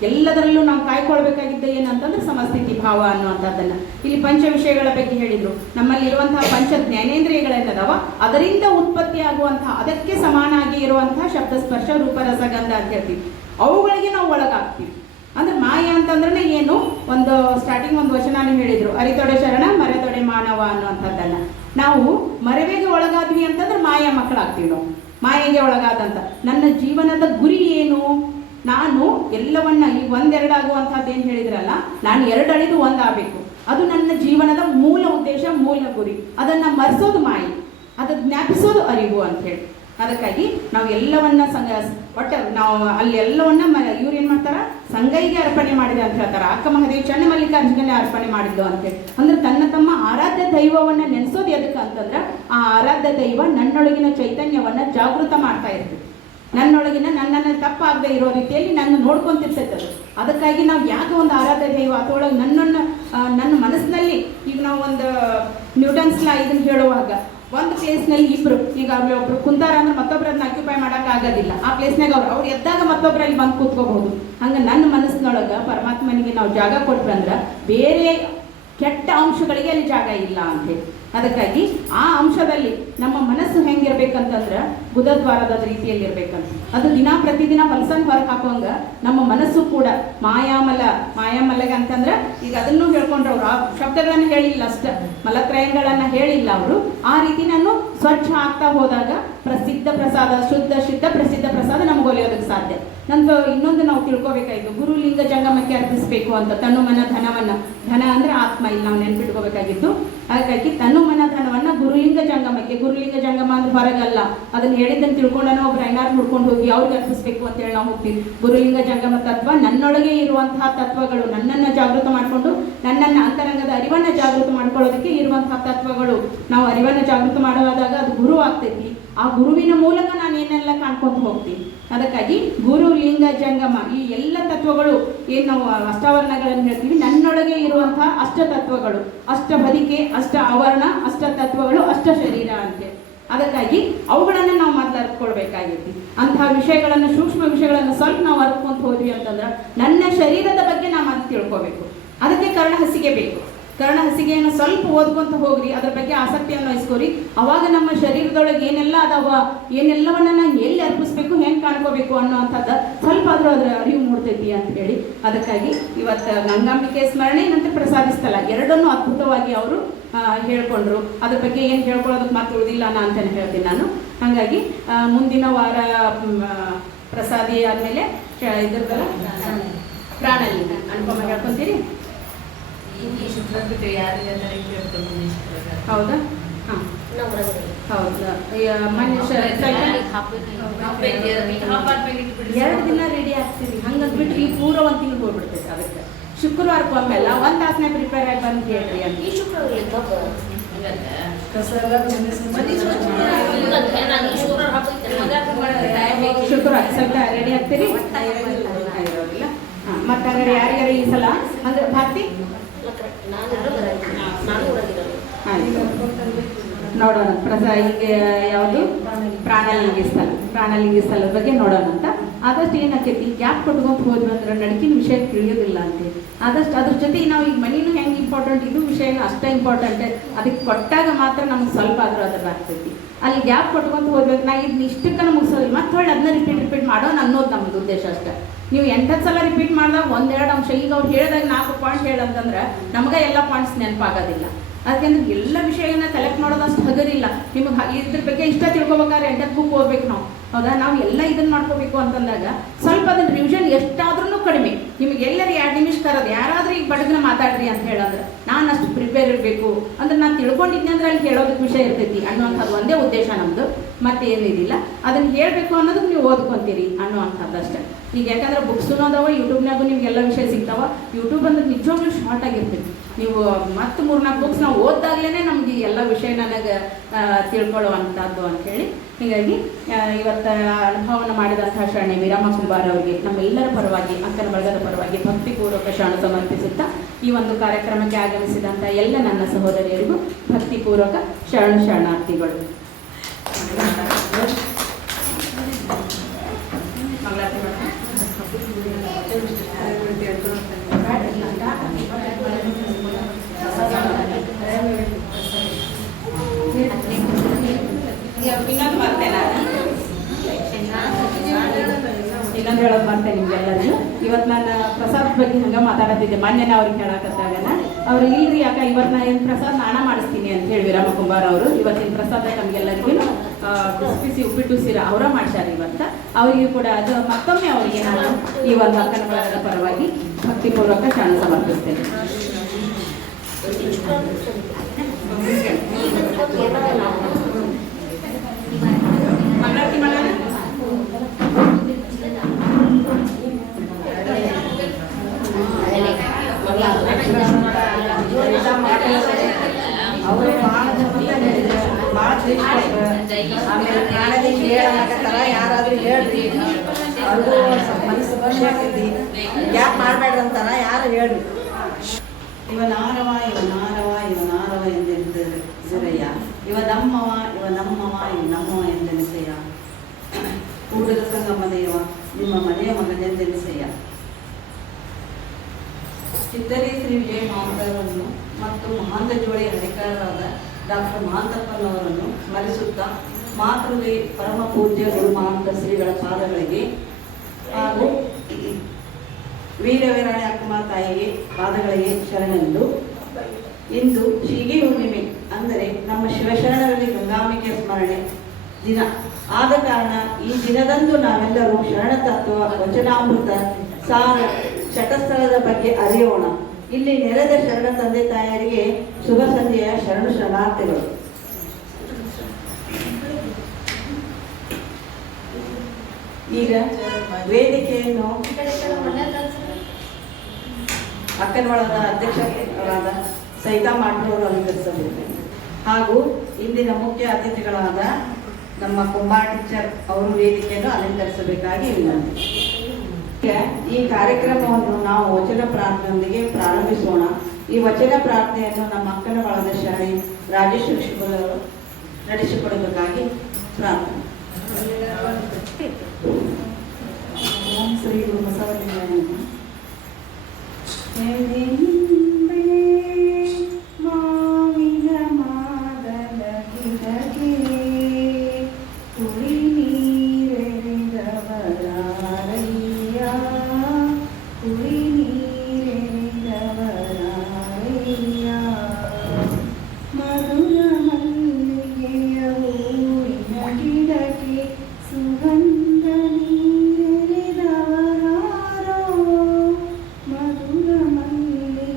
ಎಲ್ಲದರಲ್ಲೂ ನಾವು ಕಾಯ್ಕೊಳ್ಬೇಕಾಗಿದ್ದ ಏನಂತಂದ್ರೆ ಸಮಸ್ಥಿತಿ ಭಾವ ಅನ್ನುವಂಥದ್ದನ್ನ ಇಲ್ಲಿ ಪಂಚ ವಿಷಯಗಳ ಬಗ್ಗೆ ಹೇಳಿದ್ರು. ನಮ್ಮಲ್ಲಿ ಇರುವಂತಹ ಪಂಚ ಜ್ಞಾನೇಂದ್ರಿಯಗಳೇನದಾವ ಅದರಿಂದ ಉತ್ಪತ್ತಿ ಆಗುವಂತಹ ಅದಕ್ಕೆ ಸಮಾನಾಗಿ ಇರುವಂತಹ ಶಬ್ದ ಸ್ಪರ್ಶ ರೂಪರಸಗಂಧ ಅಂತ ಹೇಳ್ತೀವಿ. ಅವುಗಳಿಗೆ ನಾವು ಒಳಗಾಗ್ತೀವಿ. ಅಂದ್ರೆ ಮಾಯ ಅಂತಂದ್ರೆ ಏನು, ಒಂದು ಸ್ಟಾರ್ಟಿಂಗ್ ಒಂದು ವಚನ ಹೇಳಿದ್ರು, ಅರಿತೊಡೆ ಶರಣ ಮರೆತೊಡೆ ಮಾನವ ಅನ್ನುವಂಥದ್ದನ್ನ. ನಾವು ಮರೆವೆಗೆ ಒಳಗಾದ್ವಿ ಅಂತಂದ್ರೆ ಮಾಯಾ ಮಕ್ಕಳಾಗ್ತೀವಿ. ನಾವು ಮಾಯೆಗೆ ಒಳಗಾದಂತ ನನ್ನ ಜೀವನದ ಗುರಿ ಏನು, ನಾನು ಎಲ್ಲವನ್ನ ಈ ಒಂದೆರಡಾಗುವಂಥದ್ದು ಏನು ಹೇಳಿದ್ರಲ್ಲ, ನಾನು ಎರಡಳಿದು ಒಂದಾಗಬೇಕು, ಅದು ನನ್ನ ಜೀವನದ ಮೂಲ ಉದ್ದೇಶ, ಮೂಲ ಗುರಿ. ಅದನ್ನ ಮರೆಸೋದು ಮಾಯಿ, ಅದು ಜ್ಞಾಪಿಸೋದು ಅರಿವು ಅಂತ ಹೇಳಿ. ಅದಕ್ಕಾಗಿ ನಾವು ಎಲ್ಲವನ್ನ ಒಟ್ಟು ನಾವು ಅಲ್ಲಿ ಎಲ್ಲವನ್ನ ಇವ್ರು ಏನ್ ಮಾಡ್ತಾರ, ಸಂಗೈಗೆ ಅರ್ಪಣೆ ಮಾಡಿದೆ ಅಂತ ಹೇಳ್ತಾರ. ಅಕ್ಕ ಮಹಾದೇವಿ ಚನ್ನ ಮಲ್ಲಿಕಾರ್ಜುನನೇ ಅರ್ಪಣೆ ಮಾಡಿದ್ದು ಅಂತೇಳಿ. ಅಂದ್ರೆ ತನ್ನ ತಮ್ಮ ಆರಾಧ್ಯ ದೈವವನ್ನ ನೆನೆಸೋದು ಎದಕ್ಕೆ ಅಂತಂದ್ರೆ ಆ ಆರಾಧ್ಯ ದೈವ ನನ್ನೊಳಗಿನ ಚೈತನ್ಯವನ್ನ ಜಾಗೃತ ಮಾಡ್ತಾ ಇರ್ತೀವಿ. ನನ್ನೊಳಗಿನ ನನ್ನನ್ನು ತಪ್ಪಾಗದೆ ಇರೋ ರೀತಿಯಲ್ಲಿ ನನ್ನ ನೋಡ್ಕೊಂತಿರ್ತೈತೆ ಅದು. ಅದಕ್ಕಾಗಿ ನಾವು ಯಾಕೆ ಒಂದು ಆರಾಧ್ಯ ದೈವ ಅದರೊಳಗೆ ನನ್ನ ಮನಸ್ಸಿನಲ್ಲಿ ಈಗ ನಾವು ಒಂದು ನ್ಯೂಟನ್ಸ್ ಲಾ ಇದನ್ನ ಹೇಳುವಾಗ ಒಂದು ಪ್ಲೇಸ್ನಲ್ಲಿ ಇಬ್ರು, ಈಗ ಅವ್ರಲ್ಲಿ ಒಬ್ರು ಕುಂತಾರ ಅಂದ್ರೆ ಮತ್ತೊಬ್ಬರನ್ನ ಆಕ್ಯುಪೈ ಮಾಡಕ್ ಆಗೋದಿಲ್ಲ. ಆ ಪ್ಲೇಸ್ನಾಗ ಅವ್ರು ಎದ್ದಾಗ ಮತ್ತೊಬ್ಬರಲ್ಲಿ ಬಂದು ಕೂತ್ಕೋಬಹುದು. ಹಂಗ ನನ್ನ ಮನಸ್ಸಿನೊಳಗ ಪರಮಾತ್ಮನಿಗೆ ನಾವು ಜಾಗ ಕೊಟ್ರಂದ್ರೆ ಬೇರೆ ಕೆಟ್ಟ ಅಂಶಗಳಿಗೆ ಅಲ್ಲಿ ಜಾಗ ಇಲ್ಲ ಅಂತೇಳಿ. ಅದಕ್ಕಾಗಿ ಆ ಅಂಶದಲ್ಲಿ ನಮ್ಮ ಮನಸ್ಸು ಹೆಂಗಿರ್ಬೇಕಂತಂದ್ರೆ ಬುಧದ್ವಾರದ ರೀತಿಯಲ್ಲಿ ಇರ್ಬೇಕಂತ. ಅದು ಪ್ರತಿದಿನ ಹೊಲಸನ್ ಹೊರಗೆ ಹಾಕುವಂಗ ನಮ್ಮ ಮನಸ್ಸು ಕೂಡ ಮಾಯಾಮಲಗೆ ಅಂತಂದ್ರೆ ಈಗ ಅದನ್ನು ಹೇಳ್ಕೊಂಡ್ರೆ ಅವ್ರು ಆ ಶಬ್ದಗಳನ್ನ ಹೇಳಿಲ್ಲ, ಅಷ್ಟ ಮಲತ್ರಯಗಳನ್ನ ಹೇಳಿಲ್ಲ ಅವರು. ಆ ರೀತಿ ನಾನು ಸ್ವಚ್ಛ ಆಗ್ತಾ ಹೋದಾಗ ಪ್ರಸಿದ್ಧ ಪ್ರಸಾದ, ಶುದ್ಧ ಪ್ರಸಿದ್ಧ ಪ್ರಸಾದ ನಮ್ಗೆ ಒಲಿಯೋದಕ್ಕೆ ಸಾಧ್ಯ. ನಂದು ಇನ್ನೊಂದು ನಾವು ತಿಳ್ಕೊಬೇಕಾಯ್ತು, ಗುರುಲಿಂಗ ಜಂಗಮಕ್ಕೆ ಅರ್ಪಿಸ್ಬೇಕು ಅಂತ. ತನು ಮನ ಧನವನ್ನ, ಧನ ಅಂದ್ರೆ ಆತ್ಮ, ಇಲ್ಲಿ ನಾವು ನೆನ್ಪಿಟ್ಕೋಬೇಕಾಗಿತ್ತು. ಹಾಗಾಗಿ ತನು ಮನ ಧನವನ್ನ ಗುರುಲಿಂಗ ಜಂಗಮ ಅಂದ್ರೆ ಹೊರಗಲ್ಲ, ಅದನ್ನ ಹೇಳಿದ್ದನ್ನು ತಿಳ್ಕೊಂಡನ ಒಬ್ರು ಐನಾರು ನೋಡ್ಕೊಂಡು ಹೋಗಿ ಅವ್ರಿಗೆ ಅರ್ಪಿಸ್ಬೇಕು ಅಂತ ಹೇಳಿ ನಾವು ಹೋಗ್ತೀವಿ. ಗುರುಲಿಂಗ ಜಂಗಮ ತತ್ವ ನನ್ನೊಳಗೆ ಇರುವಂತಹ ತತ್ವಗಳು, ನನ್ನನ್ನು ಜಾಗೃತ ಮಾಡಿಕೊಂಡು ನನ್ನನ್ನು ಅಂತರಂಗದ ಅರಿವನ್ನ ಜಾಗೃತ ಮಾಡ್ಕೊಳ್ಳೋದಕ್ಕೆ ಇರುವಂತಹ ತತ್ವಗಳು. ನಾವು ಅರಿವನ್ನ ಜಾಗೃತ ಮಾಡುವಾಗ ಅದು ಗುರು ಆಗ್ತೈತಿ. ಆ ಗುರುವಿನ ಮೂಲಕ ನಾನು ಏನೆಲ್ಲ ಕಾಣ್ಕೊಂಡು ಹೋಗ್ತೀನಿ. ಅದಕ್ಕಾಗಿ ಗುರು ಲಿಂಗ ಜಂಗಮ ಈ ಎಲ್ಲ ತತ್ವಗಳು ಏನು ನಾವು ಅಷ್ಟಾವರಣಗಳನ್ನು ಹೇಳ್ತೀವಿ, ನನ್ನೊಳಗೆ ಇರುವಂತಹ ಅಷ್ಟ ತತ್ವಗಳು, ಅಷ್ಟ ಬದಿಕೆ, ಅಷ್ಟ ಆವರಣ, ಅಷ್ಟ ತತ್ವಗಳು, ಅಷ್ಟ ಶರೀರ ಅಂತೆ. ಅದಕ್ಕಾಗಿ ಅವುಗಳನ್ನು ನಾವು ಮೊದಲು ಅರ್ತ್ಕೊಳ್ಬೇಕಾಗೈತಿ. ಅಂತಹ ವಿಷಯಗಳನ್ನು, ಸೂಕ್ಷ್ಮ ವಿಷಯಗಳನ್ನು ಸ್ವಲ್ಪ ನಾವು ಅರ್ತ್ಕೊಂತ ಹೋದ್ವಿ ಅಂತಂದ್ರೆ ನನ್ನ ಶರೀರದ ಬಗ್ಗೆ ನಾವು ಅದು ತಿಳ್ಕೋಬೇಕು. ಅದಕ್ಕೆ ಕರ್ಣ ಹಸಿಗೆ ಬೇಕು. ಕರ್ಣ ಹಸಿಗೆಯನ್ನು ಸ್ವಲ್ಪ ಓದ್ಕೊಂತ ಹೋಗ್ರಿ, ಅದ್ರ ಬಗ್ಗೆ ಆಸಕ್ತಿಯನ್ನು ವಹಿಸ್ಕೋರಿ. ಅವಾಗ ನಮ್ಮ ಶರೀರದೊಳಗೆ ಏನೆಲ್ಲ ಅದಾವ, ಏನೆಲ್ಲವನ್ನ ನಾನು ಎಲ್ಲಿ ಅರ್ಪಿಸ್ಬೇಕು, ಹೆಂಗೆ ಕಾಣ್ಕೋಬೇಕು ಅನ್ನೋವಂಥದ್ದು ಸ್ವಲ್ಪ ಆದ್ರೂ ಅದರ ಅರಿವು ಮೂಡ್ತೈತಿ ಅಂತ ಹೇಳಿ. ಅದಕ್ಕಾಗಿ ಇವತ್ತು ಗಂಗಾಂಬಿಕೆ ಸ್ಮರಣೆ ನಂತರ ಪ್ರಸಾದಿಸ್ತಲ್ಲ ಎರಡನ್ನೂ ಅದ್ಭುತವಾಗಿ ಅವರು ಹೇಳ್ಕೊಂಡ್ರು. ಅದ್ರ ಬಗ್ಗೆ ಏನು ಹೇಳ್ಕೊಳ್ಳೋದಕ್ಕೆ ಮಾತು ಉಳಿದಿಲ್ಲ ಅಂತಾನೆ ಹೇಳ್ತೀನಿ ನಾನು. ಹಾಗಾಗಿ ಮುಂದಿನ ವಾರ ಪ್ರಸಾದಿ ಆದಮೇಲೆ ಇದ್ರದಲ್ಲ ಪ್ರಾಣಲಿಂಗ ಅನುಪಮ ಹೇಳ್ಕೊಂತೀರಿ. ಹೌದಾ? ಹಾಂ ಹೌದಾ. ಎರಡು ದಿನ ರೆಡಿ ಆಗ್ತೀವಿ, ಹಂಗಂತ ಬಿಟ್ಟು ಈ ಪೂರ ಒಂದು ತಿಂಗಳು ಹೋಗ್ಬಿಡ್ತೈತೆ. ಅದಕ್ಕೆ ಶುಕ್ರವಾರಕ್ಕೆ ಒಮ್ಮೆಲ್ಲ ಒಂದು ತಾಸನೇ ಪ್ರಿಪೇರ್ ಆಗಿ ಬಂದು ಹೇಳ್ರಿ ಅಂತ. ಈ ಶುಕ್ರವಾರ ಸ್ವಲ್ಪ ರೆಡಿ ಆಗ್ತೀರಿ ಇರೋದಿಲ್ಲ. ಹಾಂ, ಮತ್ತೆ ಹಂಗಾರೆ ಯಾರ್ಯಾರು ಈ ಸಲ ಅಂದ್ರೆ ಭಾರತಿ ನೋಡೋಣ. ಈಗ ಯಾವುದು ಪ್ರಾಣಲಿಂಗಿ ಸ್ಥಳದ ಬಗ್ಗೆ ನೋಡೋಣ ಅಂತ. ಆದಷ್ಟು ಏನಾಕೈತಿ, ಗ್ಯಾಪ್ ಕೊಟ್ಕೊಂತ ಹೋದ್ವಿ ಅಂದ್ರೆ ನಡಕಿನ ವಿಷಯ ತಿಳಿಯೋದಿಲ್ಲ ಅಂತೇಳಿ. ಆದಷ್ಟು ಅದ್ರ ಜೊತೆ ನಾವು ಈಗ ಮನಿನೂ ಹೆಂಗೆ ಇಂಪಾರ್ಟೆಂಟ್, ಇದು ವಿಷಯನೂ ಅಷ್ಟೇ ಇಂಪಾರ್ಟೆಂಟ್. ಅದಕ್ಕೆ ಕೊಟ್ಟಾಗ ಮಾತ್ರ ನಮ್ಗೆ ಸ್ವಲ್ಪ ಆದ್ರೂ ಅದ್ರ ಆಗ್ತೈತಿ. ಅಲ್ಲಿ ಗ್ಯಾಪ್ ಕೊಟ್ಕೊಂತ ಹೋದ್ಬೇಕು. ನಾ ಇದನ್ನ ಇಷ್ಟಕ್ಕೆ ಮುಗಿಸೋದಿಲ್ಲ, ಮತ್ತೆ ಹೊಳ್ಳಿ ಅದನ್ನ ರಿಪೀಟ್ ಮಾಡೋಣ ಅನ್ನೋದು ನಮ್ಮದು ಉದ್ದೇಶ ಅಷ್ಟೇ. ನೀವು 8 ಸಲ ರಿಪೀಟ್ ಮಾಡಿದಾಗ 1-2 ಅಂಶ, ಈಗ ಅವ್ರು ಹೇಳಿದಾಗ 4 ಪಾಯಿಂಟ್ ಹೇಳಂತಂದ್ರೆ ನಮಗೆ ಎಲ್ಲ ಪಾಯಿಂಟ್ಸ್ ನೆನಪಾಗೋದಿಲ್ಲ. ಅದಕ್ಕೆ ಎಲ್ಲ ವಿಷಯನ ಕಲೆಕ್ಟ್ ಮಾಡೋದಷ್ಟು ಹಗರಿಲ್ಲ. ನಿಮಗೆ ಇದ್ರ ಬಗ್ಗೆ ಇಷ್ಟ ತಿಳ್ಕೊಬೇಕಾದ್ರೆ 8 ಬುಕ್ ಓದ್ಬೇಕು ನಾವು, ಹೌದಾ? ನಾವು ಎಲ್ಲ ಇದನ್ನು ಮಾಡ್ಕೋಬೇಕು ಅಂತಂದಾಗ ಸ್ವಲ್ಪ ಅದನ್ನ ರಿವಿಷನ್ ಎಷ್ಟಾದ್ರೂ ಕಡಿಮೆ. ನಿಮಗೆ ಎಲ್ಲರೂ 2 ನಿಮಿಷ ಕರೋದು, ಯಾರಾದ್ರೂ ಈಗ ಬಡಗನ ಮಾತಾಡ್ರಿ ಅಂತ ಹೇಳಂದ್ರೆ ನಾನು ಅಷ್ಟು ಪ್ರಿಪೇರ್ ಇರಬೇಕು ಅಂದ್ರೆ ನಾನು ತಿಳ್ಕೊಂಡಿದ್ದೆ ಅಂದ್ರೆ ಅಲ್ಲಿ ಹೇಳೋದಕ್ಕೆ ವಿಷಯ ಇರ್ತೈತಿ ಅನ್ನುವಂಥದ್ದು ಒಂದೇ ಉದ್ದೇಶ ನಮ್ಮದು, ಮತ್ತೆ ಏನಿದಿಲ್ಲ. ಅದನ್ನು ಹೇಳಬೇಕು ಅನ್ನೋದಕ್ಕೆ ನೀವು ಓದ್ಕೊಂತೀರಿ ಅನ್ನುವಂಥದ್ದು ಅಷ್ಟೇ. ಈಗ ಯಾಕಂದ್ರೆ ಬುಕ್ಸೂ ಅದಾವ, ಯೂಟ್ಯೂಬ್ನಾಗೂ ನಿಮ್ಗೆ ಎಲ್ಲ ವಿಷಯ ಸಿಗ್ತಾವ. ಯೂಟ್ಯೂಬ್ ಅಂದ್ರೆ ನಿಜವಾಗ್ಲೂ ಶಾರ್ಟ್ ಆಗಿರ್ತೈತಿ. ನೀವು ಮತ್ತೆ 3-4 ಬುಕ್ಸ್ ನಾವು ಓದ್ದಾಗಲೇ ನಮಗೆ ಎಲ್ಲ ವಿಷಯ ನನಗೆ ತಿಳ್ಕೊಳ್ಳುವಂಥದ್ದು ಅಂಥೇಳಿ. ಹೀಗಾಗಿ ಇವತ್ತು ಅನುಭವವನ್ನು ಮಾಡಿದಂತಹ ಶರಣೆ ವೀರಮ್ಮ ಕುಂಬಾರ ಅವರಿಗೆ ನಮ್ಮೆಲ್ಲರ ಪರವಾಗಿ, ಅಕ್ಕನ ಬಳಗದ ಪರವಾಗಿ ಭಕ್ತಿಪೂರ್ವಕ ಶರಣ ಸಮರ್ಪಿಸುತ್ತಾ ಈ ಒಂದು ಕಾರ್ಯಕ್ರಮಕ್ಕೆ ಆಗಮಿಸಿದಂಥ ಎಲ್ಲ ನನ್ನ ಸಹೋದರಿಯರಿಗೂ ಭಕ್ತಿಪೂರ್ವಕ ಶರಣಾರ್ಥಿಗಳು. ಮಂಗಳಾರತಿ ಮಾಡ್ತೀನಿ. ಇನ್ನೊಂದು ಬರ್ತೇನೆ, ಇನ್ನೊಂದು ಹೇಳೋದು ಬರ್ತೇನೆ ನಿಮ್ಗೆಲ್ಲರಿಗೂ. ಇವತ್ತು ನಾನು ಪ್ರಸಾದ್ ಬಗ್ಗೆ ಹಂಗೆ ಮಾತಾಡತ್ತಿದ್ದೆ, ಮೊನ್ನೆ ಅವ್ರಿಗೆ ಹೇಳಕತ್ತಾಗನ ಅವ್ರು ಇಲ್ರಿ ಯಾಕೆ ಇವತ್ತು ನಾನು ಏನು ಪ್ರಸಾದ್ ನಾನ ಮಾಡಿಸ್ತೀನಿ ಅಂತ ಹೇಳಿ ವೀರಮ್ಮ ಕುಂಬಾರ ಅವರು ಇವತ್ತಿನ ಪ್ರಸಾದ ನಮಗೆಲ್ಲರಿಗೂ ಬಿಸಿ ಉಪ್ಪಿಟ್ಟು ಸೀರಾ ಅವರ ಮಾಡ್ಸಾರ ಇವತ್ತು. ಅವರಿಗೂ ಕೂಡ ಅದು ಮತ್ತೊಮ್ಮೆ ಅವರಿಗೆ ನಾನು ಈ ಒಂದು ಅಕ್ಕನ ಬಳಗದ ಪರವಾಗಿ ಭಕ್ತಿಪೂರ್ವಕ ಶರಣ ಸಮರ್ಪಿಸ್ತೇನೆ. ಮಂಗಳಾರತಿ ಮಾಡೋಣ. ಅವರು ಭಾಳ ಭಾಳ ಆಮೇಲೆ ಪ್ರಾಣದೇಶ ಹೇಳಕತ್ತಾರ, ಯಾರಾದ್ರೂ ಹೇಳ್ರಿ, ಅವ್ರಿಗೂ ಮನಸ್ಸು ಖುಷಿ ಆಗ್ತೈತಿ. ಯಾಕೆ ಮಾಡಬೇಡ್ರಿ ಅಂತಾರ, ಯಾರು ಹೇಳ್ರಿ. ಇವನಾರವ ಇವನಾರವ ಇವನಾರವ ಎಂದೆನಿಸರಯ್ಯ, ಇವ ನಮ್ಮವ ಇವ ನಮ್ಮವ ಇವ ನಮ್ಮವ ಎಂದೆನಿಸಯ್ಯ, ಕೂಡಲ ಸಂಗಮ ದೇವ ನಿಮ್ಮ ಮನೆಯ ಮಗನೆಂದೆನಿಸಯ್ಯ. ಚಿತ್ತರಿ ಶ್ರೀ ವಿಜಯ ಮಹಾಂತರನ್ನು ಮತ್ತು ಮಹಾಂತ ಜೋಳಿ ಹರಿಕಾರರಾದ ಡಾಕ್ಟರ್ ಮಹಾಂತಪ್ಪನವರನ್ನು ಸ್ಮರಿಸುತ್ತಾ ಮಾತೃಗೆ ಪರಮ ಪೂಜ್ಯ ಗುರು ಮಹಾಂತ ಶ್ರೀಗಳ ಪಾದಗಳಿಗೆ ಹಾಗೂ ವೀರವೀರಾಣಿ ಅಕ್ಕಮ್ಮ ತಾಯಿಗೆ ಪಾದಗಳಿಗೆ ಶರಣೆಂದು ಇಂದು ಶೀಗಿ ಹುಣ್ಣಿಮೆ ಅಂದರೆ ನಮ್ಮ ಶಿವಶರಣರಲ್ಲಿ ಗಂಗಾಂಬಿಕೆ ಸ್ಮರಣೆ ದಿನ ಆದ ಕಾರಣ ಈ ದಿನದಂದು ನಾವೆಲ್ಲರೂ ಶರಣ ತತ್ವ ವಚನಾಮೃತ ಸಾರ ಶಟಸ್ಥಳದ ಬಗ್ಗೆ ಅರಿಯೋಣ. ಇಲ್ಲಿ ನೆರೆದ ಶರಣ ತಂದೆ ತಾಯರಿಗೆ ಶುಭ ಸಂಧ್ಯೆಯ ಶರಣಾರ್ಥಿಗಳು. ಈಗ ವೇದಿಕೆಯನ್ನು ಅಕ್ಕನವಳದ ಅಧ್ಯಕ್ಷರಾದ ಸೈತಾ ಮಾಟ್ರವರು ಅಲಂಕರಿಸಬೇಕು ಹಾಗೂ ಇಂದಿನ ಮುಖ್ಯ ಅತಿಥಿಗಳಾದ ನಮ್ಮ ಕುಂಬಾರ ಟೀಚರ್ ಅವರು ವೇದಿಕೆಯನ್ನು ಅಲಂಕರಿಸಬೇಕಾಗಿ ವಿನಂತಿ. ಈ ಕಾರ್ಯಕ್ರಮವನ್ನು ನಾವು ವಚನ ಪ್ರಾರ್ಥನೆಯೊಂದಿಗೆ ಪ್ರಾರಂಭಿಸೋಣ. ಈ ವಚನ ಪ್ರಾರ್ಥನೆಯನ್ನು ನಮ್ಮ ಅಕ್ಕನ ಬಳಗದ ಶರಣೆ ರಾಜೇಶ್ ಶಿಕ್ಷಕರು ನಡೆಸಿಕೊಡಬೇಕಾಗಿ ಪ್ರಾರ್ಥನೆ. ಓಂ ಶ್ರೀ ಗುರು ಬಸವಲಿಂಗಾಯ ನಮಃ. ಮಾವಿನ ಮಾದಲ ಗಿಡಗೆ ಕುಳಿ ನೀರೆರೆದವರಾರಯ್ಯ, ಕುಳಿ ನೀರೆರೆದವರಾರಯ್ಯ. ಮಧುರ ಮಲ್ಲಿಗೆಯ ಹೂವಿನ ಗಿಡಕ್ಕೆ ಸುಗಂಧ ನೀರೆರೆದವರಾರೋ, ಮಧುರ ಮಲ್ಲಿಗೆಯ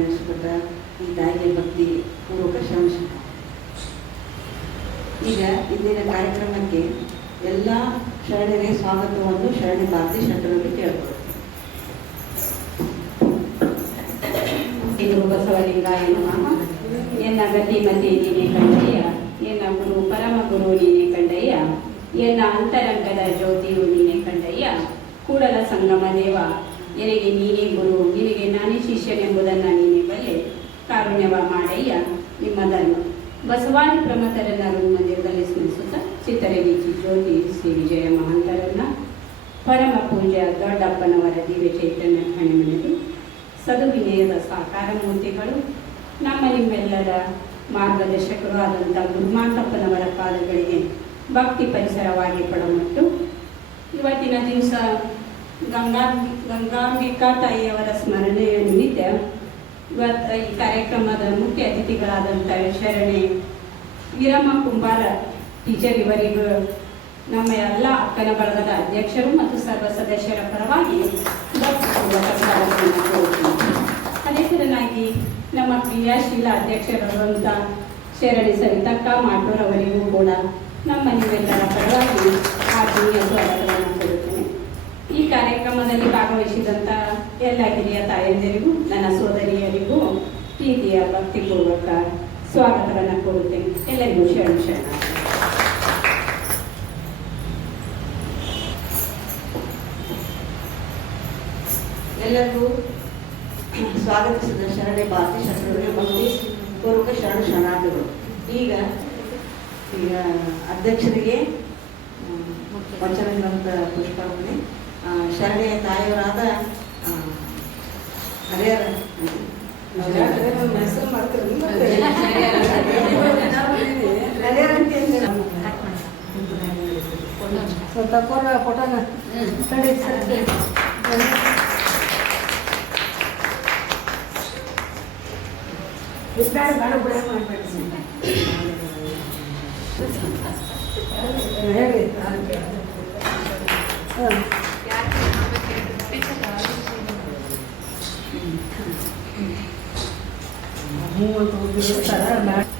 ನಡೆಸಿಕೊಟ್ಟ ಈ ತಾಯಿಗೆ ಭಕ್ತಿ ಪೂರ್ವಕ ಶರಣ. ಈಗ ಇಂದಿನ ಕಾರ್ಯಕ್ರಮಕ್ಕೆ ಎಲ್ಲ ಶರಣರಿಗೆ ಸ್ವಾಗತವನ್ನು ಶರಣಿ ಭಾರತಿ ಶರಣರಲ್ಲಿ ಕೇಳ್ಕೊಳ್ತೀವಿ. ಇದು ಬಸವಲಿಂಗಾಯ ನಮಃ. ಎನ್ನ ಗತಿಮತಿ ನೀನೆ ಕಂಡಯ್ಯ, ಎನ್ನ ಗುರು ಪರಮ ಗುರು ನೀನೆ ಕಂಡಯ್ಯ, ಎನ್ನ ಅಂತರಂಗದ ಜ್ಯೋತಿಯು ನೀನೆ ಕಂಡಯ್ಯ. ಕೂಡಲ ಸಂಗಮ ದೇವ, ಎನಗೆ ನೀನೇ ಗುರು, ನಿನಗೆ ನಾನೇ ಶಿಷ್ಯನೆಂಬುದನ್ನು ನೀನೇ ಬಲ್ಲೆ. ಕಾರುಣ್ಯವ ಮಾಡಯ್ಯ ನಿಮ್ಮ ಧರ್ಮ. ಬಸವಾದಿ ಪ್ರಮಥರನ್ನ ಮಂದಿರದಲ್ಲಿ ಸ್ಮರಿಸುತ್ತಾ ಚಿತ್ತರಗೀಚಿ ಜ್ಯೋತಿ ಶ್ರೀ ವಿಜಯ ಮಹಾಂತರನ್ನ ಪರಮ ಪೂಜ್ಯ ದೊಡ್ಡಪ್ಪನವರ ದಿವ್ಯ ಚೈತನ್ಯ ಹಣೆಮನೆದು ಸದುವಿನಯದ ಸಾಕಾರ ಮೂರ್ತಿಗಳು ನಮ್ಮ ನಿಮ್ಮೆಲ್ಲರ ಮಾರ್ಗದರ್ಶಕರು ಆದಂಥ ಗುರುಮಾಂತಪ್ಪನವರ ಪಾದಗಳಿಗೆ ಭಕ್ತಿ ಪರಿಸರವಾಗಿ ಪಡಮಟ್ಟು ಇವತ್ತಿನ ದಿವಸ ಗಂಗಾಂಬಿಕಾ ತಾಯಿಯವರ ಸ್ಮರಣೆಯ ನಿಮಿತ್ತ ಇವತ್ತು ಈ ಕಾರ್ಯಕ್ರಮದ ಮುಖ್ಯ ಅತಿಥಿಗಳಾದಂಥ ಶರಣೆ ವೀರಮ್ಮ ಕುಂಬಾರ ಟೀಚರ್ ಇವರಿಗೂ ನಮ್ಮ ಎಲ್ಲ ಅಕ್ಕನ ಬಳಗದ ಅಧ್ಯಕ್ಷರು ಮತ್ತು ಸರ್ವ ಸದಸ್ಯರ ಪರವಾಗಿ ಅದೇ ಥರನಾಗಿ ನಮ್ಮ ಕ್ರಿಯಾಶೀಲ ಅಧ್ಯಕ್ಷರಾದಂಥ ಶರಣಿ ಸವಿತಕ್ಕ ಮಾಟೂರವರಿಗೂ ಕೂಡ ನಮ್ಮ ನೀವೆಲ್ಲರ ಪರವಾಗಿ ಆತ್ಮೀಯ ಸ್ವಾಗತವನ್ನು ಕೊಡುತ್ತೇನೆ. ಈ ಕಾರ್ಯಕ್ರಮದಲ್ಲಿ ಭಾಗವಹಿಸಿದಂಥ ಎಲ್ಲ ಹಿರಿಯ ತಾಯಂದಿರಿಗೂ ನನ್ನ ಸೋದರಿಯರಿಗೂ ಪ್ರೀತಿಯ ಭಕ್ತಿಪೂರ್ವಕ ಸ್ವಾಗತವನ್ನು ಕೋರುತ್ತೇನೆ. ಎಲ್ಲರಿಗೂ ಶರಣ. ಎಲ್ಲರಿಗೂ ಸ್ವಾಗತಿಸಿದ ಶರಣೆ ಭಾರತಿ ಶರಣರಿಗೆ ಭಕ್ತಿ ಪೂರ್ವಕ ಶರಣಾರ್ಥಿಗಳು. ಈಗ ಅಧ್ಯಕ್ಷರಿಗೆ ವಚನಗ್ರಂಥ ಪುಷ್ಪಾವಳಿ ಶರಣೆಯ ತಾಯಿಯವರಾದ ಹರಿಹರ ಫೋಟೋನ ಹೇಳಿ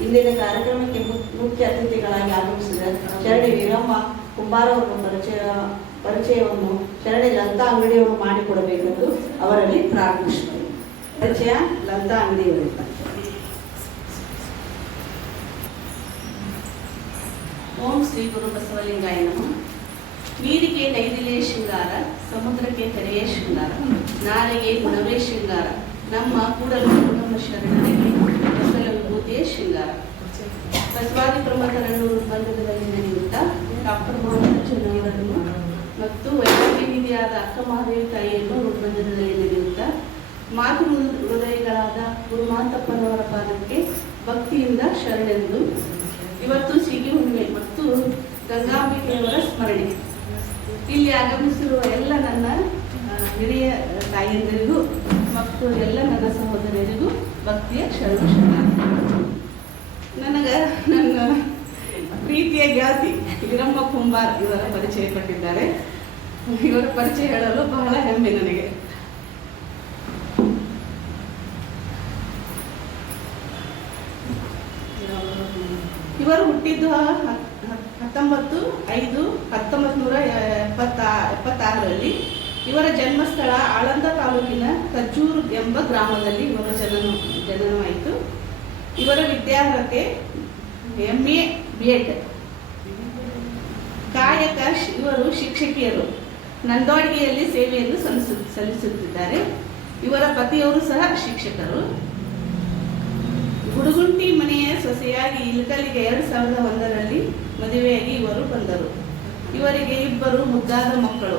ಇಂದಿನ ಕಾರ್ಯಕ್ರಮಕ್ಕೆ ಮುಖ್ಯ ಅತಿಥಿಗಳಾಗಿ ಆಗಮಿಸಿದ ಶರಣಿ ವೀರಮ್ಮ ಕುಂಬಾರ ಅವರ ಪರಿಚಯವನ್ನು ಶರಣಿ ಲಂತಾ ಅಂಗಡಿಯವರು ಮಾಡಿಕೊಡಬೇಕೆಂದು ಅವರಲ್ಲಿ ಪ್ರಾರ್ಥಿಸುತ್ತೇವೆ. ಪರಿಚಯ ಲಂತಾ ಅಂಗಡಿಯವರಿಂದ. ಓಂ ಶ್ರೀ ಗುರು ಬಸವಲಿಂಗಾಯ ನಮಃ. ನೀರಿಗೆ ನೈದಿಲೆ ಶೃಂಗಾರ, ಸಮುದ್ರಕ್ಕೆ ತೆರೆಯೇ ಶೃಂಗಾರ, ನಾಳೆಗೆ ಗುಣವೇ ಶೃಂಗಾರ, ನಮ್ಮ ಕೂಡಲು ಕುಟುಂಬ ಶರಣರಿಗೆ ಬಸವ ವಿಭೂತಿಯೇ ಶೃಂಗಾರ. ಬಸವಾದಿ ಪ್ರಮಥರನ್ನು ಬಂಧದಲ್ಲಿ ನಡೆಯುತ್ತಾ ಡಾಕ್ಟರ್ ಮಹಾರಾಜ ಚನ್ನವರನ್ನು ಮತ್ತು ವೈದ್ಯಕೀಯ ನಿಧಿಯಾದ ಅಕ್ಕ ಮಹಾದೇವಿ ತಾಯಿಯನ್ನು ಬಂಧದಲ್ಲಿ ನಡೆಯುತ್ತಾ ಮಾತೃ ಹೃದಯಗಳಾದ ಗುರುಮಾಂತಪ್ಪನವರ ಪಾದಕ್ಕೆ ಭಕ್ತಿಯಿಂದ ಶರಣೆಂದು ಇವತ್ತು ಸಿಗಿ ಹುಣ್ಣಿಮೆ ಮತ್ತು ಗಂಗಾಂಬಿಕೆಯವರ ಸ್ಮರಣೆ. ಇಲ್ಲಿ ಆಗಮಿಸಿರುವ ಎಲ್ಲ ನನ್ನ ಹಿರಿಯ ತಾಯಿಯಂದರಿಗೂ ಮತ್ತು ಎಲ್ಲ ನನ್ನ ಸಹೋದರಿಯರಿಗೂ ಭಕ್ತಿಯ ಶರಣ. ನನ್ನ ಪ್ರೀತಿಯ ಜ್ಞಾತಿ ವೀರಮ್ಮ ಕುಂಬಾರ್ ಇವರ ಪರಿಚಯ ಕೊಟ್ಟಿದ್ದಾರೆ. ಇವರ ಪರಿಚಯ ಹೇಳಲು ಬಹಳ ಹೆಮ್ಮೆ ನನಗೆ. ಇವರು ಹುಟ್ಟಿದ್ದು 19/5/1976ರಲ್ಲಿ. ಇವರ ಜನ್ಮಸ್ಥಳ ಆಳಂದ ತಾಲೂಕಿನ ಕಜ್ಜೂರು ಎಂಬ ಗ್ರಾಮದಲ್ಲಿ ಇವರ ಜನನವಾಯಿತು. ಇವರ ವಿದ್ಯಾರ್ಹತೆ MA B.Ed. ಕಾಯಕ ಇವರು ಶಿಕ್ಷಕಿಯರು, ನಂದವಾಡಿಗೆಯಲ್ಲಿ ಸೇವೆಯನ್ನು ಸಲ್ಲಿಸುತ್ತಿದ್ದಾರೆ. ಇವರ ಪತಿಯವರು ಸಹ ಶಿಕ್ಷಕರು. ಗುಡುಗುಂಟಿ ಮನೆಯ ಸೊಸೆಯಾಗಿ ಇಳಕಲ್ಲಿಗೆ 2001ರಲ್ಲಿ ಮದುವೆಯಾಗಿ ಇವರು ಬಂದರು. ಇವರಿಗೆ ಇಬ್ಬರು ಮುದ್ದಾದ ಮಕ್ಕಳು.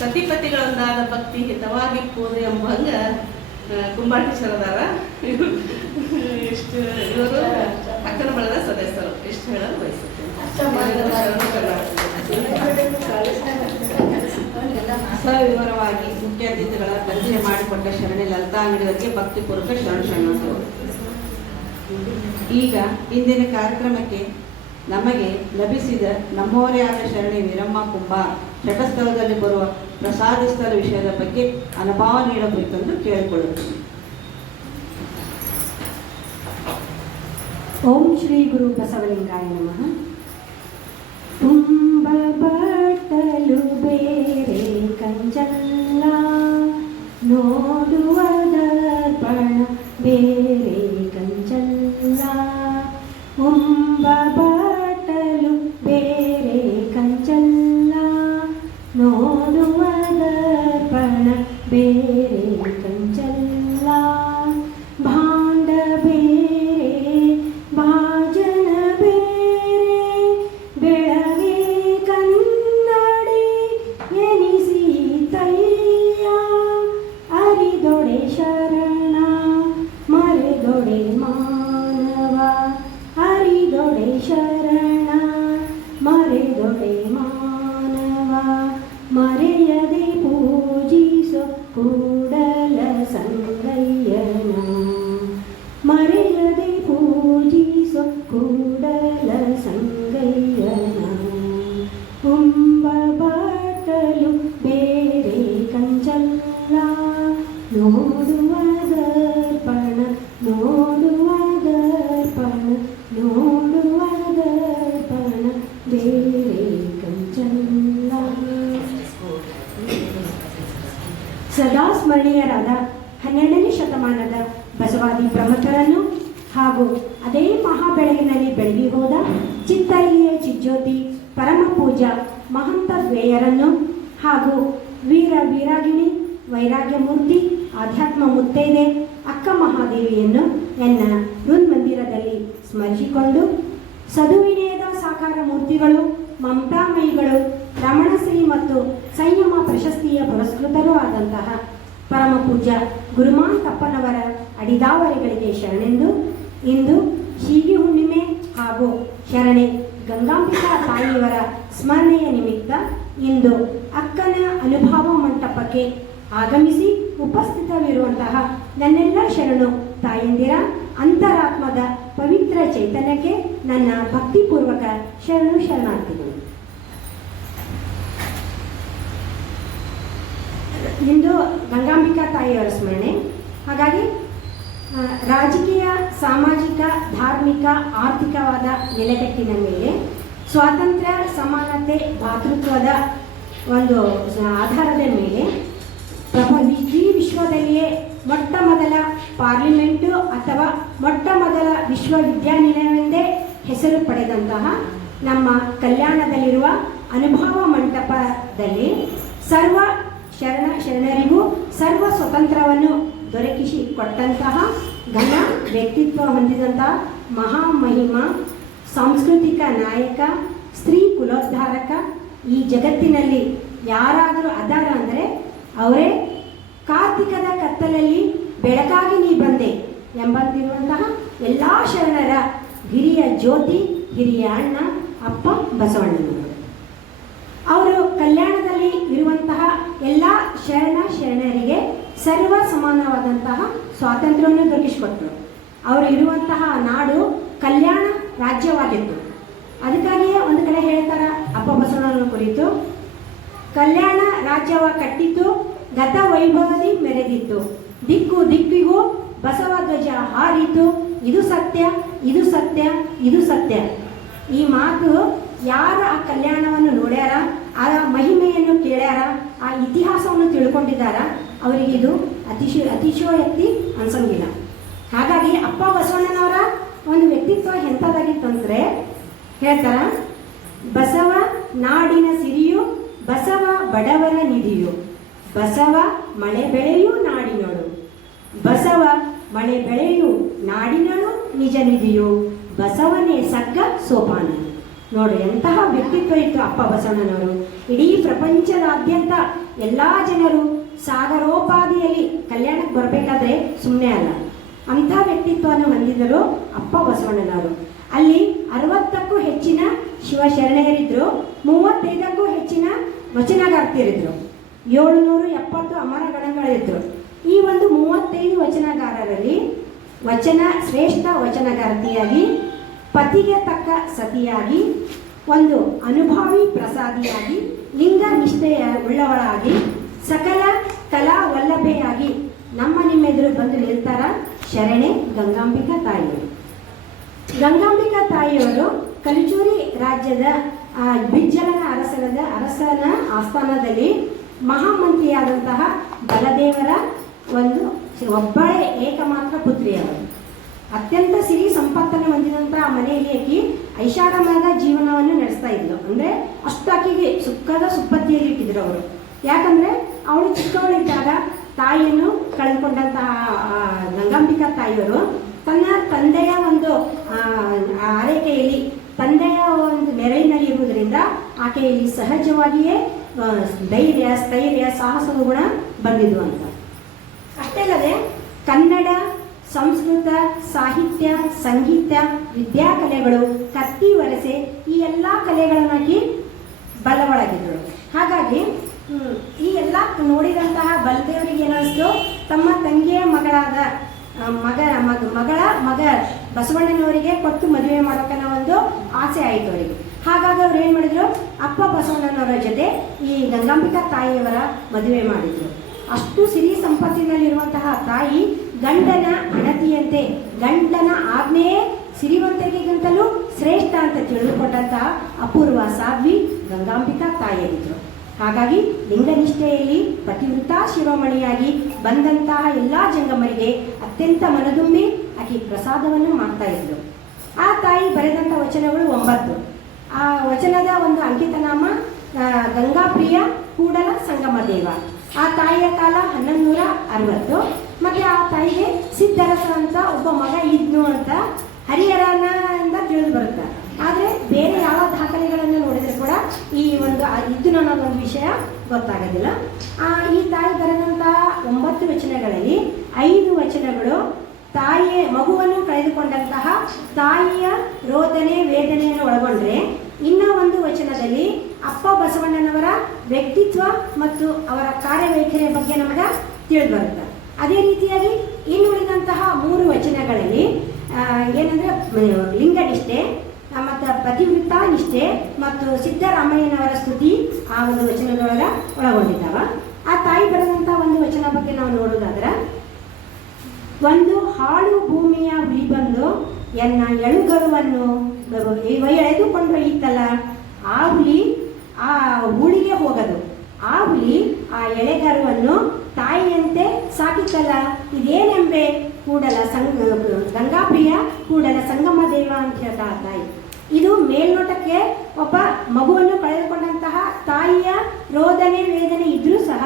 ಸತಿಪತಿಗಳೊಂದಾದ ಭಕ್ತಿ ಹಿತವಾಗಿ ಪೋದೆ ಎಂಬಂಗ ಕುಂಬಾಟೇಶ್ವರದಾರ. ಇವರು ಅಕ್ಕನ ಬಳದ ಸದಸ್ಯರು. ಇಷ್ಟು ಹೇಳಲು ಬಯಸುತ್ತೇನೆ. ಸವಿವರವಾಗಿ ಮುಖ್ಯ ಅತಿಥಿಗಳ ಪರಿಚಯ ಮಾಡಿಕೊಟ್ಟ ಶರಣಿ ಲಲಿತಾ ಅಂಗಡಿಯವರಿಗೆ ಭಕ್ತಿಪೂರ್ವಕ ಶರಣರು. ಈಗ ಇಂದಿನ ಕಾರ್ಯಕ್ರಮಕ್ಕೆ ನಮಗೆ ಲಭಿಸಿದ ನಮ್ಮವರೇ ಆದ ಶರಣಿ ವೀರಮ್ಮ ಕುಂಬಾರ್ ಘಟಸ್ಥಳದಲ್ಲಿ ಬರುವ ಪ್ರಸಾದಿಸ್ಥಳ ವಿಷಯದ ಬಗ್ಗೆ ಅನುಭವ ನೀಡಬೇಕೆಂದು ಕೇಳಿಕೊಳ್ಳುತ್ತೇನೆ. ಓಂ ಶ್ರೀ ಗುರು ಬಸವಲಿಂಗಾಯ ನಮಃ. ತುಂಬ ಬಟ್ಟಲು ಬೇರೆ ಕಂಚಲ್ಲ, ನೋಡುವ ದರ್ಪಣ ಬೇರೆ ಕಂಚಲ್ಲ. ತುಂಬ ಬಟ್ಟಲು ಬೇರೆ ಕಂಚಲ್ಲ, ನೋಡುವ ದರ್ಪಣ ಬೇರೆ ಕಂಚಲ್ಲ. ಭಾಂಡ ಬೇರೆ ಭಾಜನ ಬೇರೆ, ಬೆಳಗ್ಗೆ ಕನ್ನಡಿ ಎನಿಸಿ ತಯ್ಯ. ಅರಿದೊಡೆ ಶರಣ ಮರೆದೊಡೆ ಮಾನವ, ಅರಿದೊಡೆ ಶರಣ ಮರೆದೊಡೆ ಮಾನವ. ಮರೆಯದೆ ಪೂಜಿಸೋ ಕೂಡಲ ಸಂಗಯ್ಯನ, ಮರೆಯದೆ ಪೂಜಿಸೋ ಕೂಡಲ ಸಂಗಯ್ಯನ. ತುಂಬ ಬಟ್ಟಲು ಬೇರೆ ಕಂಚಲ್ಲ, ನೋಡುವ ದರ್ಪಣ ನೋಡುವ ದರ್ಪಣ ನೋಡುವ ದರ್ಪಣ ಬೇರೆ ಕಂಚಲ್ಲ. ಸದಾ ಸ್ಮರಣೀಯರಾದ 12ನೇ ಶತಮಾನದ ಬಸವಾದಿ ಪ್ರಮುಖರನ್ನು ಹಾಗೂ ಅದೇ ಮಹಾಬೆಳಗಿನಲ್ಲಿ ಬೆಳಗಿ ಹೋದ ಚಿತ್ತರಿಗೆಯ ಚಿಜ್ಯೋತಿ ಪರಮ ಪೂಜಾ ಮಹಂತ ದ್ವೇಯರನ್ನು ಹಾಗೂ ವೀರ ವೀರಾಗಿಣಿ ವೈರಾಗ್ಯ ಮೂರ್ತಿ ಆಧ್ಯಾತ್ಮ ಮುತ್ತೈದೆ ಅಕ್ಕ ಮಹಾದೇವಿಯನ್ನು ಎನ್ನ ಹೃನ್ಮಂದಿರದಲ್ಲಿ ಸ್ಮರಿಸಿಕೊಂಡು, ಸದುವಿನಯದ ಸಾಕಾರ ಮೂರ್ತಿಗಳು, ಮಮತಾಮಯಿಗಳು, ರಮಣಶ್ರೀ ಮತ್ತು ಸಂಯಮ ಪ್ರಶಸ್ತಿಯ ಪುರಸ್ಕೃತರೂ ಆದಂತಹ ಪರಮ ಪೂಜ್ಯ ಗುರುಮಾನ್ ತಪ್ಪನವರ ಅಡಿದಾವರೆಗಳಿಗೆ ಶರಣೆಂದು ಇಂದು ಶೀಗಿ ಹುಣ್ಣಿಮೆ ಹಾಗೂ ಶರಣೆ ಗಂಗಾಂಬಿಕಾ ತಾಯಿಯವರ ಸ್ಮರಣೆಯ ನಿಮಿತ್ತ ಇಂದು ಅಕ್ಕನ ಅನುಭವ ಮಂಟಪಕ್ಕೆ ಆಗಮಿಸಿ ಉಪಸ್ಥಿತವಿರುವಂತಹ ನನ್ನೆಲ್ಲ ಶರಣು ತಾಯಂದಿರ ಅಂತರಾತ್ಮದ ಪವಿತ್ರ ಚೈತನ್ಯಕ್ಕೆ ನನ್ನ ಭಕ್ತಿಪೂರ್ವಕ ಶರಣು ಶರಣಾರ್ಥಿಗಳು. ಇಂದು ಗಂಗಾಂಬಿಕಾ ತಾಯಿಯವರ ಸ್ಮರಣೆ. ಹಾಗಾಗಿ ರಾಜಕೀಯ, ಸಾಮಾಜಿಕ, ಧಾರ್ಮಿಕ, ಆರ್ಥಿಕವಾದ ನೆಲೆಗಟ್ಟಿನ ಮೇಲೆ ಸ್ವಾತಂತ್ರ್ಯ, ಸಮಾನತೆ, ಭಾತೃತ್ವದ ಒಂದು ಆಧಾರದ ಮೇಲೆ ಇಡೀ ವಿಶ್ವದಲ್ಲಿಯೇ ಮೊಟ್ಟ ಮೊದಲ ಪಾರ್ಲಿಮೆಂಟು ಅಥವಾ ಮೊಟ್ಟ ಮೊದಲ ವಿಶ್ವವಿದ್ಯಾನಿಲಯವೆಂದೇ ಹೆಸರು ಪಡೆದಂತಹ ನಮ್ಮ ಕಲ್ಯಾಣದಲ್ಲಿರುವ ಅನುಭವ ಮಂಟಪದಲ್ಲಿ ಸರ್ವ ಶರಣರಿಗೂ ಸರ್ವ ಸ್ವತಂತ್ರವನ್ನು ದೊರಕಿಸಿ ಕೊಟ್ಟಂತಹ ಘನ ವ್ಯಕ್ತಿತ್ವ ಹೊಂದಿದಂತಹ ಮಹಾಮಹಿಮ ಸಾಂಸ್ಕೃತಿಕ ನಾಯಕ, ಸ್ತ್ರೀ ಕುಲೋದ್ಧಾರಕ, ಈ ಜಗತ್ತಿನಲ್ಲಿ ಯಾರಾದರೂ ಅದಾರ ಅಂದರೆ ಅವರೇ ಕಾರ್ತಿಕದ ಕತ್ತಲಲ್ಲಿ ಬೆಳಕಾಗಿ ನೀ ಬಂದೆ ಎಂಬಂತಿರುವಂತಹ ಎಲ್ಲ ಶರಣರ ಹಿರಿಯ ಜ್ಯೋತಿ, ಹಿರಿಯ ಅಣ್ಣ ಅಪ್ಪ ಬಸವಣ್ಣನವರು. ಅವರು ಕಲ್ಯಾಣದಲ್ಲಿ ಇರುವಂತಹ ಎಲ್ಲ ಶರಣರಿಗೆ ಸರ್ವ ಸಮಾನವಾದಂತಹ ಸ್ವಾತಂತ್ರ್ಯವನ್ನು ದೊರಕಿಸಿಕೊಟ್ಟರು. ಅವರು ಇರುವಂತಹ ನಾಡು ಕಲ್ಯಾಣ ರಾಜ್ಯವಾಗಿತ್ತು. ಅದಕ್ಕಾಗಿಯೇ ಒಂದು ಕಡೆ ಹೇಳ್ತಾರ ಅಪ್ಪ ಬಸವಣ್ಣನ ಕುರಿತು, ಕಲ್ಯಾಣ ರಾಜ್ಯವ ಕಟ್ಟಿತು, ಗತ ವೈಭವದಿ ಮೆರೆದಿತ್ತು, ದಿಕ್ಕು ದಿಕ್ಕಿಗೂ ಬಸವ ಧ್ವಜ ಹಾರಿತು, ಇದು ಸತ್ಯ, ಇದು ಸತ್ಯ, ಇದು ಸತ್ಯ. ಈ ಮಾತು ಯಾರು ಆ ಕಲ್ಯಾಣವನ್ನು ನೋಡ್ಯಾರ, ಆ ಮಹಿಮೆಯನ್ನು ಕೇಳ್ಯಾರ, ಆ ಇತಿಹಾಸವನ್ನು ತಿಳ್ಕೊಂಡಿದ್ದಾರ, ಅವರಿಗೆ ಇದು ಅತಿಶಯೋಕ್ತಿ ಅನ್ಸಂಗಿಲ್ಲ. ಹಾಗಾಗಿ ಅಪ್ಪ ಬಸವಣ್ಣನವರ ಒಂದು ವ್ಯಕ್ತಿತ್ವ ಎಂಥದ್ದಾಗಿತ್ತಂದ್ರೆ ಹೇಳ್ತಾರ, ಬಸವ ನಾಡಿನ ಸಿರಿಯು, ಬಸವ ಬಡವರ ನಿಧಿಯು, ಬಸವ ಮಳೆ ಬೆಳೆಯು ನಾಡಿನಳು, ಬಸವ ಮಳೆ ಬೆಳೆಯು ನಾಡಿನಳು ನಿಜ ನಿಧಿಯು, ಬಸವನೇ ಸಗ್ಗ ಸೋಪಾನ. ನೋಡಿ ಎಂತಹ ವ್ಯಕ್ತಿತ್ವ ಇತ್ತು ಅಪ್ಪ ಬಸವಣ್ಣನವರು. ಇಡೀ ಪ್ರಪಂಚದಾದ್ಯಂತ ಎಲ್ಲ ಜನರು ಸಾಗರೋಪಾದಿಯಲ್ಲಿ ಕಲ್ಯಾಣಕ್ಕೆ ಬರಬೇಕಾದ್ರೆ ಸುಮ್ಮನೆ ಅಲ್ಲ, ಅಂಥ ವ್ಯಕ್ತಿತ್ವವನ್ನು ಹೊಂದಿದರು ಅಪ್ಪ ಬಸವಣ್ಣನವರು. ಅಲ್ಲಿ 60ಕ್ಕೂ ಹೆಚ್ಚಿನ ಶಿವಶರಣೆಯರಿದ್ದರು, 35ಕ್ಕೂ ಹೆಚ್ಚಿನ ವಚನಗಾರ್ತಿಯರಿದ್ದರು, 770 ಅಮರ ಗಣಗಳಿದ್ದರು. ಈ ಒಂದು 35 ವಚನಗಾರರಲ್ಲಿ ಶ್ರೇಷ್ಠ ವಚನಗಾರ್ತಿಯಾಗಿ, ಪತಿಗೆ ತಕ್ಕ ಸತಿಯಾಗಿ, ಒಂದು ಅನುಭವಿ ಪ್ರಸಾದಿಯಾಗಿ, ಲಿಂಗ ನಿಷ್ಠೆಯ ಉಳ್ಳವಳಾಗಿ, ಸಕಲ ಕಲಾ ವಲ್ಲಭೆಯಾಗಿ ನಮ್ಮ ನಿಮ್ಮೆದುರು ಬಂದು ನಿಲ್ತಾರ ಶರಣೆ ಗಂಗಾಂಬಿಕಾ ತಾಯಿ. ಗಂಗಾಂಬಿಕಾ ತಾಯಿಯವರು ಕಲಿಚೂರಿ ರಾಜ್ಯದ ಬಿಜ್ಜಲನ ಅರಸನ ಆಸ್ಥಾನದಲ್ಲಿ ಮಹಾಮಂತ್ರಿಯಾದಂತಹ ಬಲದೇವರ ಒಬ್ಬಳೇ ಏಕಮಾತ್ರ ಪುತ್ರಿಯವರು. ಅತ್ಯಂತ ಸಿರಿ ಸಂಪತ್ತನ್ನು ಹೊಂದಿದಂತಹ ಮನೆಯಲ್ಲಿ ಆಕಿ ಐಷಾರಾಮದ ಜೀವನವನ್ನು ನಡೆಸ್ತಾ ಇದ್ಲು. ಅಂದರೆ ಅಷ್ಟು ಆಕೆಗೆ ಸುಖದ ಸುಪ್ಪತ್ತಿಯಲ್ಲಿ ಇಟ್ಟಿದ್ರು ಅವರು. ಯಾಕಂದರೆ ಅವಳು ಚಿಕ್ಕವಳಿದ್ದಾಗ ತಾಯಿಯನ್ನು ಕಳೆದುಕೊಂಡಂತಹ ಗಂಗಾಂಬಿಕಾ ತಾಯಿಯವರು ತನ್ನ ತಂದೆಯ ಒಂದು ಆರೈಕೆಯಲ್ಲಿ, ತಂದೆಯ ಒಂದು ನೆರಳಿನಲ್ಲಿ ಇರುವುದರಿಂದ ಆಕೆಯಲ್ಲಿ ಸಹಜವಾಗಿಯೇ ಧೈರ್ಯ, ಸ್ಥೈರ್ಯ, ಸಾಹಸದ ಗುಣ ಬಂದಿದ್ದು ಅಂತ. ಅಷ್ಟೇ ಅಲ್ಲದೆ ಕನ್ನಡ, ಸಂಸ್ಕೃತ, ಸಾಹಿತ್ಯ, ಸಂಗೀತ, ವಿದ್ಯಾಕಲೆಗಳು, ಕತ್ತಿ ವರಸೆ ಈ ಎಲ್ಲ ಕಲೆಗಳನ್ನಾಗಿ ಬಲವಳಗಿದ್ದಳು. ಹಾಗಾಗಿ ಈ ಎಲ್ಲ ನೋಡಿದಂತಹ ಬಲದೇವರಿಗೆ ಏನಿಸ್ತು, ತಮ್ಮ ತಂಗಿಯ ಮಗಳಾದ ಮಗ ಬಸವಣ್ಣನವರಿಗೆ ಕೊಟ್ಟು ಮದುವೆ ಮಾಡೋಕನ್ನ ಒಂದು ಆಸೆ ಆಯಿತು ಅವರಿಗೆ. ಹಾಗಾಗಿ ಅವ್ರು ಏನು ಮಾಡಿದ್ರು, ಅಪ್ಪ ಬಸವಣ್ಣನವರ ಜೊತೆ ಈ ಗಂಗಾಂಬಿಕಾ ತಾಯಿಯವರ ಮದುವೆ ಮಾಡಿದ್ರು. ಅಷ್ಟು ಸಿರಿ ಸಂಪತ್ತಿನಲ್ಲಿರುವಂತಹ ತಾಯಿ ಗಂಡನ ಅಣತಿಯಂತೆ, ಗಂಡನ ಆಜ್ಞೆಯೇ ಸಿರಿವಂತಿಕೆಗಿಂತಲೂ ಶ್ರೇಷ್ಠ ಅಂತ ತಿಳಿದುಕೊಂಡಂತಹ ಅಪೂರ್ವ ಸಾಧ್ವಿ ಗಂಗಾಂಬಿಕಾ ತಾಯಿಯಾಗಿದ್ರು. ಹಾಗಾಗಿ ಲಿಂಗನಿಷ್ಠೆಯಲ್ಲಿ ಪತಿವೃತ ಶಿರೋಮಣಿಯಾಗಿ ಬಂದಂತಹ ಎಲ್ಲ ಜಂಗಮರಿಗೆ ಅತ್ಯಂತ ಮನದುಂಬಿ ಆಕೆ ಪ್ರಸಾದವನ್ನು ಮಾಡ್ತಾ ಇದ್ರು. ಆ ತಾಯಿ ಬರೆದಂಥ ವಚನಗಳು 9. ಆ ವಚನದ ಒಂದು ಅಂಕಿತನಾಮ ಗಂಗಾಪ್ರಿಯ ಕೂಡಲ ಸಂಗಮ ದೇವ. ಆ ತಾಯಿಯ ಕಾಲ 1160. ಮತ್ತು ಆ ತಾಯಿಗೆ ಸಿದ್ಧರಸ ಅಂತ ಒಬ್ಬ ಮಗ ಇದ್ನು ಅಂತ ಹರಿಹರನಿಂದ ತಿಳಿದು ಬರುತ್ತೆ. ಆದರೆ ಬೇರೆ ಯಾವ ದಾಖಲೆಗಳನ್ನು ನೋಡಿದರೆ ಕೂಡ ಈ ಒಂದು ಇದ್ದು ಅನ್ನೋದೊಂದು ವಿಷಯ ಗೊತ್ತಾಗೋದಿಲ್ಲ. ಈ ತಾಯಿ ಬರೆದಂತಹ 9 ವಚನಗಳಲ್ಲಿ 5 ವಚನಗಳು ಮಗುವನ್ನು ಕಳೆದುಕೊಂಡಂತಹ ತಾಯಿಯ ರೋದನೆ, ವೇದನೆಯನ್ನು ಒಳಗೊಂಡ್ರೆ, ಇನ್ನ ಒಂದು ವಚನದಲ್ಲಿ ಅಪ್ಪ ಬಸವಣ್ಣನವರ ವ್ಯಕ್ತಿತ್ವ ಮತ್ತು ಅವರ ಕಾರ್ಯವೈಖರಿಯ ಬಗ್ಗೆ ನಮಗೆ ತಿಳಿದು ಬರುತ್ತೆ. ಅದೇ ರೀತಿಯಾಗಿ ಇನ್ನುಳಿದಂತಹ 3 ವಚನಗಳಲ್ಲಿ ಏನಂದರೆ ಲಿಂಗನಿಷ್ಠೆ ಮತ್ತು ಪತಿವೃತ್ತ ನಿಷ್ಠೆ ಮತ್ತು ಸಿದ್ದರಾಮಯ್ಯನವರ ಸ್ತುತಿ ಆ ಒಂದು ವಚನದೊಳಗೆ ಒಳಗೊಂಡಿದ್ದಾವ. ಆ ತಾಯಿ ಬರೆದಂಥ ಒಂದು ವಚನ ಬಗ್ಗೆ ನಾವು ನೋಡೋದಾದ್ರೆ, ಒಂದು ಹಾಳು ಭೂಮಿಯ ಹುಲಿ ಬಂದು ಎನ್ನ ಎಳುಗರುವನ್ನು ಎಳೆದುಕೊಂಡು ಒಯ್ಯಿತಲ್ಲ, ಆ ಹುಲಿ ಆ ಹೂಳಿಗೆ ಹೋಗದು, ಆ ಹುಲಿ ಆ ಎಳೆಗರುವನ್ನು ತಾಯಿಯಂತೆ ಸಾಕಿತ್ತಲ್ಲ, ಇದೇನೆಂಬೆ ಕೂಡಲ ಗಂಗಾಪ್ರಿಯ ಕೂಡಲ ಸಂಗಮ ದೇವ ಅಂತ ಹೇಳ್ತಾ ತಾಯಿ. ಇದು ಮೇಲ್ನೋಟಕ್ಕೆ ಒಬ್ಬ ಮಗುವನ್ನು ಕಳೆದುಕೊಂಡಂತಹ ತಾಯಿಯ ರೋದನೆ, ವೇದನೆ ಇದ್ರೂ ಸಹ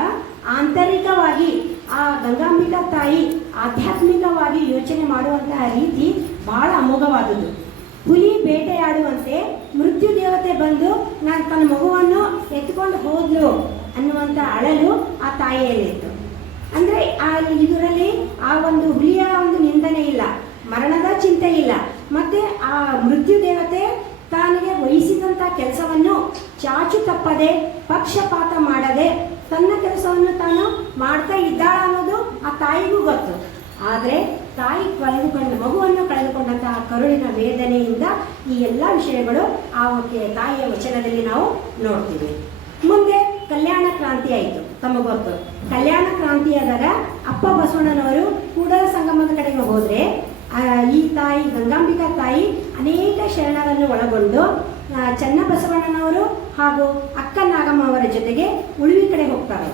ಆಂತರಿಕವಾಗಿ ಆ ಗಂಗಾಂಬಿಕಾ ತಾಯಿ ಆಧ್ಯಾತ್ಮಿಕವಾಗಿ ಯೋಚನೆ ಮಾಡುವಂತಹ ರೀತಿ ಬಹಳ ಅಮೋಘವಾದುದು. ಹುಲಿ ಬೇಟೆಯಾಡುವಂತೆ ಮೃತ್ಯು ದೇವತೆ ಬಂದು ನಾನು ತನ್ನ ಮಗುವನ್ನು ಎತ್ಕೊಂಡು ಹೋದ್ಲು ಅನ್ನುವಂಥ ಅಳಲು ಆ ತಾಯಿಯಲ್ಲಿತ್ತು. ಅಂದರೆ ಇದರಲ್ಲಿ ಆ ಒಂದು ಹುಲಿಯ ಒಂದು ನಿಂದನೆ ಇಲ್ಲ, ಮರಣದ ಚಿಂತೆ ಇಲ್ಲ. ಮತ್ತು ಆ ಮೃತ್ಯು ದೇವತೆ ತಾನಿಗೆ ವಹಿಸಿದಂಥ ಕೆಲಸವನ್ನು ಚಾಚು ತಪ್ಪದೆ, ಪಕ್ಷಪಾತ ಮಾಡದೆ ತನ್ನ ಕೆಲಸವನ್ನು ತಾನು ಮಾಡ್ತಾ ಇದ್ದಾಳ ಅನ್ನೋದು ಆ ತಾಯಿಗೂ ಗೊತ್ತು. ಆದರೆ ತಾಯಿ ಮಗುವನ್ನು ಕಳೆದುಕೊಂಡಂತಹ ಕರುಳಿನ ವೇದನೆಯಿಂದ ಈ ಎಲ್ಲ ವಿಷಯಗಳು ಆ ತಾಯಿಯ ವಚನದಲ್ಲಿ ನಾವು ನೋಡ್ತೀವಿ. ಮುಂದೆ ಕಲ್ಯಾಣ ಕ್ರಾಂತಿ ಆಯಿತು, ತಮಗೆ ಗೊತ್ತು. ಕಲ್ಯಾಣ ಕ್ರಾಂತಿಯಾದಾಗ ಅಪ್ಪ ಬಸವಣ್ಣನವರು ಕೂಡಲ ಸಂಗಮದ ಕಡೆಗೆ ಹೋದರೆ ಈ ತಾಯಿ ಗಂಗಾಂಬಿಕಾ ತಾಯಿ ಅನೇಕ ಶರಣರನ್ನು ಒಳಗೊಂಡು ಚನ್ನಬಸವಣ್ಣನವರು ಹಾಗೂ ಅಕ್ಕ ನಾಗಮ್ಮ ಅವರ ಜೊತೆಗೆ ಉಳುವಿ ಕಡೆ ಹೋಗ್ತಾರೆ.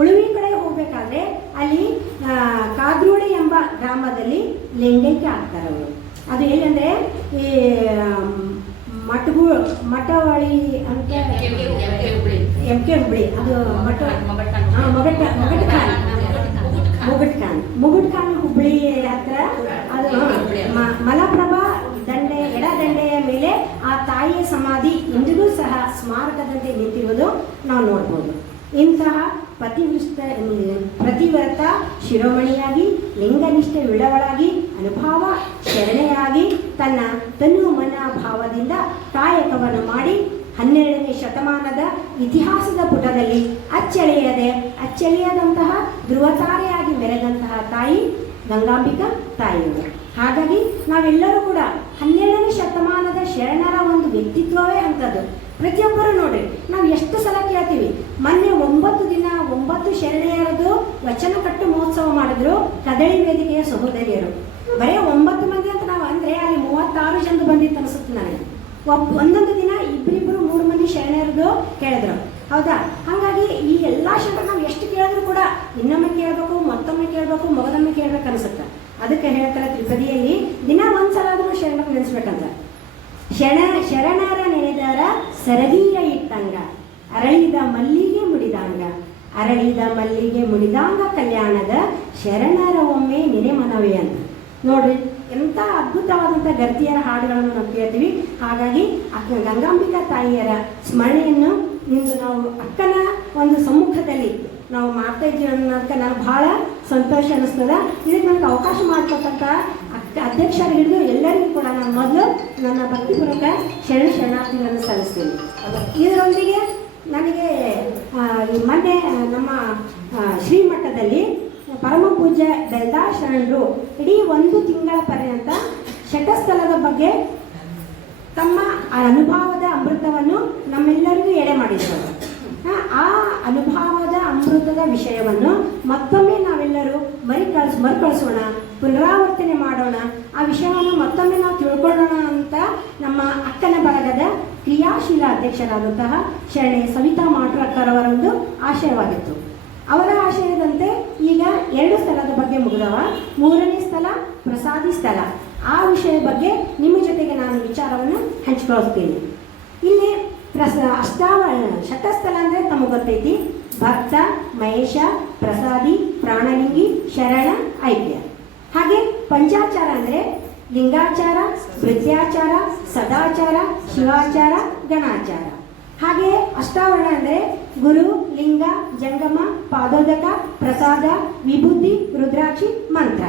ಉಳುವಿ ಕಡೆ ಹೋಗಬೇಕಾದ್ರೆ ಅಲ್ಲಿ ಕಾದ್ರೋಳಿ ಎಂಬ ಗ್ರಾಮದಲ್ಲಿ ಲಿಂಗೈಕ್ಯ ಆಗ್ತಾರೆ ಅವರು. ಅದು ಎಲ್ಲಂದರೆ ಈ ಮಠವಳಿ ಅಂತ MK ಹುಬ್ಳಿ, ಅದು ಮುಗುಟ್ ಖಾನ್ ಹುಬ್ಳಿ ಹತ್ರ, ಅದು ಮಲಪ್ರಭಾ ಎಡದಂಡೆಯ ಮೇಲೆ ಆ ತಾಯಿಯ ಸಮಾಧಿ ಇಂದಿಗೂ ಸಹ ಸ್ಮಾರಕದಂತೆ ನಿಂತಿರುವುದು ನಾವು ನೋಡ್ಬೋದು. ಇಂತಹ ಪ್ರತಿವ್ರತ ಶಿರೋಮಣಿಯಾಗಿ, ಲಿಂಗನಿಷ್ಠ ವಿಳವಳಾಗಿ, ಅನುಭವ ಶರಣೆಯಾಗಿ ತನ್ನ ತನು ಮನ ಭಾವದಿಂದ ಕಾಯಕವನ್ನು ಮಾಡಿ 12ನೇ ಶತಮಾನದ ಇತಿಹಾಸದ ಪುಟದಲ್ಲಿ ಅಚ್ಚಳಿಯದಂತಹ ಧ್ರುವತಾರೆಯಾಗಿ ಮೆರೆದಂತಹ ತಾಯಿ ಗಂಗಾಂಬಿಕಾ ತಾಯಿಯವರು. ಹಾಗಾಗಿ ನಾವೆಲ್ಲರೂ ಕೂಡ 12ನೇ ಶತಮಾನದ ಶರಣರ ಒಂದು ವ್ಯಕ್ತಿತ್ವವೇ ಅಂಥದ್ದು. ಪ್ರತಿಯೊಬ್ಬರು ನೋಡ್ರಿ, ನಾವು ಎಷ್ಟು ಸಲ ಕೇಳ್ತೀವಿ. ಮೊನ್ನೆ 9 ದಿನ 9 ಶರಣೆಯರದು ವಚನ ಕಟ್ಟು ಮಹೋತ್ಸವ ಮಾಡಿದ್ರು ಕದಳಿ ವೇದಿಕೆಯ ಸಹೋದರಿಯರು. ಬರೀ 9 ಮಂದಿ ಅಂತ ನಾವು ಅಂದರೆ ಅಲ್ಲಿ 36 ಜನರು ಬಂದಿತ್ತು ಅನಿಸುತ್ತೆ ನನಗೆ. ಒಂದೊಂದು ದಿನ ಇಬ್ಬರಿಬ್ಬರು 3 ಮಂದಿ ಶರಣರದು ಕೇಳಿದ್ರು. ಹೌದಾ? ಹಾಗಾಗಿ ಈ ಎಲ್ಲ ಶರಣರು ನಾವು ಎಷ್ಟು ಕೇಳಿದ್ರು ಕೂಡ ಇನ್ನೊಮ್ಮೆ ಕೇಳಬೇಕು, ಮತ್ತೊಮ್ಮೆ ಕೇಳಬೇಕು, ಮೊದಲೊಮ್ಮೆ ಕೇಳಬೇಕು ಅನಿಸುತ್ತೆ. ಅದಕ್ಕೆ ಹೇಳ್ತಾರೆ ತ್ರಿಪದಿಯಲ್ಲಿ ದಿನ ಒಂದ್ಸಲ ಆದರೂ ಶರಣರು ನೆನೆಸ್ಬೇಕಂತ. ಶರಣರ ನೆನೆದರ ಸರದೀರ ಇಟ್ಟಂಗ, ಅರಳಿದ ಮಲ್ಲಿಗೆ ಮುಡಿದಾಂಗ, ಅರಳಿದ ಮಲ್ಲಿಗೆ ಮುಡಿದಾಂಗ ಕಲ್ಯಾಣದ ಶರಣರ ಒಮ್ಮೆ ನೆನೆ ಮನವೇ ಅಂತ. ನೋಡ್ರಿ ಎಂಥ ಅದ್ಭುತವಾದಂಥ ಗರ್ತಿಯರ ಹಾಡುಗಳನ್ನು ನಾವು ಕೇಳ್ತೀವಿ. ಹಾಗಾಗಿ ಗಂಗಾಂಬಿಕಾ ತಾಯಿಯರ ಸ್ಮರಣೆಯನ್ನು ಇಂದು ನಾವು ಅಕ್ಕನ ಒಂದು ಸಮ್ಮುಖದಲ್ಲಿ ನಾವು ಮಾಡ್ತಾ ಇದ್ದೀವಿ ಅನ್ನೋದಕ್ಕೆ ನನಗೆ ಭಾಳ ಸಂತೋಷ ಅನ್ನಿಸ್ತದ. ಇದಕ್ಕೆ ನನಗೆ ಅವಕಾಶ ಮಾಡಿಕೊಟ್ಟಂಥ ಅಧ್ಯಕ್ಷರು ಹಿಡಿದು ಎಲ್ಲರಿಗೂ ಕೂಡ ನಾನು ಮೊದಲು ನನ್ನ ಭಕ್ತಿಪೂರ್ವಕ ಶರಣಾರ್ಥಿಗಳನ್ನು ಸಲ್ಲಿಸ್ತೀನಿ. ಇದರೊಂದಿಗೆ ನನಗೆ ಈ ಮೊನ್ನೆ ನಮ್ಮ ಶ್ರೀಮಠದಲ್ಲಿ ಪರಮ ಪೂಜ್ಯ ದೈದಾ ಶರಣರು ಇಡೀ 1 ತಿಂಗಳ ಪರ್ಯಂತ ಶಟಸ್ಥಲದ ಬಗ್ಗೆ ತಮ್ಮ ಅನುಭವದ ಅಮೃತವನ್ನು ನಮ್ಮೆಲ್ಲರಿಗೂ ಎಡೆ ಮಾಡಿದರು. ಆ ಅನುಭವದ ಅಮೃತದ ವಿಷಯವನ್ನು ಮತ್ತೊಮ್ಮೆ ನಾವೆಲ್ಲರೂ ಮರುಕಳಿಸೋಣ, ಪುನರಾವರ್ತನೆ ಮಾಡೋಣ, ಆ ವಿಷಯವನ್ನು ಮತ್ತೊಮ್ಮೆ ನಾವು ತಿಳ್ಕೊಳ್ಳೋಣ ಅಂತ ನಮ್ಮ ಅಕ್ಕನ ಬಳಗದ ಕ್ರಿಯಾಶೀಲ ಅಧ್ಯಕ್ಷರಾದಂತಹ ಶರಣೆ ಸವಿತಾ ಮಾಟ್ರಕ್ಕರವರೊಂದು ಆಶಯವಾಗಿತ್ತು. ಅವರ ಆಶಯದಂತೆ ಈಗ 2 ಸ್ಥಳದ ಬಗ್ಗೆ ಮುಗಿದವ. 3ನೇ ಸ್ಥಳ ಪ್ರಸಾದಿ ಸ್ಥಳ. ಆ ವಿಷಯದ ಬಗ್ಗೆ ನಿಮ್ಮ ಜೊತೆಗೆ ನಾನು ವಿಚಾರವನ್ನು ಹಂಚಿಕೊಳ್ತೀನಿ. ಇಲ್ಲಿ ಶತಸ್ಥಲ ಅಂದರೆ ತಮಗೆ ಗೊತ್ತೈತಿ. ಭಕ್ತ, ಮಹೇಶ, ಪ್ರಸಾದಿ, ಪ್ರಾಣಲಿಂಗಿ, ಶರಣ, ಐಕ್ಯ. ಹಾಗೆ ಪಂಚಾಚಾರ ಅಂದರೆ ಲಿಂಗಾಚಾರ, ವೃತ್ಯಾಚಾರ, ಸದಾಚಾರ, ಶಿವಾಚಾರ, ಗಣಾಚಾರ. ಹಾಗೆ ಅಷ್ಟಾವರಣ ಅಂದರೆ ಗುರು, ಲಿಂಗ, ಜಂಗಮ, ಪಾದೋದಕ, ಪ್ರಸಾದ, ವಿಭೂತಿ, ರುದ್ರಾಕ್ಷಿ, ಮಂತ್ರ.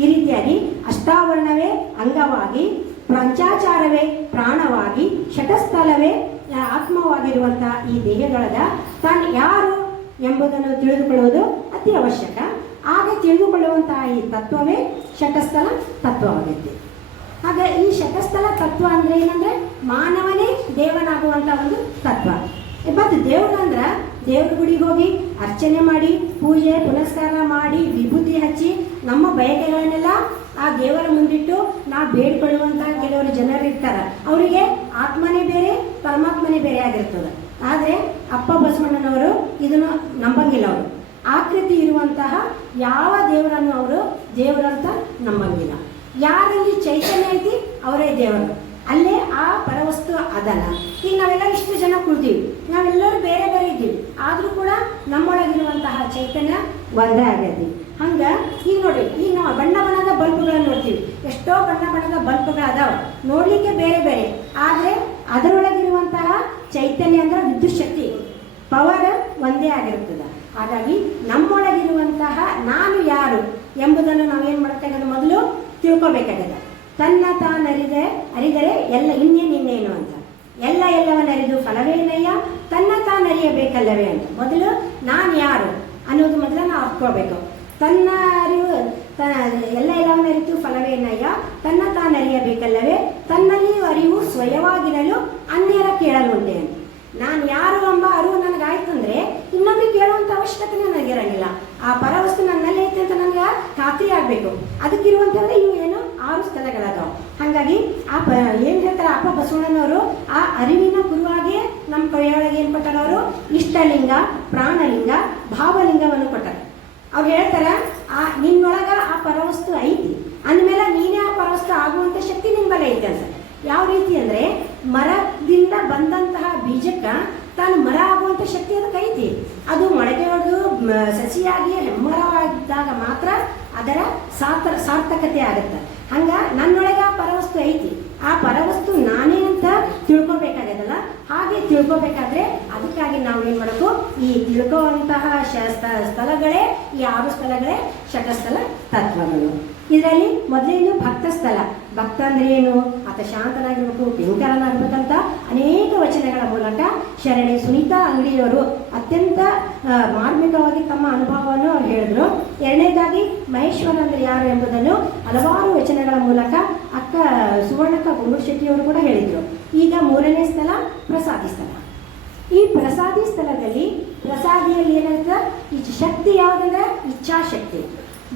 ಈ ರೀತಿಯಾಗಿ ಅಷ್ಟಾವರಣವೇ ಅಂಗವಾಗಿ, ಪಂಚಾಚಾರವೇ ಪ್ರಾಣವಾಗಿ, ಶತಸ್ಥಲವೇ ಆತ್ಮವಾಗಿರುವಂಥ ಈ ದೇಹಗಳದ ತಾನು ಯಾರು ಎಂಬುದನ್ನು ತಿಳಿದುಕೊಳ್ಳುವುದು ಅತಿ ಅವಶ್ಯಕ. ಆಗ ತಿಳಿದುಕೊಳ್ಳುವಂತಹ ಈ ತತ್ವವೇ ಶತಸ್ಥಲ ತತ್ವವಾಗಿದೆ. ಹಾಗೆ ಈ ಶತಸ್ಥಲ ತತ್ವ ಅಂದರೆ ಏನಂದರೆ ಮಾನವನೇ ದೇವನಾಗುವಂಥ ಒಂದು ತತ್ವ. ಮತ್ತು ದೇವರು ಅಂದ್ರೆ ದೇವ್ರ ಗುಡಿಗೆ ಹೋಗಿ ಅರ್ಚನೆ ಮಾಡಿ, ಪೂಜೆ ಪುನಸ್ಕಾರ ಮಾಡಿ, ವಿಭೂತಿ ಹಚ್ಚಿ ನಮ್ಮ ಬಯಕೆಗಳನ್ನೆಲ್ಲ ಆ ದೇವರ ಮುಂದಿಟ್ಟು ನಾವು ಬೇಡ್ಕೊಳ್ಳುವಂಥ ಕೆಲವರು ಜನರು ಇರ್ತಾರೆ. ಅವರಿಗೆ ಆತ್ಮನೇ ಬೇರೆ, ಪರಮಾತ್ಮನೇ ಬೇರೆ ಆಗಿರ್ತದೆ. ಆದರೆ ಅಪ್ಪ ಬಸವಣ್ಣನವರು ಇದನ್ನು ನಂಬಂಗಿಲ್ಲ. ಅವರು ಆಕೃತಿ ಇರುವಂತಹ ಯಾವ ದೇವರನ್ನು ಅವರು ದೇವರಂತ ನಂಬಂಗಿಲ್ಲ. ಯಾರಲ್ಲಿ ಚೈತನ್ಯ ಐತಿ ಅವರೇ ದೇವರು, ಅಲ್ಲೇ ಆ ಪರವಸ್ತು ಅದಲ್ಲ. ಈಗ ನಾವೆಲ್ಲ ಇಷ್ಟು ಜನ ಕುಳ್ತೀವಿ, ನಾವೆಲ್ಲರೂ ಬೇರೆ ಬೇರೆ ಇದ್ದೀವಿ, ಆದರೂ ಕೂಡ ನಮ್ಮೊಳಗಿರುವಂತಹ ಚೈತನ್ಯ ಒಂದೇ ಆಗೈತಿ. ಹಂಗೆ ಈಗ ನೋಡ್ರಿ, ಈಗ ನಾವು ಬಣ್ಣ ಬಣ್ಣದ ಬಲ್ಬ್ಗಳನ್ನು ನೋಡ್ತೀವಿ. ಎಷ್ಟೋ ಬಣ್ಣ ಬಣ್ಣದ ಬಲ್ಬ್ಗಳು ಅದಾವೆ, ನೋಡಲಿಕ್ಕೆ ಬೇರೆ ಬೇರೆ, ಆದರೆ ಅದರೊಳಗಿರುವಂತಹ ಚೈತನ್ಯ ಅಂದ್ರೆ ವಿದ್ಯುತ್ ಶಕ್ತಿ, ಪವರ್ ಒಂದೇ ಆಗಿರುತ್ತದೆ. ಹಾಗಾಗಿ ನಮ್ಮೊಳಗಿರುವಂತಹ ನಾನು ಯಾರು ಎಂಬುದನ್ನು ನಾವೇನು ಮಾಡಬೇಕಾಗಿದೆ, ಮೊದಲು ತಿಳ್ಕೊಬೇಕಾಗಿದೆ. ತನ್ನ ಅರಿದರೆ ಎಲ್ಲ ಇನ್ನೇನು ಅಂತ. ಎಲ್ಲವನ್ನ ಅರಿದು ಫಲವೇನಯ್ಯ, ತನ್ನ ಅರಿಯಬೇಕಲ್ಲವೇ ಅಂತ. ಮೊದಲು ನಾನು ಯಾರು ಅನ್ನೋದು ಮೊದಲು ನಾವು ಅರ್ತ್ಕೊಳ್ಬೇಕು. ತನ್ನ ಅರಿವು ಎಲ್ಲವನ್ನ ಅರಿತು ಫಲವೇನಯ್ಯ, ತನ್ನ ಅರಿಯಬೇಕಲ್ಲವೇ, ತನ್ನಲ್ಲಿ ಅರಿವು ಸ್ವಯವಾಗಿರಲು ಅನ್ಯರ ಕೇಳಲುಂಟೆ ಅಂತ. ನಾನು ಯಾರು ಎಂಬ ಅರಿವು ನನಗಾಯ್ತು ಅಂದರೆ ಇನ್ನೊಬ್ರಿಗೆ ಕೇಳುವಂಥ ಅವಶ್ಯಕತೆ ನನಗಿರಂಗಿಲ್ಲ. ಆ ಪರವಸ್ತು ನನ್ನಲ್ಲಿ ಐತೆ ಅಂತ ನನಗೆ ಖಾತ್ರಿ ಆಗಬೇಕು. ಅದಕ್ಕಿರುವಂಥದ್ದೇ ಇವು ಏನು 6 ಸ್ಥಳಗಳದಾವೆ. ಹಾಗಾಗಿ ಏನು ಹೇಳ್ತಾರೆ ಅಪ್ಪ ಬಸವಣ್ಣನವರು, ಆ ಅರಿವಿನ ಗುರುವಾಗಿಯೇ ನಮ್ಮ ಕೈಯೊಳಗೆ ಏನು ಕೊಟ್ಟಾರ ಅವರು, ಇಷ್ಟಲಿಂಗ, ಪ್ರಾಣಲಿಂಗ, ಭಾವಲಿಂಗವನ್ನು ಕೊಟ್ಟಾರೆ. ಅವ್ರು ಹೇಳ್ತಾರೆ ನಿನ್ನೊಳಗೆ ಆ ಪರವಸ್ತು ಐತಿ ಅಂದಮೇಲೆ ನೀನೇ ಆ ಪರವಸ್ತು ಆಗುವಂಥ ಶಕ್ತಿ ನಿಮ್ಮಲ್ಲಿ ಐತೆ ಅಂತ. ಯಾವ ರೀತಿ ಅಂದರೆ ಮರದಿಂದ ಬಂದಂತಹ ಬೀಜಕ್ಕೆ ತಾನು ಮರ ಆಗುವಂಥ ಶಕ್ತಿ ಅದಕ್ಕೆ ಐತಿ. ಅದು ಮೊಳಕೆ ಹೊಡೆದು ಸಸಿಯಾಗಿ ಹೆಮ್ಮರವಾಗಿದ್ದಾಗ ಮಾತ್ರ ಅದರ ಸಾರ್ಥಕತೆ ಆಗುತ್ತೆ. ಹಂಗೆ ನನ್ನೊಳಗೆ ಆ ಪರವಸ್ತು ಐತಿ, ಆ ಪರವಸ್ತು ನಾನೇ ಅಂತ ತಿಳ್ಕೊಬೇಕಾಗದಲ್ಲ. ಹಾಗೆ ತಿಳ್ಕೊಬೇಕಾದ್ರೆ ಅದಕ್ಕಾಗಿ ನಾವು ಏನು ಮಾಡಬೇಕು, ಈ ತಿಳ್ಕೊಳ್ಳುವಂತಹ ಸ್ಥಳಗಳೇ ಈ 6 ಸ್ಥಳಗಳೇ ಶತಸ್ಥಲ ತತ್ವಗಳು. ಇದರಲ್ಲಿ ಮೊದಲೇನು ಭಕ್ತ ಸ್ಥಳ. ಭಕ್ತ ಅಂದರೆ ಏನು, ಆತ ಶಾಂತನಾಗಿರ್ಬೇಕು, ಕಿಂಕರನಾಗಬೇಕಂತ ಅನೇಕ ವಚನಗಳ ಮೂಲಕ ಶರಣೆ ಸುನೀತಾ ಅಂಗಡಿಯವರು ಅತ್ಯಂತ ಮಾರ್ಮಿಕವಾಗಿ ತಮ್ಮ ಅನುಭವವನ್ನು ಅವ್ರು ಹೇಳಿದ್ರು. ಎರಡನೇದಾಗಿ ಮಹೇಶ್ವರ ಅಂದರೆ ಯಾರು ಎಂಬುದನ್ನು ಹಲವಾರು ವಚನಗಳ ಮೂಲಕ ಅಕ್ಕ ಸುವರ್ಣಕ್ಕ ಗುಂಡೂಶೆಟ್ಟಿಯವರು ಕೂಡ ಹೇಳಿದರು. ಈಗ 3ನೇ ಸ್ಥಳ ಪ್ರಸಾದಿ ಸ್ಥಳ. ಈ ಪ್ರಸಾದಿ ಸ್ಥಳದಲ್ಲಿ ಪ್ರಸಾದಿಯಲ್ಲಿ ಏನಾಗುತ್ತೆ, ಈ ಶಕ್ತಿ ಯಾವುದಂದ್ರೆ ಇಚ್ಛಾಶಕ್ತಿ,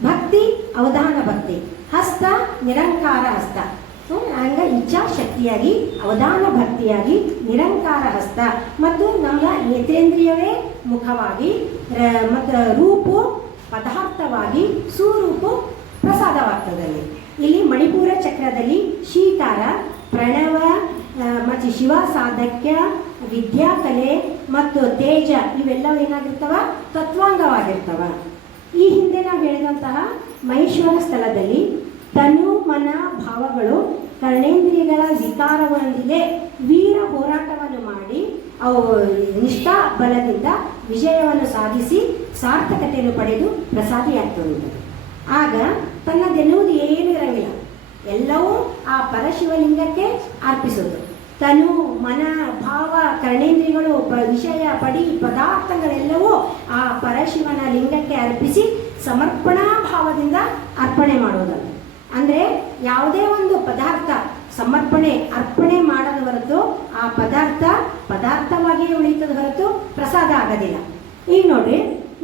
ಭಕ್ತಿ ಅವಧಾನ ಭಕ್ತಿ, ಹಸ್ತ ನಿರಂಕಾರ ಹಸ್ತ. ಹಂಗ ಇಚ್ಛಾಶಕ್ತಿಯಾಗಿ ಅವಧಾನ ಭಕ್ತಿಯಾಗಿ ನಿರಂಕಾರ ಹಸ್ತ ಮತ್ತು ನಮ್ಮ ನೇತ್ರೇಂದ್ರಿಯವೇ ಮುಖವಾಗಿ ಮತ್ತು ರೂಪು ಪದಾರ್ಥವಾಗಿ ಸ್ವರೂಪು ಪ್ರಸಾದವಾಗ್ತದಲ್ಲಿ. ಇಲ್ಲಿ ಮಣಿಪುರ ಚಕ್ರದಲ್ಲಿ ಶೀಕಾರ, ಪ್ರಣವ ಮತ್ತು ಶಿವ ಸಾಧಕ್ಯ, ವಿದ್ಯಾಕಲೆ ಮತ್ತು ತೇಜ ಇವೆಲ್ಲವೂ ಏನಾಗಿರ್ತವ ತತ್ವಾಂಗವಾಗಿರ್ತವ. ಈ ಹಿಂದೆ ನಾವು ಹೇಳಿದಂತಹ ಮಹೇಶ್ವರ ಸ್ಥಳದಲ್ಲಿ ತನು ಮನ ಭಾವಗಳು ಕರ್ಣೇಂದ್ರಿಯಗಳ ವಿಕಾರಗಳೊಂದಿಗೆ ವೀರ ಹೋರಾಟವನ್ನು ಮಾಡಿ ಅವು ನಿಷ್ಠಾ ಬಲದಿಂದ ವಿಜಯವನ್ನು ಸಾಧಿಸಿ ಸಾರ್ಥಕತೆಯನ್ನು ಪಡೆದು ಪ್ರಸಾದಿಯಾಗ್ತದೆ. ಆಗ ತನ್ನದೆನ್ನುವುದು ಏನೂ ಇರಂಗಿಲ್ಲ, ಎಲ್ಲವೂ ಆ ಪರಶಿವಲಿಂಗಕ್ಕೆ ಅರ್ಪಿಸೋದು. ತನು ಮನ ಭಾವ ಕರ್ಣೇಂದ್ರಿಯಗಳು ವಿಷಯ ಪಡಿ ಪದಾರ್ಥಗಳೆಲ್ಲವೂ ಆ ಪರಶಿವನ ಲಿಂಗಕ್ಕೆ ಅರ್ಪಿಸಿ ಸಮರ್ಪಣಾ ಭಾವದಿಂದ ಅರ್ಪಣೆ ಮಾಡುವುದಲ್ಲ. ಅಂದರೆ ಯಾವುದೇ ಒಂದು ಪದಾರ್ಥ ಸಮರ್ಪಣೆ ಅರ್ಪಣೆ ಮಾಡದ ಹೊರತು ಆ ಪದಾರ್ಥವಾಗಿಯೇ ಉಳಿತದ ಹೊರತು ಪ್ರಸಾದ ಆಗೋದಿಲ್ಲ. ಈಗ ನೋಡ್ರಿ,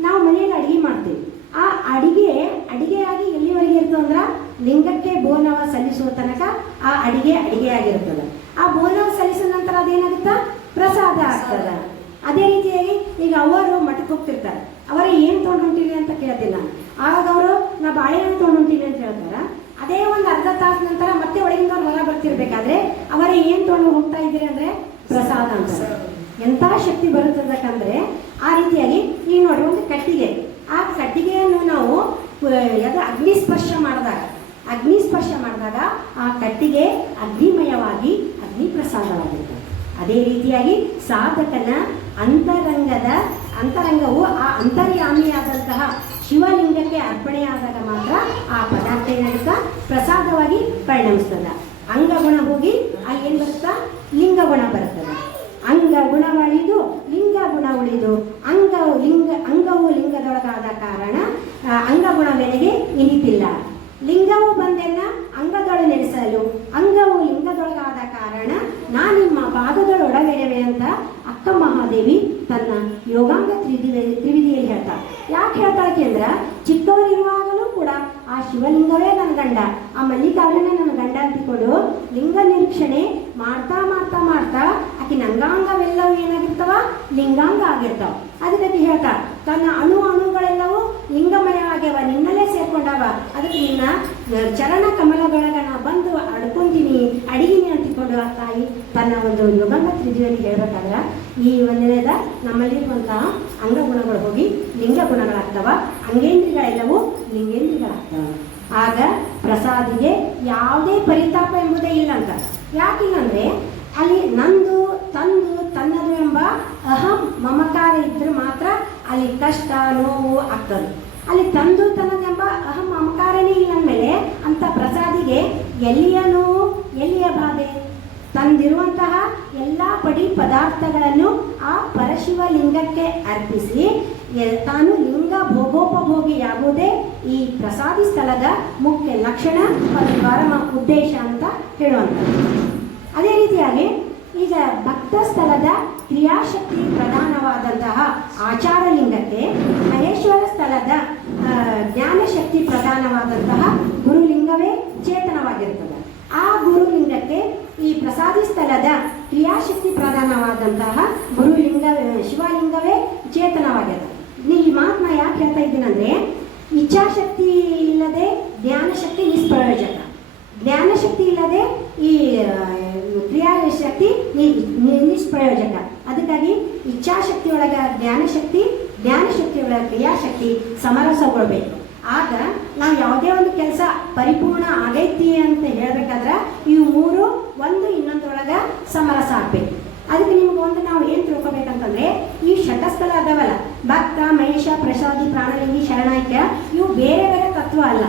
ನಾವು ಮನೆಯಲ್ಲಿ ಅಡುಗೆ ಮಾಡ್ತೀವಿ. ಆ ಅಡಿಗೆಯಾಗಿ ಎಲ್ಲಿವರೆಗೆ ಇರ್ತದೆ ಅಂದ್ರೆ ಲಿಂಗಕ್ಕೆ ಬೋನವ ಸಲ್ಲಿಸುವ ತನಕ ಆ ಅಡಿಗೆಯಾಗಿರ್ತದೆ. ಆ ಬೋನವ ಸಲ್ಲಿಸಿದ ನಂತರ ಅದೇನಾಗುತ್ತಾ ಪ್ರಸಾದ ಆಗ್ತದ. ಅದೇ ರೀತಿಯಾಗಿ ಈಗ ಅವರು ಮಠಕ್ಕೆ ಹೋಗ್ತಿರ್ತಾರೆ, ಅವರೇ ಏನು ತೊಗೊಂಡು ಹೊಂಟೀನಿ ಅಂತ ಕೇಳ್ತೀನಿ ನಾನು. ಆವಾಗ ಅವರು ನಾ ಬಾಳೆಹಣ್ಣು ತೊಗೊಂಡು ಹೊಂಟೀನಿ ಅಂತ ಹೇಳ್ತಾರೆ. ಅದೇ ಒಂದು ಅರ್ಧ ತಾಸು ನಂತರ ಮತ್ತೆ ಒಳಗಿಂದ ಹೊರ ಬರ್ತಿರ್ಬೇಕಾದ್ರೆ ಅವರೇ ಏನು ತೊಗೊಂಡು ಹೋಗ್ತಾ ಇದ್ದೀರಿ ಅಂದರೆ ಪ್ರಸಾದ ಅಂತಾರೆ. ಎಂಥ ಶಕ್ತಿ ಬರುತ್ತದಕ್ಕಂದ್ರೆ ಆ ರೀತಿಯಾಗಿ ಈಗ ನೋಡಿ, ಒಂದು ಕಟ್ಟಿಗೆ, ಆ ಕಟ್ಟಿಗೆಯನ್ನು ನಾವು ಅಗ್ನಿಸ್ಪರ್ಶ ಮಾಡಿದಾಗ ಆ ಕಟ್ಟಿಗೆ ಅಗ್ನಿಮಯವಾಗಿ ಅಗ್ನಿ ಪ್ರಸಾದವಾಗಿರ್ತದೆ. ಅದೇ ರೀತಿಯಾಗಿ ಸಾಧಕನ ಅಂತರಂಗವು ಆ ಅಂತರ್ಯಾಮಿಯಾದಂತಹ ಶಿವಲಿಂಗಕ್ಕೆ ಅರ್ಪಣೆಯಾದಾಗ ಮಾತ್ರ ಆ ಪದಾರ್ಥ ಏನಾಗುತ್ತಾ ಪ್ರಸಾದವಾಗಿ ಪರಿಣಮಿಸ್ತದೆ. ಅಂಗಗುಣ ಹೋಗಿ ಅಲ್ಲಿ ಏನು ಬರುತ್ತಾ ಲಿಂಗಗುಣ ಬರುತ್ತದೆ. ಅಂಗಗುಣ ಉಳಿದು ಲಿಂಗಗುಣ ಉಳಿದು ಅಂಗವು ಲಿಂಗದೊಳಗಾದ ಕಾರಣ ಅಂಗಗುಣ ಬೆಲೆಗೆ ಇಳಿತಿಲ್ಲ. ಲಿಂಗವು ಬಂದೆನ್ನ ಅಂಗದೊಳು ನೆಲೆಸಲು ಅಂಗವು ಲಿಂಗದೊಳಗಾದ ಕಾರಣ ನಾ ನಿಮ್ಮ ಪಾದದೊಳೊಡವೆರವೆ ಅಂತ ಅಕ್ಕ ಮಹಾದೇವಿ ತನ್ನ ಯೋಗಾಂಗ ತ್ರಿವಿಧಿಯಲ್ಲಿ ಹೇಳ್ತಾಳೆ. ಯಾಕೆ ಹೇಳ್ತಾಳೆ ಅಂದ್ರೆ ಚಿಕ್ಕವರಿರುವಾಗಲೂ ಕೂಡ ಆ ಶಿವಲಿಂಗವೇ ನನ್ನ ಗಂಡ, ಆ ಮಲ್ಲಿಕಾರ್ಜುನ ನನ್ನ ಗಂಡ ಅಂತಿಕೊಂಡು ಲಿಂಗ ನಿರೀಕ್ಷಣೆ ಮಾಡ್ತಾ ಮಾಡ್ತಾ ಮಾಡ್ತಾ ಆಕಿನ ಅಂಗಾಂಗವೆಲ್ಲವೂ ಏನಾಗಿರ್ತಾವ ಲಿಂಗಾಂಗ ಆಗಿರ್ತಾವ. ಅದಕ್ಕೆ ಹೇಳ್ತಾಳ ತನ್ನ ಅಣುಗಳೆಲ್ಲವೂ ಲಿಂಗಮಯ ಆಗ್ಯಾವ, ನಿನ್ನಲ್ಲೇ ಸೇರ್ಕೊಂಡಾವ. ಅದಕ್ಕೆ ನಿನ್ನ ಚರಣ ಕಮಲದೊಳಗ ನಾ ಬಂದು ಅಡ್ಕೊಂತೀನಿ ಅಡಿಗಿನಿ ಅಂತಿಕೊಂಡು ಆ ತಾಯಿ ತನ್ನ ಒಂದು ಯೋಗಾಂಗ ತ್ರಿವಿಧಿಯಲ್ಲಿ ಹೇಳ್ಬೇಕಾದ್ರೆ ಈ ಒಂದನೇದ ನಮ್ಮಲ್ಲಿರುವಂತಹ ಅಂಗಗುಣಗಳು ಹೋಗಿ ಲಿಂಗ ಗುಣಗಳಾಗ್ತವ, ಅಂಗೇಂದ್ರಿಗಳೆಲ್ಲವೂ ಲಿಂಗೇಂದ್ರಿಗಳಾಗ್ತವ. ಆಗ ಪ್ರಸಾದಿಗೆ ಯಾವುದೇ ಪರಿತಾಪ ಎಂಬುದೇ ಇಲ್ಲ ಅಂತ. ಯಾಕಿಲ್ಲಂದ್ರೆ ಅಲ್ಲಿ ನಂದು ತನ್ನದು ಎಂಬ ಅಹಂ ಮಮಕಾರ ಇದ್ರೆ ಮಾತ್ರ ಅಲ್ಲಿ ಕಷ್ಟ ನೋವು ಆಗ್ತದೆ. ಅಲ್ಲಿ ತನ್ನದೆಂಬ ಅಹಂ ಮಮಕಾರನೇ ಇಲ್ಲ ಅಂದಮೇಲೆ ಅಂತ ಪ್ರಸಾದಿಗೆ ಎಲ್ಲಿಯ ನೋವು ಎಲ್ಲಿಯ ಬಾಧೆ? ತಂದಿರುವಂತಹ ಎಲ್ಲ ಪಡಿ ಪದಾರ್ಥಗಳನ್ನು ಆ ಪರಶಿವ ಲಿಂಗಕ್ಕೆ ಅರ್ಪಿಸಿ ತಾನು ಲಿಂಗ ಭೋಗೋಪಭೋಗಿಯಾಗುವುದೇ ಈ ಪ್ರಸಾದಿ ಸ್ಥಳದ ಮುಖ್ಯ ಲಕ್ಷಣ ಮತ್ತು ಪರಮ ಉದ್ದೇಶ ಅಂತ ಹೇಳುವಂಥದ್ದು. ಅದೇ ರೀತಿಯಾಗಿ ಈಗ ಭಕ್ತ ಸ್ಥಳದ ಕ್ರಿಯಾಶಕ್ತಿ ಪ್ರಧಾನವಾದಂತಹ ಆಚಾರ ಲಿಂಗಕ್ಕೆ ಮಹೇಶ್ವರ ಸ್ಥಳದ ಜ್ಞಾನಶಕ್ತಿ ಪ್ರಧಾನವಾದಂತಹ ಗುರುಲಿಂಗವೇ ಚೇತನವಾಗಿರುತ್ತದೆ. ಆ ಗುರುಲಿಂಗಕ್ಕೆ ಈ ಪ್ರಸಾದಿ ಸ್ಥಳದ ಕ್ರಿಯಾಶಕ್ತಿ ಪ್ರಧಾನವಾದಂತಹ ಶಿವಲಿಂಗವೇ ಚೇತನವಾಗಿದೆ. ಈ ಮಾತನ್ನ ಯಾಕೆ ಹೇಳ್ತಾ ಇದ್ದೀನಂದ್ರೆ ಇಚ್ಛಾಶಕ್ತಿ ಇಲ್ಲದೆ ಜ್ಞಾನಶಕ್ತಿ ನಿಷ್ಪ್ರಯೋಜಕ, ಜ್ಞಾನಶಕ್ತಿ ಇಲ್ಲದೆ ಈ ಕ್ರಿಯಾಶಕ್ತಿ ನಿಷ್ಪ್ರಯೋಜಕ. ಅದಕ್ಕಾಗಿ ಇಚ್ಛಾಶಕ್ತಿ ಒಳಗ ಜ್ಞಾನಶಕ್ತಿ, ಜ್ಞಾನಶಕ್ತಿ ಒಳಗ ಕ್ರಿಯಾಶಕ್ತಿ ಸಮರಸಗೊಳ್ಬೇಕು. ಆಗ ನಾವು ಯಾವುದೇ ಒಂದು ಕೆಲಸ ಪರಿಪೂರ್ಣ ಆಗೈತಿ ಅಂತ ಹೇಳ್ಬೇಕಾದ್ರೆ ಇವು ಮೂರು ಒಂದು ಇನ್ನೊಂದರೊಳಗ ಸಮರಸ ಆಗ್ಬೇಕು. ಅದಕ್ಕೆ ನಿಮ್ಗೆ ಒಂದು ನಾವು ಏನು ತಿಳ್ಕೊಬೇಕಂತಂದ್ರೆ ಈ ಷಟಸ್ಥಳ ಅದಾವಲ್ಲ, ಭಕ್ತ, ಮಹೇಶ, ಪ್ರಸಾದಿ, ಪ್ರಾಣಲಿಂಗಿ, ಶರಣಾಯ್ಕ, ಇವು ಬೇರೆ ಬೇರೆ ತತ್ವ ಅಲ್ಲ.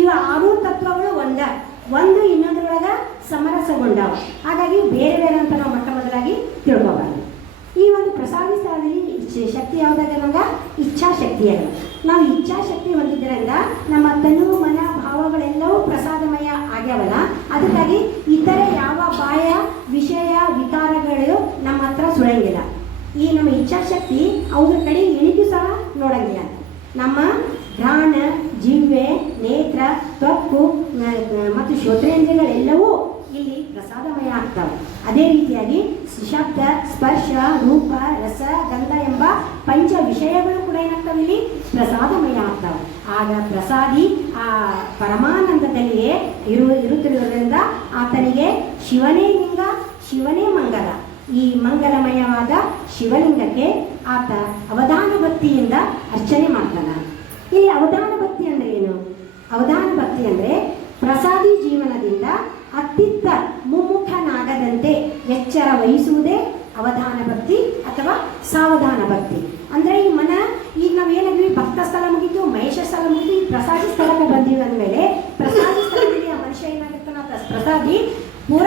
ಇವು 6 ತತ್ವಗಳು ಒಂದು ಇನ್ನೊಂದರೊಳಗ ಸಮರಸಗೊಂಡಾವ. ಹಾಗಾಗಿ ಬೇರೆ ಬೇರೆ ಅಂತ ನಾವು ಮೊಟ್ಟ ಮೊದಲಾಗಿ ತಿಳ್ಕೋಬಾರ್ದು. ಈ ಒಂದು ಪ್ರಸಾದಿ ಸ್ಥಳದಲ್ಲಿ ಶಕ್ತಿ ಯಾವುದಾಗ ನಮ್ಗೆ ಇಚ್ಛಾಶಕ್ತಿಯಾಗ ನಾವು ಇಚ್ಛಾಶಕ್ತಿ ಹೊಂದಿದ್ರಿಂದ ನಮ್ಮ ತನು ಮನ ಭಾವಗಳೆಲ್ಲವೂ ಪ್ರಸಾದಮಯ ಆಗ್ಯಾವಲ್ಲ. ಅದಕ್ಕಾಗಿ ಇತರೆ ಯಾವ ಬಾಯ ವಿಷಯ ವಿಕಾರಗಳು ನಮ್ಮ ಹತ್ರ ಸುಳಂಗಿಲ್ಲ. ಈ ನಮ್ಮ ಇಚ್ಛಾಶಕ್ತಿ ಅವ್ರ ಕಡೆ ಇಳಿದು ಸಹ ನೋಡಂಗಿಲ್ಲ. ನಮ್ಮ ಘ್ರಾಣ, ಜಿಹ್ವೆ, ನೇತ್ರ, ತ್ವಕ್ಕು ಮತ್ತು ಶ್ರೋತ್ರೇಂದ್ರಿಯಗಳೆಲ್ಲವೂ ಇಲ್ಲಿ ಪ್ರಸಾದಮಯ ಆಗ್ತಾವೆ. ಅದೇ ರೀತಿಯಾಗಿ ಶಬ್ದ, ಸ್ಪರ್ಶ, ರೂಪ, ರಸ, ಗಂಧ ಎಂಬ ಪಂಚ ವಿಷಯಗಳು ಕೂಡ ಏನಾಗ್ತವೆ, ಇಲ್ಲಿ ಪ್ರಸಾದಮಯ ಆಗ್ತಾವೆ. ಆಗ ಪ್ರಸಾದಿ ಆ ಪರಮಾನಂದದಲ್ಲಿಯೇ ಇರುತ್ತಿರುವುದರಿಂದ ಆತನಿಗೆ ಶಿವನೇ ಲಿಂಗ, ಶಿವನೇ ಮಂಗಲ. ಈ ಮಂಗಲಮಯವಾದ ಶಿವಲಿಂಗಕ್ಕೆ ಆತ ಅವಧಾನ ಭಕ್ತಿಯಿಂದ ಅರ್ಚನೆ ಮಾಡ್ತಾನೆ. ಇಲ್ಲಿ ಅವಧಾನ ಭಕ್ತಿ ಅಂದರೆ ಏನು? ಅವಧಾನ ಭಕ್ತಿ ಅಂದರೆ ಪ್ರಸಾದಿ ಜೀವನದಿಂದ ಅತ್ತಿತ್ತ ಮುಮ್ಮುಖನಾಗದಂತೆ ಎಚ್ಚರ ವಹಿಸುವುದೇ ಅವಧಾನ ಭಕ್ತಿ ಅಥವಾ ಸಾವಧಾನ ಭಕ್ತಿ. ಅಂದರೆ ಈ ಈಗ ನಾವೇನಾದ್ವಿ ಭಕ್ತ ಸ್ಥಳ ಮುಗಿತು, ಮಹೇಶ ಸ್ಥಳ ಮುಗಿತು, ಈ ಪ್ರಸಾದಿ ಸ್ಥಳಕ್ಕೆ ಬಂದೀವಿ ಅಂದಮೇಲೆ ಪ್ರಸಾದಿ ಸ್ಥಳದಲ್ಲಿ ಆ ಮನುಷ್ಯ ಏನಾಗಿರ್ತಾನ, ಪ್ರಸಾದಿ ಪೂರ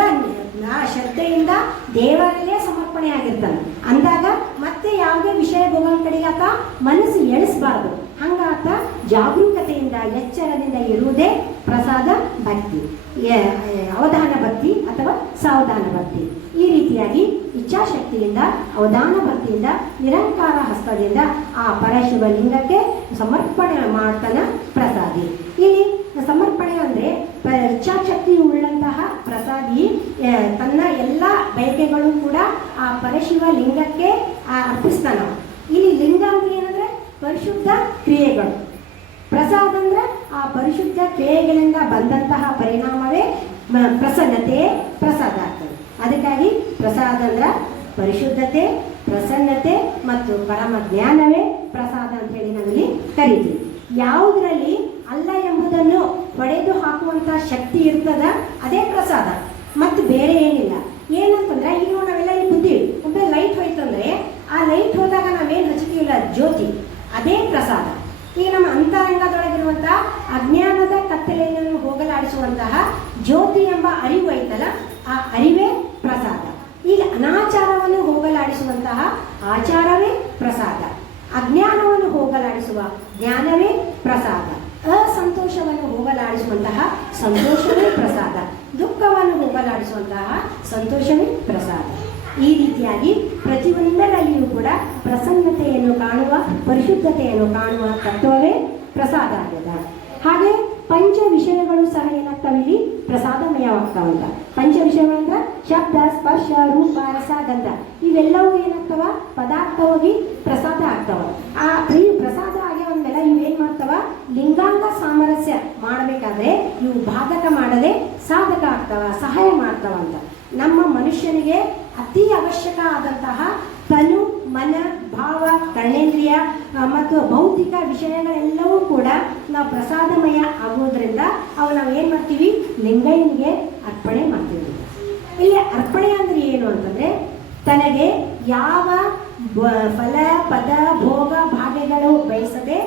ಶ್ರದ್ಧೆಯಿಂದ ದೇವರಲ್ಲೇ ಸಮರ್ಪಣೆ ಆಗಿರ್ತಾನೆ. ಅಂದಾಗ ಮತ್ತೆ ಯಾವುದೇ ವಿಷಯ ಭೋಗನ ಕಡೆಗೆ ಆತ ಮನಸ್ಸು ಎಳಿಸಬಾರ್ದು. ಹಂಗಾತ ಜಾಗರೂಕತೆಯಿಂದ ಎಚ್ಚರದಿಂದ ಇರುವುದೇ ಪ್ರಸಾದ ಭಕ್ತಿ, ಅವಧಾನ ಭಕ್ತಿ ಅಥವಾ ಸಾವಧಾನ ಭಕ್ತಿ. ಈ ರೀತಿಯಾಗಿ ಇಚ್ಛಾಶಕ್ತಿಯಿಂದ ಅವಧಾನ ಭಕ್ತಿಯಿಂದ ನಿರಂಕಾರ ಹಸ್ತದಿಂದ ಆ ಪರಶಿವ ಲಿಂಗಕ್ಕೆ ಸಮರ್ಪಣೆ ಮಾಡ್ತಾನ ಪ್ರಸಾದಿ. ಇಲ್ಲಿ ಸಮರ್ಪಣೆ ಅಂದರೆ ಇಚ್ಛಾಶಕ್ತಿ ಉಳ್ಳಂತಹ ಪ್ರಸಾದಿ ತನ್ನ ಎಲ್ಲ ಬಯಕೆಗಳು ಕೂಡ ಆ ಪರಶಿವ ಲಿಂಗಕ್ಕೆ ಅರ್ಪಿಸ್ತಾನ. ಇಲ್ಲಿ ಲಿಂಗ ಅಂದ್ರೆ ಏನಂದ್ರೆ ಪರಿಶುದ್ಧ ಕ್ರಿಯೆಗಳು, ಪ್ರಸಾದ ಅಂದ್ರೆ ಆ ಪರಿಶುದ್ಧ ಕ್ರಿಯೆಗಳಿಂದ ಬಂದಂತಹ ಪರಿಣಾಮವೇ ಪ್ರಸನ್ನತೆ ಪ್ರಸಾದ ಆಗ್ತದೆ. ಅದಕ್ಕಾಗಿ ಪ್ರಸಾದ ಅಂದ್ರೆ ಪರಿಶುದ್ಧತೆ, ಪ್ರಸನ್ನತೆ ಮತ್ತು ಪರಮ ಜ್ಞಾನವೇ ಪ್ರಸಾದ ಅಂತ ಹೇಳಿ ನಾವಿಲ್ಲಿ ಕರಿತೀವಿ. ಯಾವುದರಲ್ಲಿ ಅಲ್ಲ ಎಂಬುದನ್ನು ಹೊಡೆದು ಹಾಕುವಂಥ ಶಕ್ತಿ ಇರ್ತದ ಅದೇ ಪ್ರಸಾದ, ಮತ್ತು ಬೇರೆ ಏನಿಲ್ಲ. ಏನಂತಂದ್ರೆ ಈಗ ನಾವೆಲ್ಲ ಇಲ್ಲಿ ಕೂತೀವಿ, ಒಬ್ಬ ಲೈಟ್ ಹೋಯ್ತು ಅಂದರೆ ಆ ಲೈಟ್ ಹೋದಾಗ ನಾವೇನು ಹಚ್ತೀವಿಲ್ಲ ಜ್ಯೋತಿ, ಅದೇ ಪ್ರಸಾದ. ಈಗ ನಮ್ಮ ಅಂತರಂಗದೊಳಗಿರುವಂಥ ಅಜ್ಞಾನದ ಕತ್ತಲೆಯನ್ನು ಹೋಗಲಾಡಿಸುವಂತಹ ಜ್ಯೋತಿ ಎಂಬ ಅರಿವು ಐತಲ್ಲ, ಆ ಅರಿವೇ ಪ್ರಸಾದ. ಈಗ ಅನಾಚಾರವನ್ನು ಹೋಗಲಾಡಿಸುವಂತಹ ಆಚಾರವೇ ಪ್ರಸಾದ, ಅಜ್ಞಾನವನ್ನು ಹೋಗಲಾಡಿಸುವ ಜ್ಞಾನವೇ ಪ್ರಸಾದ, ಅಸಂತೋಷವನ್ನು ಹೋಗಲಾಡಿಸುವಂತಹ ಸಂತೋಷವೇ ಪ್ರಸಾದ, ದುಃಖವನ್ನು ಹೋಗಲಾಡಿಸುವಂತಹ ಸಂತೋಷವೇ ಪ್ರಸಾದ. ಈ ರೀತಿಯಾಗಿ ಪ್ರತಿಯೊಂದರಲ್ಲಿಯೂ ಕೂಡ ಪ್ರಸನ್ನತೆಯನ್ನು ಕಾಣುವ, ಪರಿಶುದ್ಧತೆಯನ್ನು ಕಾಣುವ ತತ್ವವೇ ಪ್ರಸಾದ ಆಗಿದೆ. ಹಾಗೆ ಪಂಚ ವಿಷಯಗಳು ಸಹ ಏನಾಗ್ತಾವೆ, ಇಲ್ಲಿ ಪ್ರಸಾದಮಯವಾಗ್ತಾವಂತ. ಪಂಚ ವಿಷಯಗಳಂದ್ರೆ ಶಬ್ದ, ಸ್ಪರ್ಶ, ರೂಪ, ರಸ, ಗಂಧ ಇವೆಲ್ಲವೂ ಏನಾಗ್ತಾವ, ಪದಾರ್ಥವಾಗಿ ಪ್ರಸಾದ ಆಗ್ತಾವ. ಆ ಪ್ರಸಾದ ಆಗ್ಯಾವಂದೆಲ್ಲ ಇವೇನು ಮಾಡ್ತಾವ, ಲಿಂಗಾಂಗ ಸಾಮರಸ್ಯ ಮಾಡಬೇಕಾದ್ರೆ ಇವು ಬಾಧಕ ಮಾಡದೆ ಸಾಧಕ ಆಗ್ತಾವ, ಸಹಾಯ ಮಾಡ್ತಾವ ಅಂತ. ನಮ್ಮ ಮನುಷ್ಯನಿಗೆ ಅತಿ ಅವಶ್ಯಕ ಆದಂತಹ ತನು, ಮನ, ಭಾವ, ಕರ್ಣೇಂದ್ರಿಯ ಮತ್ತು ಭೌತಿಕ ವಿಷಯಗಳೆಲ್ಲವೂ ಕೂಡ ನಾವು ಪ್ರಸಾದಮಯ ಆಗೋದ್ರಿಂದ ಅವು ನಾವು ಏನು ಮಾಡ್ತೀವಿ, ಲಿಂಗಯ್ಯನಿಗೆ ಅರ್ಪಣೆ ಮಾಡ್ತೀವಿ. ಇಲ್ಲಿ ಅರ್ಪಣೆ ಅಂದರೆ ಏನು ಅಂತಂದರೆ ತನಗೆ ಯಾವ ಫಲ, ಪದ, ಭೋಗ, ಭಾಗ್ಯಗಳು ಬಯಸದೆ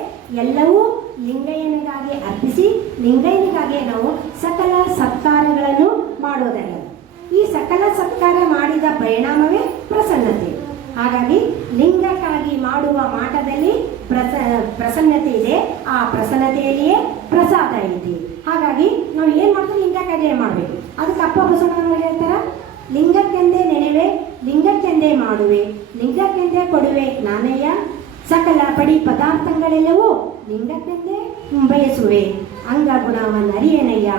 ಎಲ್ಲವೂ ಲಿಂಗಯ್ಯನಿಗಾಗಿ ಅರ್ಪಿಸಿ ಲಿಂಗಯ್ಯನಿಗಾಗಿ ನಾವು ಸಕಲ ಸತ್ಕಾರಗಳನ್ನು ಮಾಡೋದಾಗಿದೆ. ಈ ಸಕಲ ಸತ್ಕಾರ ಮಾಡಿದ ಪರಿಣಾಮವೇ ಪ್ರಸನ್ನತೆ. ಹಾಗಾಗಿ ಲಿಂಗಕ್ಕಾಗಿ ಮಾಡುವ ಮಾಟದಲ್ಲಿ ಪ್ರಸನ್ನತೆ ಇದೆ, ಆ ಪ್ರಸನ್ನತೆಯಲ್ಲಿಯೇ ಪ್ರಸಾದ ಇದೆ. ಹಾಗಾಗಿ ನಾವು ಏನು ಮಾಡ್ತೀವಿ, ಲಿಂಗಕ್ಕಾಗಿ ಮಾಡಬೇಕು. ಅದಕ್ಕೆ ಅಪ್ಪ ಬಸವಣ್ಣನವರು ಹೇಳ್ತಾರ, ಲಿಂಗಕ್ಕೆಂದೇ ನೆನೆವೆ, ಲಿಂಗಕ್ಕೆಂದೇ ಮಾಡುವೆ, ಲಿಂಗಕ್ಕೆಂದೇ ಕೊಡುವೆ ನಾನಯ್ಯ, ಸಕಲ ಪಡಿ ಪದಾರ್ಥಗಳೆಲ್ಲವೂ ಲಿಂಗಕ್ಕೆಂದೇ ಬಯಸುವೆ, ಅಂಗಗುಣವನ್ನರಿಯನಯ್ಯ,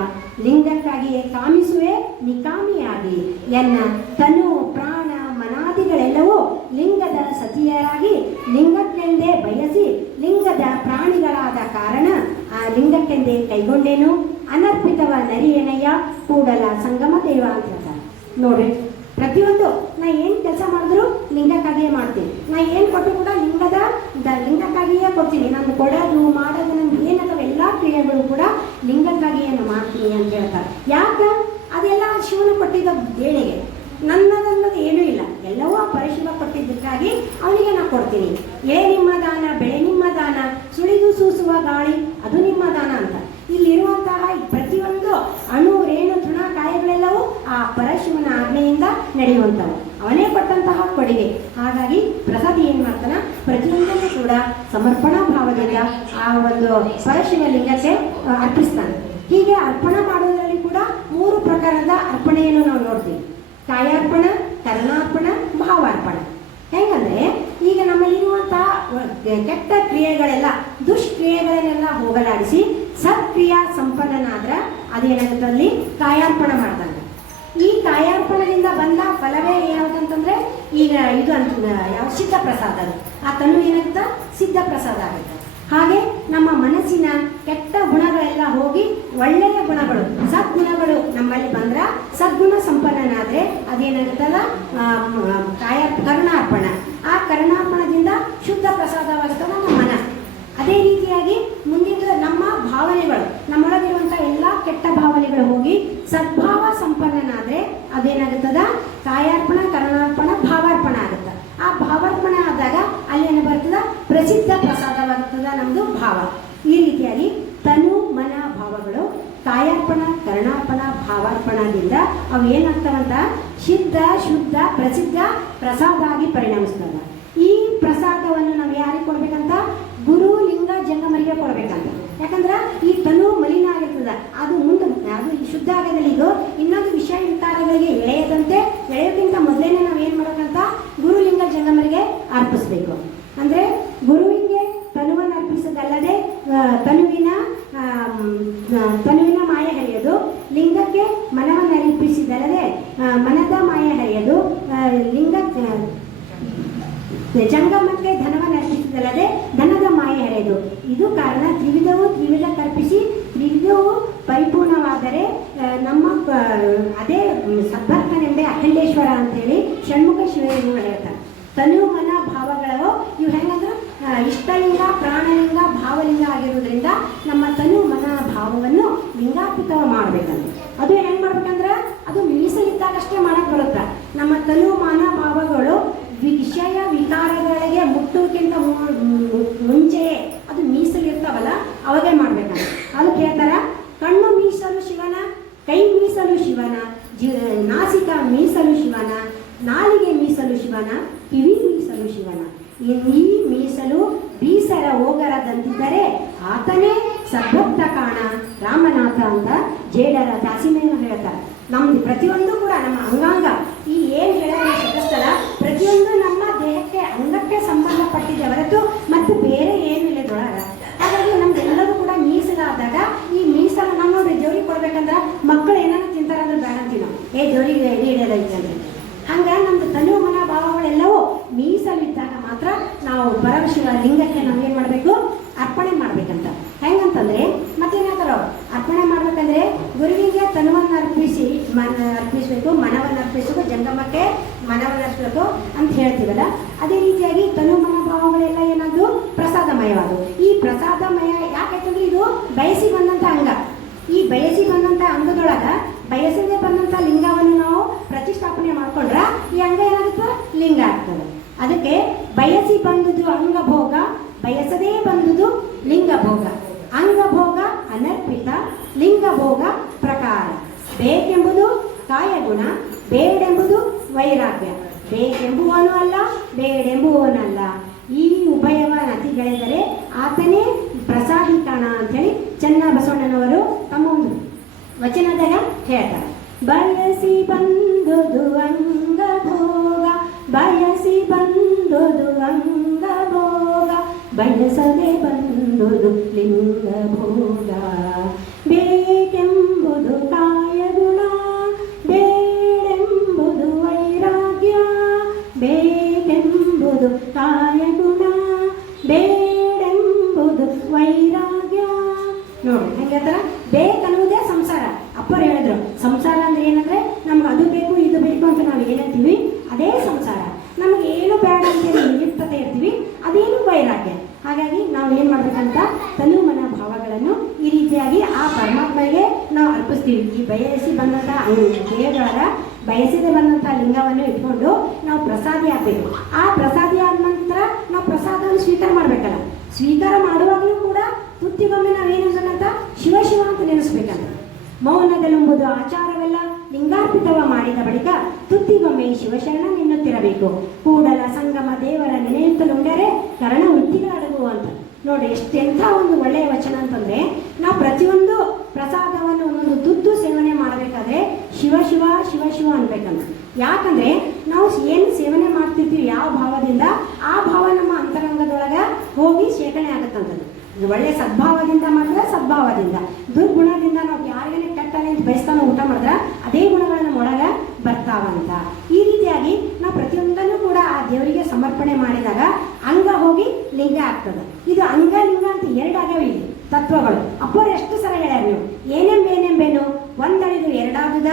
ಲಿಂಗಕ್ಕಾಗಿಯೇ ಕಾಮಿಸುವೆ ನಿಕಾಮಿಯಾಗಿ, ಎನ್ನ ತನು ಪ್ರಾಣ ಮನಾದಿಗಳೆಲ್ಲವೂ ಲಿಂಗದ ಸತಿಯರಾಗಿ ಲಿಂಗಕ್ಕೆಂದೇ ಬಯಸಿ ಲಿಂಗದ ಪ್ರಾಣಿಗಳಾದ ಕಾರಣ ಆ ಲಿಂಗಕ್ಕೆಂದೇ ಕೈಗೊಂಡೇನು, ಅನರ್ಪಿತವ ನರಿಯನಯ್ಯ ಕೂಡಲ ಸಂಗಮ ದೇವ ಅಂತ ಹೇಳ್ತಾರೆ. ನೋಡ್ರಿ, ಪ್ರತಿಯೊಂದು ನಾ ಏನು ಕೆಲಸ ಮಾಡಿದ್ರು ಲಿಂಗಕ್ಕಾಗಿಯೇ ಮಾಡ್ತೀನಿ, ನಾ ಏನು ಕೊಟ್ಟರು ಕೂಡ ಲಿಂಗಕ್ಕಾಗಿಯೇ ಕೊಡ್ತೀನಿ. ನಾನು ಕೊಡೋದು ಮಾಡೋದು ನಮ್ಗೆ ಏನದವ ಎಲ್ಲ ಕ್ರಿಯೆಗಳು ಕೂಡ ಲಿಂಗಕ್ಕಾಗಿಯೇ ಮಾಡ್ತೀನಿ ಅಂತ ಹೇಳ್ತಾರೆ. ಯಾಕೆ? ಅದೆಲ್ಲ ಶಿವನು ಕೊಟ್ಟಿದ್ದ ದೇಣಿಗೆ, ನನ್ನದನ್ನೋದು ಏನೂ ಇಲ್ಲ, ಎಲ್ಲವೂ ಆ ಪರಶಿವ ಕೊಟ್ಟಿದ್ದಕ್ಕಾಗಿ ಅವನಿಗೆ ನಾನು ಕೊಡ್ತೀನಿ. ನಿಮ್ಮ ದಾನ, ಬೆಳೆ ನಿಮ್ಮ ದಾನ, ಸುಳಿದು ಸೂಸುವ ಗಾಳಿ ಅದು ನಿಮ್ಮ ದಾನ ಅಂತ. ಇಲ್ಲಿರುವಂತಹ ಪ್ರತಿಯೊಂದು ಅಣು, ರೇಣು, ತೃಣ, ಕಾಯಗಳೆಲ್ಲವೂ ಆ ಪರಶಿವನ ಆಜ್ಞೆಯಿಂದ ನಡೆಯುವಂಥವು, ಅವನೇ ಕೊಟ್ಟಂತಹ ಕೊಡುಗೆ. ಹಾಗಾಗಿ ಪ್ರಸಾದ ಏನು ಮಾಡ್ತಾನ, ಪ್ರತಿಯೊಂದನ್ನು ಕೂಡ ಸಮರ್ಪಣಾ ಭಾವದಿಂದ ಆ ಒಂದು ಪರಶಿವ ಲಿಂಗಕ್ಕೆ ಅರ್ಪಿಸ್ತಾನೆ. ಹೀಗೆ ಅರ್ಪಣೆ ಮಾಡೋದ್ರಲ್ಲಿ ಕೂಡ 3 ಪ್ರಕಾರದ ಅರ್ಪಣೆಯನ್ನು ನಾವು ನೋಡ್ತೀವಿ. ಕಾಯಾರ್ಪಣ, ಕರ್ಣಾರ್ಪಣ, ಭಾವಾರ್ಪಣ. ಹೆಂಗಂದ್ರೆ ಈಗ ನಮ್ಮಲ್ಲಿರುವಂತಹ ಕೆಟ್ಟ ಕ್ರಿಯೆಗಳೆಲ್ಲ, ದುಷ್ಕ್ರಿಯೆಗಳನ್ನೆಲ್ಲ ಹೋಗಲಾಡಿಸಿ ಸತ್ಕ್ರಿಯಾ ಸಂಪನ್ನನಾದ್ರ ಅದೇನಾಗುತ್ತೆ, ಅಲ್ಲಿ ಕಾಯಾರ್ಪಣ ಮಾಡ್ತಾನೆ. ಈ ಕಾಯಾರ್ಪಣದಿಂದ ಬಂದ ಫಲವೇ ಯಾವುದಂತಂದ್ರೆ ಈಗ ಇದು ಅಂತ ಯಾವ ಸಿದ್ಧ ಪ್ರಸಾದ ಅದು. ಆ ತನು ಏನಾಗುತ್ತ ಸಿದ್ಧ ಪ್ರಸಾದ ಆಗುತ್ತೆ. ಹಾಗೆ ನಮ್ಮ ಮನಸ್ಸಿನ ಕೆಟ್ಟ ಗುಣಗಳೆಲ್ಲ ಹೋಗಿ ಒಳ್ಳೆಯ ಗುಣಗಳು ಸದ್ಗುಣಗಳು ನಮ್ಮಲ್ಲಿ ಬಂದ್ರ ಸದ್ಗುಣ ಸಂಪನ್ನನಾದ್ರೆ ಅದೇನಾಗುತ್ತಲ್ಲ ಕರುಣಾರ್ಪಣ. ಆ ಕರುಣಾರ್ಪಣದಿಂದ ಶುದ್ಧ ಪ್ರಸಾದವಾಗುತ್ತಲ್ಲ ನಮ್ಮ ಮನ. ಅದೇ ರೀತಿಯಾಗಿ ಮುಂದಿನ ನಮ್ಮ ಭಾವನೆಗಳು ನಮ್ಮೊಳಗಿರುವಂಥ ಎಲ್ಲ ಕೆಟ್ಟ ಭಾವನೆಗಳು ಹೋಗಿ ಸದ್ಭಾವ ಸಂಪನ್ನನಾದ್ರೆ ಅದೇನಾಗುತ್ತದ ಕಾಯಾರ್ಪಣ ಕರುಣಾರ್ಪಣ ಭಾವಾರ್ಪಣ ಆಗುತ್ತೆ. ಆ ಭಾವಾರ್ಪಣ ಆದಾಗ ಅಲ್ಲಿ ಏನು ಬರ್ತದ ಪ್ರಸಿದ್ಧ ಪ್ರಸಾದವಾಗುತ್ತದ ನಮ್ಮದು ಭಾವ. ಈ ರೀತಿಯಾಗಿ ತನು ಮನ ಭಾವಗಳು ಕಾಯಾರ್ಪಣ ಕರುಣಾರ್ಪಣ ಭಾವಾರ್ಪಣದಿಂದ ಅವು ಏನಾಗ್ತಾವಂತ ಸಿದ್ಧ ಶುದ್ಧ ಪ್ರಸಿದ್ಧ ಪ್ರಸಾದ ಆಗಿ ಪರಿಣಮಿಸ್ತದ. ಈ ಪ್ರಸಾದವನ್ನು ನಾವು ಯಾರಿಗೆ ಕೊಡ್ಬೇಕಂತ ಗುರು ಲಿಂಗ ಜಂಗಮರಿಗೆ ಕೊಡ್ಬೇಕಂತ. ಯಾಕಂದ್ರೆ ಈ ತನು ಮಲಿನ ಆಗಿರ್ತದ, ಅದು ಮುಂದೆ ಅದು ಶುದ್ಧ ಆಗೋದಲ್ಲಿ ಇದು ಇನ್ನೊಂದು ವಿಷಯ ವಿಕಾರಗಳಿಗೆ ಎಳೆಯದಂತೆ ಎಳೆಯೋಕ್ಕಿಂತ ಮೊದಲೇನೆ ನಾವು ಏನು ಮಾಡ್ಬೇಕಂತ ಗುರು ಲಿಂಗ ಜಂಗಮರಿಗೆ ಅರ್ಪಿಸ್ಬೇಕು. ಅಂದ್ರೆ ಗುರುವಿಗೆ ತನುವನ್ನು ಅರ್ಪಿಸೋದಲ್ಲದೆ ತನುವಿನ ಮಾಯ ಹರಿಯೋದು, ಲಿಂಗಕ್ಕೆ ಮನವನ್ನು ಅರ್ಪಿಸಿದಲ್ಲದೆ ಮನದ ಮಾಯ ಹರಿಯೋದು, ಲಿಂಗ ಜಂಗಮಕ್ಕೆ ಧನವನ್ನು ಅರ್ಪಿಸಿದಲ್ಲದೆ ಧನದ ಮಾಯ ಹರಿಯೋದು. ಇದು ಕಾರಣ ತ್ರಿವಿಧ ಕಲ್ಪಿಸಿ ತ್ರಿವಿಧವು ಪರಿಪೂರ್ಣವಾದರೆ ನಮ್ಮ ಅದೇ ಸದ್ಭಕ್ತನೆಂಬೆ ಅಖಂಡೇಶ್ವರ ಅಂತೇಳಿ ಷಣ್ಮುಖ ಶಿವಲಿಂಗ ಹೇಳ್ತಾರೆ. ತನು ಮನ ಭಾವಗಳು ಇವು ಹೆಂಗಂದ್ರೆ ಇಷ್ಟಲಿಂಗ ಪ್ರಾಣಲಿಂಗ ಭಾವಲಿಂಗ ಆಗಿರೋದ್ರಿಂದ ನಮ್ಮ ತನು ಮನ ಭಾವವನ್ನು ಲಿಂಗಾರ್ಪಿತವ ಮಾಡ್ಬೇಕಂತ. ಅದು ಹೆಂಗ್ ಮಾಡ್ಬೇಕಂದ್ರೆ ಅದು ಮೀಸಲಿದ್ದಾಗಷ್ಟೇ ಮಾಡಕ್ ಬರುತ್ತೆ. ನಮ್ಮ ತನು ಮನ ಭಾವಗಳು ವಿಷಯ ವಿಕಾರಗಳಿಗೆ ಮುಟ್ಟೋಕ್ಕಿಂತ ಮುಂಚೆಯೇ ಅದು ಮೀಸಲಿರ್ತಾವಲ್ಲ ಅವಾಗೇ ಮಾಡ್ಬೇಕಂತ. ಅದಕ್ಕೆ ಹೇಳ್ತಾರ ಕಣ್ಣು ಮೀಸಲು ಶಿವನ, ಕೈ ಮೀಸಲು ಶಿವನ, ನಾಸಿಕ ಮೀಸಲು ಶಿವನ, ನಾಲಿಗೆ ಮೀಸಲು ಶಿವನ, ಕಿವಿ ಮೀಸಲು ಶಿವನ. ಈ ಮೀಸಲು ಬೀಸರ ಹೋಗರದಂತಿದ್ದರೆ ಆತನೇ ಸದ್ಭಕ್ತ ಕಾಣ ರಾಮನಾಥ ಅಂತ ಜೇಡರ ದಾಸಿಮೆಯನ್ನು ಹೇಳ್ತಾರೆ. ನಮ್ದು ಪ್ರತಿಯೊಂದು ಕೂಡ ನಮ್ಮ ಅಂಗಾಂಗ ಈ ಏನು ಹೇಳೋದು ಶತಸ್ಥಳ ಪ್ರತಿಯೊಂದು ನಮ್ಮ ದೇಹಕ್ಕೆ ಅಂಗಕ್ಕೆ ಸಂಬಂಧಪಟ್ಟಿದೆ ಹೊರತು ಮತ್ತು ಬೇರೆ ಏನು ಇಲ್ಲ ಇದ್ರೊಳಗ. ಹಾಗಾಗಿ ನಮ್ದೆಲ್ಲರೂ ಕೂಡ ಮೀಸಲಾದಾಗ ಈ ಮೀಸಲು ನಾವು ನೋಡ್ರಿ ದೇವ್ರಿಗೆ ಕೊಡ್ಬೇಕಂದ್ರೆ ಮಕ್ಕಳು ಏನಾದ್ರು ತಿಂತಾರಂದ್ರೆ ಬೇಡ ಅಂತೀವಿ ನಾವು, ದೇವ್ರಿಗೆ ಹಿಡಿಯೋದೈತೆ ಅಂದ್ರೆ. ಹಂಗ ನಮ್ದು ತನು ಮನ ಭಾವಗಳೆಲ್ಲವೂ ಮೀಸಲಿದ್ದಾಗ ಮಾತ್ರ ನಾವು ಪರಮಶಿವ ಲಿಂಗಕ್ಕೆ ನಾವೇನು ಮಾಡಬೇಕು ಅರ್ಪಣೆ ಮಾಡ್ಬೇಕಂತ. ಹೆಂಗಂತಂದ್ರೆ ಮತ್ತೇನಾದ್ರು ಅರ್ಪಣೆ ಮಾಡ್ಬೇಕಂದ್ರೆ ಗುರುವಿಗೆ ತನುವನ್ನು ಅರ್ಪಿಸಬೇಕು, ಮನವನ್ನು ಅರ್ಪಿಸಬೇಕು, ಜಂಗಮಕ್ಕೆ ಮನವನ್ನು ಅರ್ಪಿಸಬೇಕು ಅಂತ ಹೇಳ್ತೀವಲ್ಲ. ಅದೇ ರೀತಿಯಾಗಿ ತನು ಮನ ಭಾವಗಳೆಲ್ಲ ಏನಾದ್ರು ಪ್ರಸಾದಮಯವಾದವು. ಈ ಪ್ರಸಾದಮಯ ಯಾಕಂದ್ರೆ ಇದು ಬಯಸಿ ಬಂದಂಥ ಅಂಗ. ಈ ಬಯಸಿ ಬಂದಂಥ ಅಂಗದೊಳಗ ಬಯಸದೇ ಬಂದಂಥ ಲಿಂಗವನ್ನು ನಾವು ಪ್ರತಿಷ್ಠಾಪನೆ ಮಾಡ್ಕೊಂಡ್ರೆ ಈ ಅಂಗ ಏನಾಗುತ್ತೆ ಲಿಂಗ ಆಗ್ತದೆ. ಅದಕ್ಕೆ ಬಯಸಿ ಬಂದುದು ಅಂಗಭೋಗ, ಬಯಸದೇ ಬಂದುದು ಲಿಂಗಭೋಗ. ಅಂಗಭೋಗ ಅನರ್ಪಿತ, ಲಿಂಗಭೋಗ ಪ್ರಕಾರ. ಬೇಕೆಂಬುದು ಕಾಯಗುಣ, ಬೇಡೆಂಬುದು ವೈರಾಗ್ಯ. ಬೇಕೆಂಬುವನು ಅಲ್ಲ, ಬೇಡೆಂಬುವನಲ್ಲ. ಈ ಉಭಯವ ನತಿಗಳೆದರೆ ಆತನೇ ಪ್ರಸಾದೀಕರಣ ಅಂತೇಳಿ ಚೆನ್ನ ಬಸವಣ್ಣನವರು ತಮ್ಮ ಒಂದು ವಚನದಾಗ ಹೇಳ್ತಾರೆ. ಬಯಸಿ ಬಂದುದು ಅಂಗಭೋಗ, ಬಯಸಿ ಬಂದುದು ಅಂಗಭೋಗ, ಬಯಸದೆ ಬಂದುದು ಲಿಂಗಭೋಗ. ಬೇಕೆಂಬುದು ಕಾಯಗುಣ, ಬೇಡೆಂಬುದು ವೈರಾಗ್ಯ. ಬೇಕೆಂಬುದು ಕಾಯಗುಣ, ಬೇಡೆಂಬುದು ವೈರಾಗ್ಯ. ನೋಡಿ ಹೆಂಗತ್ತರ ಬೇಕನ್ನುವುದೇ ಸಂಸಾರ. ಅಪ್ಪರು ಹೇಳಿದ್ರು ಸಂಸಾರ ಅಂದ್ರೆ ಏನಂದ್ರೆ ನಮ್ಗೆ ಅದು ಬೇಕು ಇದು ಬೇಕು ಅಂತ ನಾವು ಏನಂತೀವಿ ಅದೇ ಸಂಸಾರ. ನಮ್ಗೆ ಏನು ಬೇಡ ಅಂತೇಳಿ ನಿರ್ಲಿಪ್ತತೆ ಇರ್ತೀವಿ, ಅದೇನು ವೈರಾಗ್ಯ. ಹಾಗಾಗಿ ನಾವು ಏನು ಮಾಡ್ಬೇಕಂತ ತನು ಮನ ಭಾವಗಳನ್ನು ಈ ರೀತಿಯಾಗಿ ಆ ಪರಮಾತ್ಮಗೆ ನಾವು ಅರ್ಪಿಸ್ತೀವಿ. ಈ ಬಯಸಿ ಬಂದಂಥ ದೇಹದೊಳಗ ಬಯಸಿದೆ ಬಂದಂಥ ಲಿಂಗವನ್ನು ಇಟ್ಕೊಂಡು ನಾವು ಪ್ರಸಾದಿ ಆಗಬೇಕು. ಆ ಪ್ರಸಾದಿ ಆದ ನಂತರ ನಾವು ಪ್ರಸಾದವನ್ನು ಸ್ವೀಕಾರ ಮಾಡಬೇಕಲ್ಲ. ಸ್ವೀಕಾರ ಮಾಡುವಾಗಲೂ ಕೂಡ ತುತ್ತಿಗೊಮ್ಮೆ ನಾವೇನಂತ ಶಿವ ಶಿವ ಅಂತ ನೆನೆಸ್ಬೇಕಂತ. ಮೌನದೆಂಬುದು ಆಚಾರವೆಲ್ಲ ಲಿಂಗಾರ್ಪಿತವ ಮಾಡಿದ ಬಳಿಕ ತುತ್ತಿಗೊಮ್ಮೆ ಶಿವಶರಣ ನಿನ್ನುತ್ತಿರಬೇಕು. ಕೂಡಲ ಸಂಗಮ ದೇವರ ನೆನೆಯುತ್ತಲುಂಡರೆ ಕರಣ ವೃತ್ತಿಗಳಡಗುವ ಅಂತ. ನೋಡಿ ಎಷ್ಟೆಂಥ ಒಂದು ಒಳ್ಳೆಯ ವಚನ ಅಂತಂದ್ರೆ ನಾವು ಪ್ರತಿಯೊಂದು ಪ್ರಸಾದವನ್ನು ಒಂದೊಂದು ತುತ್ತು ಸೇವನೆ ಮಾಡಬೇಕಾದ್ರೆ ಶಿವ ಶಿವ ಶಿವ ಶಿವ ಅನ್ಬೇಕಂತ. ಯಾಕಂದ್ರೆ ನಾವು ಏನು ಸೇವನೆ ಮಾಡ್ತಿರ್ತೀವಿ ಯಾವ ಭಾವದಿಂದ ಆ ಭಾವ ನಮ್ಮ ಅಂತರಂಗದೊಳಗ ಹೋಗಿ ಶೇಖರಣೆ ಆಗುತ್ತಂಥದ್ದು. ಒಳ್ಳೆ ಸದ್ಭಾವದಿಂದ ಮಾಡಿದ್ರೆ ಸದ್ಭಾವದಿಂದ, ದುರ್ಗುಣದಿಂದ ನಾವು ಯಾರಿಗೇನೆ ಕೆಟ್ಟ ಆಗಲಿ ಅಂತ ಬಯಸ್ತಾನೆ ಊಟ ಮಾಡಿದ್ರೆ ಅದೇ ಗುಣಗಳು ನಮ್ಮ ಒಳಗೆ ಬರ್ತಾವಂತ. ಈ ರೀತಿಯಾಗಿ ನಾವು ಪ್ರತಿಯೊಂದನ್ನು ಕೂಡ ಆ ದೇವರಿಗೆ ಸಮರ್ಪಣೆ ಮಾಡಿದಾಗ ಅಂಗ ಹೋಗಿ ಲಿಂಗ ಆಗ್ತದೆ. ಇದು ಅಂಗ ಲಿಂಗ ಅಂತ ಎರಡು ಆಗವೆ ಇಲ್ಲಿ ತತ್ವಗಳು. ಅಪ್ಪರು ಎಷ್ಟು ಸಲ ಹೇಳ್ಯಾರ ನೀವು ಏನೆಂಬೇನು ಒಂದಳಿದು ಎರಡಾದುದ,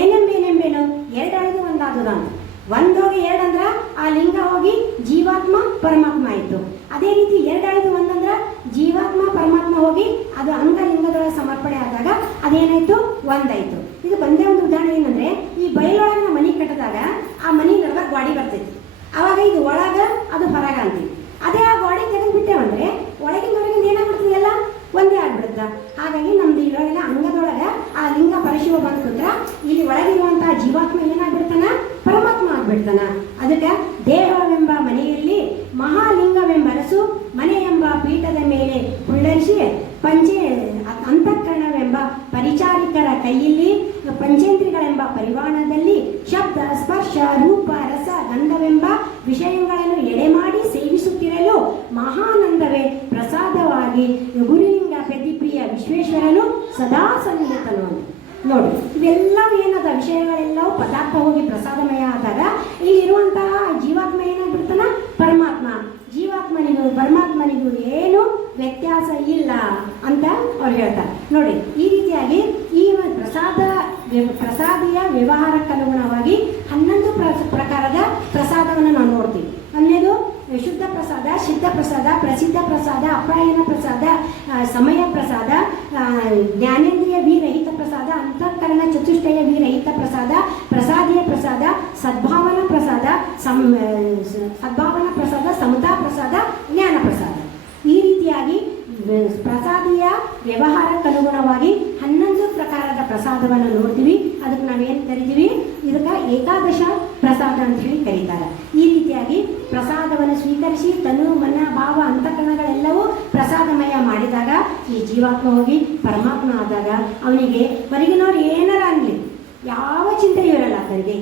ಏನೆಂಬೇನು ಎರಡಳಿದು ಒಂದಾದುದ ಅಂತ. ಒಂದೋಗಿ ಎರಡು ಅಂದ್ರೆ ಆ ಲಿಂಗ ಹೋಗಿ ಜೀವಾತ್ಮ ಪರಮಾತ್ಮ ಆಯಿತು. ಅದೇ ರೀತಿ ಎರಡಳಿದು ಒಂದಂದ್ರೆ ಜೀವಾತ್ಮ ಪರಮಾತ್ಮ ಹೋಗಿ ಅದು ಅಂಗ ಲಿಂಗದೊಳಗೆ ಸಮರ್ಪಣೆ ಆದಾಗ ಅದೇನಾಯ್ತು ಒಂದಾಯ್ತು. ಇದು ಒಂದೇ ಒಂದು ಉದಾಹರಣೆ ಏನಂದ್ರೆ ಈ ಬಯಲೊಳಗೆ ನಾವು ಮನೆ ಕಟ್ಟಿದಾಗ ಆ ಮನೆ ನಡುವೆ ಗಾಡಿ ಬರ್ತೈತಿ. ಅವಾಗ ಇದು ಒಳಗ ಅದು ಹೊರಗ ಅಂತೀವಿ. ಅದೇ ಆ ಗಾಡಿ ತೆಗೆದುಬಿಟ್ಟೇವಂದ್ರೆ ಒಳಗಿಂದ ಹೊರಗಿಂದ ಏನಾಗ್ಬಿಡ್ತದೆ ಎಲ್ಲ ಒಂದೇ ಆಗ್ಬಿಡುತ್ತ. ಹಾಗಾಗಿ ನಮ್ದು ಇವಾಗೆಲ್ಲ ಅಂಗದೊಳಗೆ ಆ ಲಿಂಗ ಪರಶಿವ ಬಂತಂದ್ರೆ ಇಲ್ಲಿ ಒಳಗಿರುವಂತಹ ಜೀವಾತ್ಮ ಏನಾಗ್ಬಿಡ್ತಾನ ಪರಮಾತ್ಮ ಆಗ್ಬಿಡ್ತಾನ. ಅದಕ್ಕೆ ದೇಹವೆಂಬ ಮನೆಯಲ್ಲಿ ಮಹಾಲಿಂಗವೆಂಬ ಅರಸು ಮನೆ ಎಂಬ ಪೀಠದ ಮೇಲೆ ಕುಳ್ಳರಿಸಿ ಅಂತಃಕರಣವೆಂಬ ಪರಿಚಾರಿಕರ ಕೈಯಲ್ಲಿ ಪಂಚೇಂದ್ರಿಗಳೆಂಬ ಪರಿವಾಣದಲ್ಲಿ ಶಬ್ದ ಸ್ಪರ್ಶ ರೂಪ ರಸ ಗಂಧವೆಂಬ ವಿಷಯಗಳನ್ನು ಎಡೆಮಾಡಿ ಸೇವಿಸುತ್ತಿರಲು ಮಹಾನಂದವೇ ಪ್ರಸಾದವಾಗಿ ಗುರುಲಿಂಗ ಪ್ರತಿಪ್ರಿಯ ವಿಶ್ವೇಶ್ವರನು ಸದಾ ಸನ್ನಿಹಿತನು ಅಂತ. ನೋಡಿ ಇವೆಲ್ಲವೂ ಏನದ ವಿಷಯಗಳೆಲ್ಲವೂ ಪದಾರ್ಥ ಹೋಗಿ ಪ್ರಸಾದಮಯ ಆದಾಗ ಇಲ್ಲಿರುವಂತಹ ಜೀವಾತ್ಮ ಏನಾಗ್ಬಿಡ್ತಾನ ಪರಮಾತ್ಮ. ಜೀವಾತ್ಮನಿಗೂ ಪರಮಾತ್ಮನಿಗೂ ಏನು ವ್ಯತ್ಯಾಸ ಇಲ್ಲ ಅಂತ ಅವ್ರು ಹೇಳ್ತಾರೆ. ನೋಡಿ ಈ ರೀತಿಯಾಗಿ ಈ ಪ್ರಸಾದಿಯ ವ್ಯವಹಾರಕ್ಕನುಗುಣವಾಗಿ 11 ಪ್ರಕಾರದ ಪ್ರಸಾದವನ್ನು ನಾವು ನೋಡ್ತೀವಿ. ಒಂದೇದು ಶುದ್ಧ ಪ್ರಸಾದ, ಸಿದ್ಧ ಪ್ರಸಾದ, ಪ್ರಸಿದ್ಧ ಪ್ರಸಾದ, ಅಪ್ರಾಯಣ ಪ್ರಸಾದ, ಸಮಯ ಪ್ರಸಾದ, ಜ್ಞಾನೇಂದ್ರಿಯ ವಿರಹಿತ ಪ್ರಸಾದ, ಅಂತಃಕರಣ ಚತುಷ್ಟಯ ವಿರಹಿತ ಪ್ರಸಾದ, ಪ್ರಸಾದಿಯ ಪ್ರಸಾದ, ಸದ್ಭಾವನಾ ಪ್ರಸಾದ, ಸದ್ಭಾವನಾ ಪ್ರಸಾದ, ಸಮತಾ ಪ್ರಸಾದ, ಜ್ಞಾನ ಪ್ರಸಾದ. ಈ ರೀತಿಯಾಗಿ ಪ್ರಸಾದಿಯ ವ್ಯವಹಾರಕ್ಕನುಗುಣವಾಗಿ 11 ಪ್ರಕಾರದ ಪ್ರಸಾದವನ್ನು ನೋಡ್ತೀವಿ. ಅದಕ್ಕೆ ನಾವೇನು ಕರಿತೀವಿ, ಇದಕ್ಕೆ ಏಕಾದಶ ಪ್ರಸಾದ ಅಂತ ಹೇಳಿ ಕರೀತಾರೆ. ಈ ರೀತಿಯಾಗಿ ಪ್ರಸಾದವನ್ನು ಸ್ವೀಕರಿಸಿ ತನು ಮನ ಭಾವ ಅಂತಃಕರಣಗಳೆಲ್ಲವೂ ಪ್ರಸಾದಮಯ ಮಾಡಿದಾಗ ಈ ಜೀವಾತ್ಮ ಹೋಗಿ ಪರಮಾತ್ಮ ಆದಾಗ ಅವನಿಗೆ ಹೊರಗಿನವ್ರು ಏನಾರ ಅನ್ನಲಿ ಯಾವ ಚಿಂತೆಯೂ ಇರಲ್ಲ. ಆತನಿಗೆ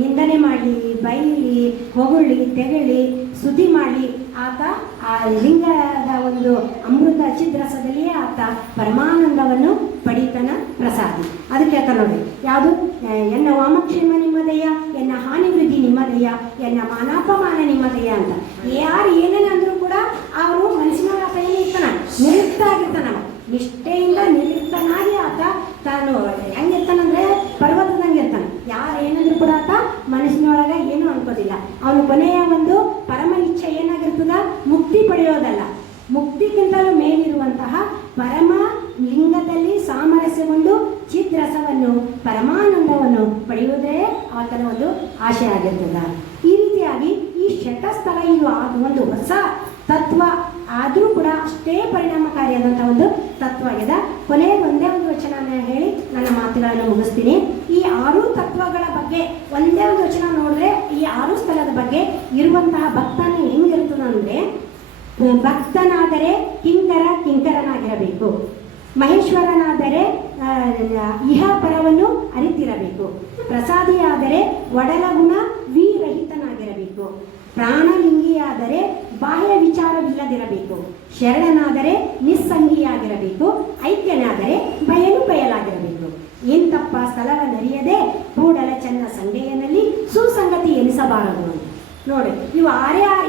ನಿಂದನೆ ಮಾಡಲಿ, ಬೈಲಿ, ಹೊಗಳಿ, ತೆಗಳಿ, ಸುದ್ದಿ ಮಾಡಲಿ, ಆತ ಆ ಲಿಂಗದ ಒಂದು ಅಮೃತ ಚಿದ್ರಸದಲ್ಲಿಯೇ ಆತ ಪರಮಾನಂದವನ್ನು ಪಡಿತನ ಪ್ರಸಾದಿ. ಅದಕ್ಕೆ ಆತ ನೋಡಿ ಯಾವುದು ಎನ್ನ ವಾಮಕ್ಷೇಮ ನಿಮ್ಮದಯ್ಯ, ಎನ್ನ ಹಾನಿ ವೃದ್ಧಿ ನಿಮ್ಮದಯ್ಯ, ಎನ್ನ ಮಾನಾಪಮಾನ ನಿಮ್ಮದಯ್ಯ ಅಂತ ಯಾರು ಏನೇನು ಅಂದರೂ ಕೂಡ ಅವರು ಮನಸ್ಸಿನ ಆತ ಏನಿರ್ತಾನ ನಿರುಕ್ತ ಆಗಿರ್ತಾನ. ನಿಷ್ಠೆಯಿಂದ ನಿರುಕ್ತನಾಗಿ ಆತ ತಾನು ಹೆಂಗಿರ್ತಾನಂದ್ರೆ ಪರ್ವತದಂಗೆ ಇರ್ತಾನೆ. ಯಾರು ಏನಂದ್ರೂ ಕೂಡ ಆತ ಮನಸ್ಸಿನೊಳಗೆ ಏನೂ ಅನ್ಕೋದಿಲ್ಲ. ಅವನು ಕೊನೆಯ ಒಂದು ಪರಮ ಇಚ್ಛೆ ಏನಾಗಿರ್ತದ ಮುಕ್ತಿ ಪಡೆಯೋದಲ್ಲ, ಮುಕ್ತಿಗಿಂತಲೂ ಮೇಲಿರುವಂತಹ ಪರಮ ಲಿಂಗದಲ್ಲಿ ಸಾಮರಸ್ಯಗೊಂಡು ಚಿದ್ರಸವನ್ನು ಪರಮಾನಂದವನ್ನು ಪಡೆಯುವುದೇ ಆತನ ಒಂದು ಆಶೆ ಆಗಿರ್ತದ. ಈ ರೀತಿಯಾಗಿ ಈ ಶತಸ್ಥಲ ಇದು ಒಂದು ಹೊಸ ತತ್ವ ಆದರೂ ಕೂಡ ಅಷ್ಟೇ ಪರಿಣಾಮಕಾರಿಯಾದಂಥ ಒಂದು ತತ್ವ ಆಗಿದೆ. ಕೊನೆಯದು ಒಂದೇ ಒಂದು ವಚನ ಹೇಳಿ ನನ್ನ ಮಾತುಗಳನ್ನು ಮುಗಿಸ್ತೀನಿ. ಈ 6 ತತ್ವಗಳ ಬಗ್ಗೆ ಒಂದೇ ಒಂದು ವಚನ ನೋಡಿದ್ರೆ ಈ 6 ಸ್ಥಳದ ಬಗ್ಗೆ ಇರುವಂತಹ ಭಕ್ತನ ಹೆಂಗಿರ್ತದಂದ್ರೆ, ಭಕ್ತನಾದರೆ ಕಿಂಕರನಾಗಿರಬೇಕು, ಮಹೇಶ್ವರನಾದರೆ ಇಹ ಪರವನ್ನು ಅರಿತಿರಬೇಕು, ಪ್ರಸಾದಿಯಾದರೆ ಒಡಲಗುಣ ವಿರಹಿತನಾಗಿರಬೇಕು, ಪ್ರಾಣಲಿಂಗಿಯಾದರೆ ಬಾಹ್ಯ ವಿಚಾರವಿಲ್ಲದಿರಬೇಕು, ಶರಣನಾದರೆ ನಿಸ್ಸಂಗಿಯಾಗಿರಬೇಕು, ಐಕ್ಯನಾದರೆ ಬಯಲಾಗಿರಬೇಕು. ಇಂತಪ್ಪ ಸ್ಥಳವ ನರಿಯದೆ ಕೂಡಲ ಚೆನ್ನ ಸಂಗೆಯನಲ್ಲಿ ಸುಸಂಗತಿ ಎನಿಸಬಾರದು. ನೋಡಿ ಇವು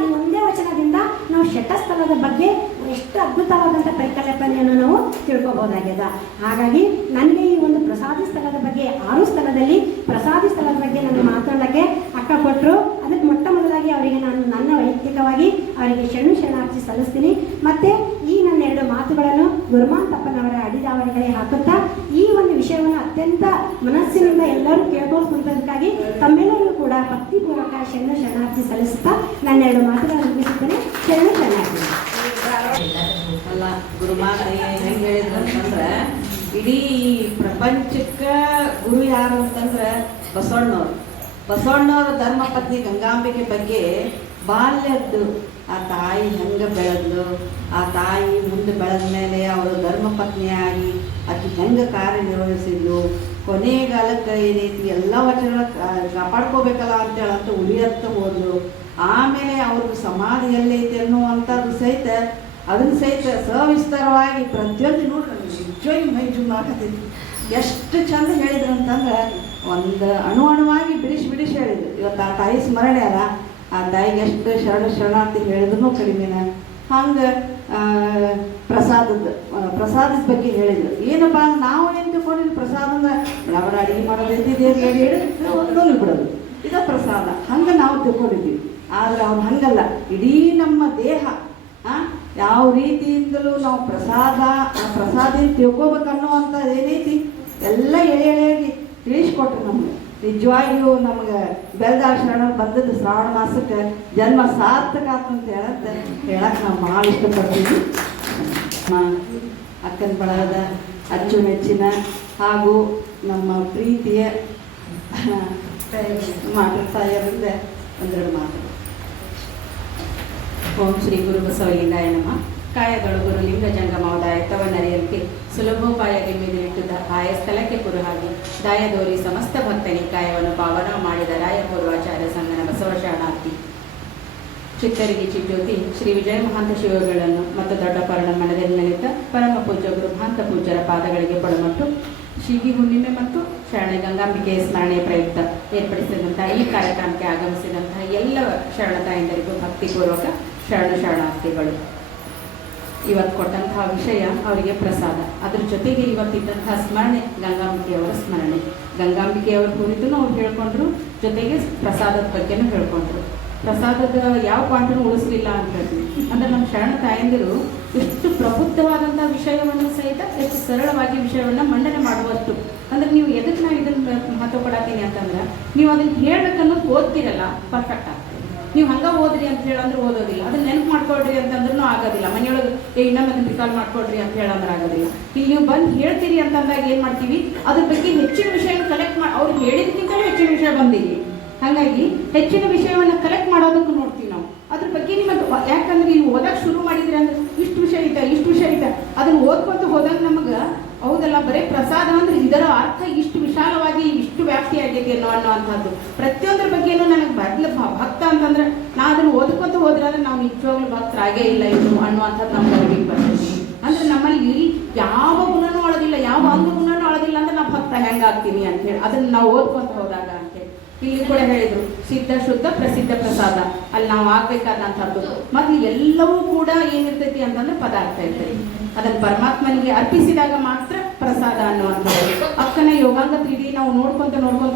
ಈ ಒಂದೇ ವಚನದಿಂದ ನಾವು ಶತಸ್ಥಲದ ಬಗ್ಗೆ ಎಷ್ಟು ಅದ್ಭುತವಾದಂಥ ಪರಿಕಲ್ಪನೆಯನ್ನು ನಾವು ತಿಳ್ಕೊಬೋದಾಗ್ಯದ. ಹಾಗಾಗಿ ನನಗೆ ಈ ಒಂದು ಪ್ರಸಾದಿ ಸ್ಥಳದ ಬಗ್ಗೆ 6 ಸ್ಥಳದಲ್ಲಿ ಪ್ರಸಾದಿ ಸ್ಥಳದ ಬಗ್ಗೆ ನನಗೆ ಮಾತನಾಡೋಕ್ಕೆ ಅಕ್ಕ ಕೊಟ್ಟರು. ಅದಕ್ಕೆ ಮೊಟ್ಟ ಮೊದಲಾಗಿ ಅವರಿಗೆ ನಾನು ನನ್ನ ವೈಯಕ್ತಿಕವಾಗಿ ಅವರಿಗೆ ಶರಣಾರ್ಥಿ ಸಲ್ಲಿಸ್ತೀನಿ. ಮತ್ತು ಈ ನನ್ನ 2 ಮಾತುಗಳನ್ನು ಗುರುಮಾಂತಪ್ಪನವರ ಅಡಿದಾವರಿಗಳೇ ಹಾಕುತ್ತಾ ಈ ಒಂದು ವಿಷಯವನ್ನು ಅತ್ಯಂತ ಮನಸ್ಸಿನಿಂದ ಎಲ್ಲರೂ ಕೇಳ್ಕೊಳ್ಕೊಂತದಕ್ಕಾಗಿ ತಮ್ಮೆಲ್ಲರೂ ಕೂಡ ಭಕ್ತಿಪೂರ್ವಕ ಶರಣಾರ್ಥಿ ಸಲ್ಲಿಸುತ್ತಾ ನನ್ನ 2 ಮಾತುಗಳನ್ನು ಮುಗಿಸುತ್ತೇನೆ. ಶರಣಾರ್ಥಿ. ಅಲ್ಲ ಗುರುಮಾತೆ ಹೆಂಗೆ ಹೇಳಿದ್ರು ಅಂತಂದ್ರೆ, ಇಡೀ ಪ್ರಪಂಚಕ್ಕೆ ಗುರು ಯಾರು ಅಂತಂದ್ರೆ ಬಸವಣ್ಣವ್ರ ಧರ್ಮಪತ್ನಿ ಗಂಗಾಂಬಿಕೆ ಬಗ್ಗೆ ಬಾಲ್ಯದ್ದು ಆ ತಾಯಿ ಹೆಂಗೆ ಬೆಳೆದ್ಲು, ಆ ತಾಯಿ ಮುಂದೆ ಬೆಳೆದ ಮೇಲೆ ಅವರು ಧರ್ಮಪತ್ನಿಯಾಗಿ ಆಕೆ ಹೆಂಗೆ ಕಾರ್ಯನಿರ್ವಹಿಸಿದ್ಲು, ಕೊನೆಗಾಲಕ್ಕೆ ಏನೈತಿ ಎಲ್ಲ ವಚನಗಳ ಕಾಪಾಡ್ಕೋಬೇಕಲ್ಲ ಅಂತೇಳಂತ ಉಳಿಯತ್ತ ಹೋದ್ಲು. ಆಮೇಲೆ ಅವ್ರಿಗೆ ಸಮಾಧಿ ಎಲ್ಲೈತೆ ಅನ್ನುವಂಥದ್ದು ಸಹಿತ ಅದನ್ನು ಸಹಿತ ಸವಿಸ್ತಾರವಾಗಿ ಪ್ರತಿಯೊಂದು ನೋಡ್ರಿ ನಿಜವಾಗಿ ಮೈ ಜುಮ್ ಆಗತೈತಿ. ಎಷ್ಟು ಚಂದ ಹೇಳಿದ್ರು ಅಂತಂದ್ರೆ ಒಂದು ಅಣುವಾಗಿ ಬಿಡಿಸಿ ಹೇಳಿದ್ರು. ಇವತ್ತು ಆ ತಾಯಿ ಸ್ಮರಣೆ ಅಲ್ಲ, ಆ ತಾಯಿಗೆ ಎಷ್ಟು ಶರಣಾರ್ಥಿ ಹೇಳಿದ್ರು ಕಡಿಮೆನ. ಹಂಗೆ ಪ್ರಸಾದದ ಬಗ್ಗೆ ಹೇಳಿದ್ರು. ಏನಪ್ಪ ನಾವು ಏನು ತಿಳ್ಕೊಂಡಿದ್ದು ಪ್ರಸಾದ ಅಂದ್ರೆ ಬಡ ಅಡುಗೆ ಮಾಡೋದೈತಿ ದೇವ್ರಿಗೆ ಹೇಳಿ ಬಿಡೋದು, ಇದು ಪ್ರಸಾದ ಹಂಗೆ ನಾವು ತಿಳ್ಕೊಂಡಿದ್ದೀವಿ. ಆದರೆ ಅವ್ರು ಹಂಗಲ್ಲ, ಇಡೀ ನಮ್ಮ ದೇಹ ಯಾವ ರೀತಿಯಿಂದಲೂ ನಾವು ಪ್ರಸಾದ ತಿಳ್ಕೊಬೇಕನ್ನುವಂಥದ್ದು ಏನೈತಿ ಎಲ್ಲ ಎಳೆಯಾಗಿ ತಿಳಿಸ್ಕೊಟ್ರು ನಮಗೆ. ನಿಜವಾಗಿಯೂ ನಮಗೆ ಬೆಳೆದ ಶರಣ ಬಂದದ್ದು ಶ್ರಾವಣ ಮಾಸಕ್ಕೆ ಜನ್ಮ ಸಾರ್ಥಕ ಅಂತ ಹೇಳಕ್ಕೆ ನಾವು ಭಾಳ ಇಷ್ಟಪಡ್ತೀವಿ. ಅಕ್ಕನ ಬಳಗದ ಅಚ್ಚುಮೆಚ್ಚಿನ ಹಾಗೂ ನಮ್ಮ ಪ್ರೀತಿಯ ತಾಯಿಯರಿಂದ ಒಂದೆರಡು ಮಾತು. ಓಂ ಶ್ರೀ ಗುರು ಬಸವಲಿಂಗಾಯ ನಮಃ. ಕಾಯಗಳು ಗುರು ಲಿಂಗ ಜಂಗಮವಾದ ಎತ್ತವನ್ನರಿಯಲಿಕ್ಕೆ ಸುಲಭೋಪಾಯಗೆ ಮೀದಲಿಟ್ಟುದ ಆಯ ಸ್ಥಳಕ್ಕೆ ಕುರುಹಾಗಿ ದಾಯದೋರಿ ಸಮಸ್ತ ಭಕ್ತನಿ ಕಾಯವನ್ನು ಪಾವನ ಮಾಡಿದ ರಾಯ ಪೂರ್ವಾಚಾರ್ಯ ಸಂಗನ ಬಸವ ಶರಣಾರ್ಥಿ. ಚಿತ್ತರಿಗೆ ಚಿಜ್ಯೋತಿ ಶ್ರೀ ವಿಜಯ ಮಹಾಂತ ಶಿವಗಳನ್ನು ಮತ್ತು ದೊಡ್ಡ ಪರ್ಣ ಮನದಲ್ಲಿ ನಿಮಿತ್ತ ಪರಮ ಪೂಜ್ಯ ಗುರುಭಾಂತ ಪೂಜ್ಯರ ಪಾದಗಳಿಗೆ ಪಡಮಟ್ಟು ಶೀಗಿ ಹುಣ್ಣಿಮೆ ಮತ್ತು ಶರಣ ಗಂಗಾಂಬಿಕೆಯ ಸ್ಮರಣೆಯ ಪ್ರಯುಕ್ತ ಏರ್ಪಡಿಸಿದಂತಹ ಈ ಕಾರ್ಯಕ್ರಮಕ್ಕೆ ಆಗಮಿಸಿದಂತಹ ಎಲ್ಲ ಶರಣ ತಾಯಂದರಿಗೂ ಭಕ್ತಿಪೂರ್ವಕ ಶರಣಾರ್ಥಿಗಳು. ಇವತ್ತು ಕೊಟ್ಟಂತಹ ವಿಷಯ ಅವರಿಗೆ ಪ್ರಸಾದ, ಅದ್ರ ಜೊತೆಗೆ ಇವತ್ತಿದ್ದಂತಹ ಸ್ಮರಣೆ ಗಂಗಾಂಬಿಕೆಯವರ ಸ್ಮರಣೆ. ಗಂಗಾಂಬಿಕೆಯವರ ಕುರಿತು ಅವ್ರು ಹೇಳ್ಕೊಂಡ್ರು, ಜೊತೆಗೆ ಪ್ರಸಾದದ ಬಗ್ಗೆನೂ ಹೇಳ್ಕೊಂಡ್ರು. ಪ್ರಸಾದದ ಯಾವ ಪಾಠನೂ ಉಳಿಸ್ಲಿಲ್ಲ ಅಂತ ಹೇಳ್ತೀವಿ. ಅಂದರೆ ನಮ್ಮ ಶರಣ ತಾಯಂದಿರು ಎಷ್ಟು ಪ್ರಬುದ್ಧವಾದಂಥ ವಿಷಯವನ್ನು ಸಹಿತ ಎಷ್ಟು ಸರಳವಾಗಿ ವಿಷಯವನ್ನು ಮಂಡನೆ ಮಾಡುವಷ್ಟು. ಅಂದರೆ ನೀವು ಎದಕ್ಕೆ ನಾನು ಇದನ್ನು ಮಹತ್ವ ಕೊಡತ್ತೀನಿ ಅಂತಂದ್ರೆ, ನೀವು ಅದನ್ನು ಹೇಳ್ಬೇಕನ್ನೋದು ಓದ್ತಿರಲ್ಲ, ಪರ್ಫೆಕ್ಟ್ ಆಗ್ತದೆ. ನೀವು ಹಂಗೆ ಓದ್ರಿ ಅಂತ ಹೇಳಂದ್ರೆ ಓದೋದಿಲ್ಲ. ಅದನ್ನ ನೆನಪು ಮಾಡ್ಕೊಳ್ರಿ ಅಂತಂದ್ರೂ ಆಗೋದಿಲ್ಲ. ಮನೆಯೊಳಗೆ ಇನ್ನೊಮ್ಮೆ ರಿಕಾಲ್ ಮಾಡ್ಕೊಳ್ರಿ ಅಂತ ಹೇಳಂದ್ರೆ ಆಗೋದಿಲ್ಲ. ಇಲ್ಲಿ ನೀವು ಬಂದು ಹೇಳ್ತೀರಿ ಅಂತಂದಾಗ ಏನು ಮಾಡ್ತೀವಿ, ಅದ್ರ ಬಗ್ಗೆ ಹೆಚ್ಚಿನ ವಿಷಯನ ಕಲೆಕ್ಟ್ ಮಾಡಿ, ಅವ್ರು ಹೇಳಿದಕ್ಕಿಂತಲೂ ಹೆಚ್ಚಿನ ವಿಷಯ ಬಂದಿದೆ. ಹಾಗಾಗಿ ಹೆಚ್ಚಿನ ವಿಷಯವನ್ನು ಕಲೆಕ್ಟ್ ಮಾಡೋದಕ್ಕೂ ನೋಡ್ತೀವಿ ನಾವು. ಅದ್ರ ಬಗ್ಗೆ ನಿಮಗೆ ಯಾಕಂದ್ರೆ ಇಲ್ಲಿ ಓದಕ್ಕೆ ಶುರು ಮಾಡಿದ್ರೆ ಅಂದ್ರೆ ಇಷ್ಟು ವಿಷಯ ಐತೆ ಅದನ್ನು ಓದ್ಕೊತ ಹೋದಾಗ ನಮಗೆ ಹೌದಲ್ಲ, ಬರೀ ಪ್ರಸಾದ ಅಂದ್ರೆ ಇದರ ಅರ್ಥ ಇಷ್ಟು ವಿಶಾಲವಾಗಿ ಇಷ್ಟು ವ್ಯಾಪ್ತಿ ಆಗೈತಿ ಅನ್ನುವಂಥದ್ದು. ಪ್ರತಿಯೊಂದ್ರ ಬಗ್ಗೆನೂ ನನಗೆ ಭಕ್ತ ಅಂತಂದ್ರೆ ನಾ ಅದನ್ನು ಓದ್ಕೊತ ಹೋದ್ರೆ ಅಂದ್ರೆ ನಾವು ನಿಜವಾಗ್ಲೂ ಭಕ್ತರಾಗೇ ಇಲ್ಲ ಇದು ಅನ್ನುವಂಥದ್ದು ನಮ್ಗೆ ಅರಿವಿಗೆ ಬರ್ತೈತಿ. ಅಂದ್ರೆ ನಮ್ಮಲ್ಲಿ ಯಾವ ಗುಣನೂ ಒಳದಿಲ್ಲ, ಯಾವ ಅಂಗ ಗುಣನೂ ಒಳದಿಲ್ಲ ಅಂದ್ರೆ ನಾವು ಭಕ್ತ ಹೆಂಗಾಗ್ತೀನಿ ಅಂತ ಹೇಳಿ ಅದನ್ನ ನಾವು ಓದ್ಕೊಂತ ಹೋದಾಗ ಅಂತ ಹೇಳಿ ಇಲ್ಲಿ ಕೂಡ ಹೇಳಿದ್ರು. ಸಿದ್ಧ ಶುದ್ಧ ಪ್ರಸಿದ್ಧ ಪ್ರಸಾದ ಅಲ್ಲಿ ನಾವು ಆಗ್ಬೇಕಾದಂಥದ್ದು. ಮತ್ತು ಎಲ್ಲವೂ ಕೂಡ ಏನಿರ್ತೈತಿ ಅಂತಂದ್ರೆ ಪದಾರ್ಥ ಇರ್ತೈತಿ. ಅದನ್ನು ಪರಮಾತ್ಮನಿಗೆ ಅರ್ಪಿಸಿದಾಗ ಮಾತ್ರ ಪ್ರಸಾದ ಅನ್ನುವಂಥದ್ದು. ಅಕ್ಕನ ಯೋಗಾಂಗ 3D ನಾವು ನೋಡ್ಕೊಂತ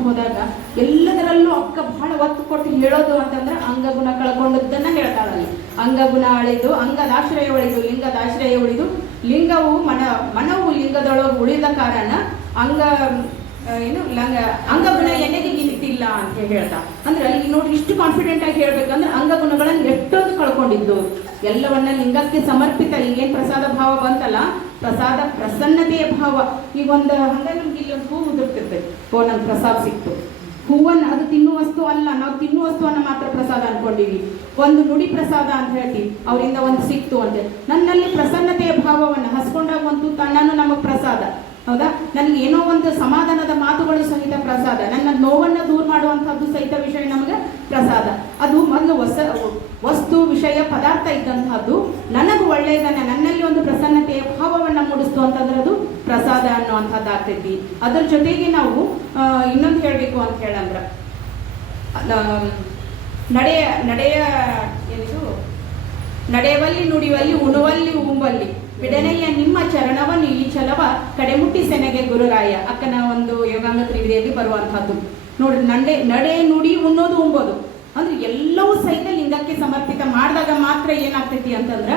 ಹೋದಾಗ ಎಲ್ಲದರಲ್ಲೂ ಅಕ್ಕ ಬಹಳ ಒತ್ತು ಕೊಟ್ಟು ಹೇಳೋದು ಅಂತಂದ್ರೆ ಅಂಗಗುಣ ಕಳ್ಕೊಂಡದ್ದನ್ನ ಹೇಳ್ತಾಳಲ್ಲಿ. ಅಂಗಗುಣ ಅಳಿದು ಅಂಗದಾಶ್ರಯ ಉಳಿದು ಲಿಂಗದಾಶ್ರಯ ಉಳಿದು ಲಿಂಗವು ಮನವು ಲಿಂಗದೊಳಗೆ ಉಳಿದ ಕಾರಣ ಅಂಗಗುಣ ಎಣ್ಣೆಗೆ ನಿಂತಿಲ್ಲ ಅಂತ ಹೇಳ್ತಾ. ಅಂದ್ರೆ ಇಲ್ಲಿ ನೋಡಿ ಇಷ್ಟು ಕಾನ್ಫಿಡೆಂಟ್ ಆಗಿ ಹೇಳ್ಬೇಕಂದ್ರೆ ಅಂಗಗುಣಗಳನ್ನು ಎಷ್ಟೊಂದು ಕಳ್ಕೊಂಡಿದ್ದು ಎಲ್ಲವನ್ನ ಲಿಂಗಕ್ಕೆ ಸಮರ್ಪಿತ. ಈಗೇನು ಪ್ರಸಾದ ಭಾವ ಬಂತಲ್ಲ, ಪ್ರಸಾದ ಪ್ರಸನ್ನತೆಯ ಭಾವ. ಈಗ ಒಂದು ಹಂಗೆ ನಮ್ಗೆ ಇಲ್ಲಿ ಒಂದು ಹೂವು ಉದುರ್ತಿರ್ತೈತಿ, ನಂಗೆ ಪ್ರಸಾದ ಸಿಕ್ತು. ಹೂವನ್ನು ಅದು ತಿನ್ನುವ ವಸ್ತು ಅಲ್ಲ, ನಾವು ತಿನ್ನುವ ವಸ್ತುವನ್ನ ಮಾತ್ರ ಪ್ರಸಾದ ಅನ್ಕೊಂಡಿವಿ. ಒಂದು ನುಡಿ ಪ್ರಸಾದ ಅಂತ ಹೇಳ್ತೀವಿ, ಅವರಿಂದ ಒಂದು ಸಿಕ್ತು ಅಂತ. ನನ್ನಲ್ಲಿ ಪ್ರಸನ್ನತೆಯ ಭಾವವನ್ನು ಹಸ್ಕೊಂಡಾಗ ಒಂದು ತಣ್ಣನು ನಮಗೆ ಪ್ರಸಾದ. ಹೌದಾ, ನನಗೆ ಏನೋ ಒಂದು ಸಮಾಧಾನದ ಮಾತುಗಳು ಸಹಿತ ಪ್ರಸಾದ. ನನ್ನ ನೋವನ್ನು ದೂರ ಮಾಡುವಂಥದ್ದು ಸಹಿತ ವಿಷಯ ನಮಗೆ ಪ್ರಸಾದ. ಅದು ಮೊದಲು ವಸ್ತು ವಿಷಯ ಪದಾರ್ಥ ಇದ್ದಂತಹದ್ದು ನನಗೂ ಒಳ್ಳೆಯದನ್ನ ನನ್ನಲ್ಲಿ ಒಂದು ಪ್ರಸನ್ನತೆಯ ಭಾವವನ್ನು ಮೂಡಿಸ್ತು ಅಂತಂದ್ರೆ ಅದು ಪ್ರಸಾದ ಅನ್ನುವಂಥದ್ದು ಆಗ್ತೈತಿ. ಅದ್ರ ಜೊತೆಗೆ ನಾವು ಇನ್ನೊಂದು ಹೇಳಬೇಕು ಅಂತ ಹೇಳಂದ್ರೆ ನಡೆಯವಲ್ಲಿ ನುಡಿಯುವಲ್ಲಿ ಉಣುವಲ್ಲಿ ಉಂಬಲ್ಲಿ ಬಿಡನೆಯ ನಿಮ್ಮ ಚರಣವನ್ನು ಈ ಛಲವ ಕಡೆಮುಟ್ಟಿ ಸೆನೆಗೆ ಗುರುರಾಯ. ಅಕ್ಕನ ಒಂದು ಯೋಗಾಂಗ ತ್ರಿವಿಧಿಯಲ್ಲಿ ಬರುವಂತಹದ್ದು ನೋಡ್ರಿ. ನಡೆ ನುಡಿ ಉಣ್ಣೋದು ಉಂಬೋದು ಅಂದ್ರೆ ಎಲ್ಲವೂ ಸಹಿತ ಲಿಂಗಕ್ಕೆ ಸಮರ್ಪಿತ ಮಾಡಿದಾಗ ಮಾತ್ರ ಏನಾಗ್ತೈತಿ ಅಂತಂದ್ರೆ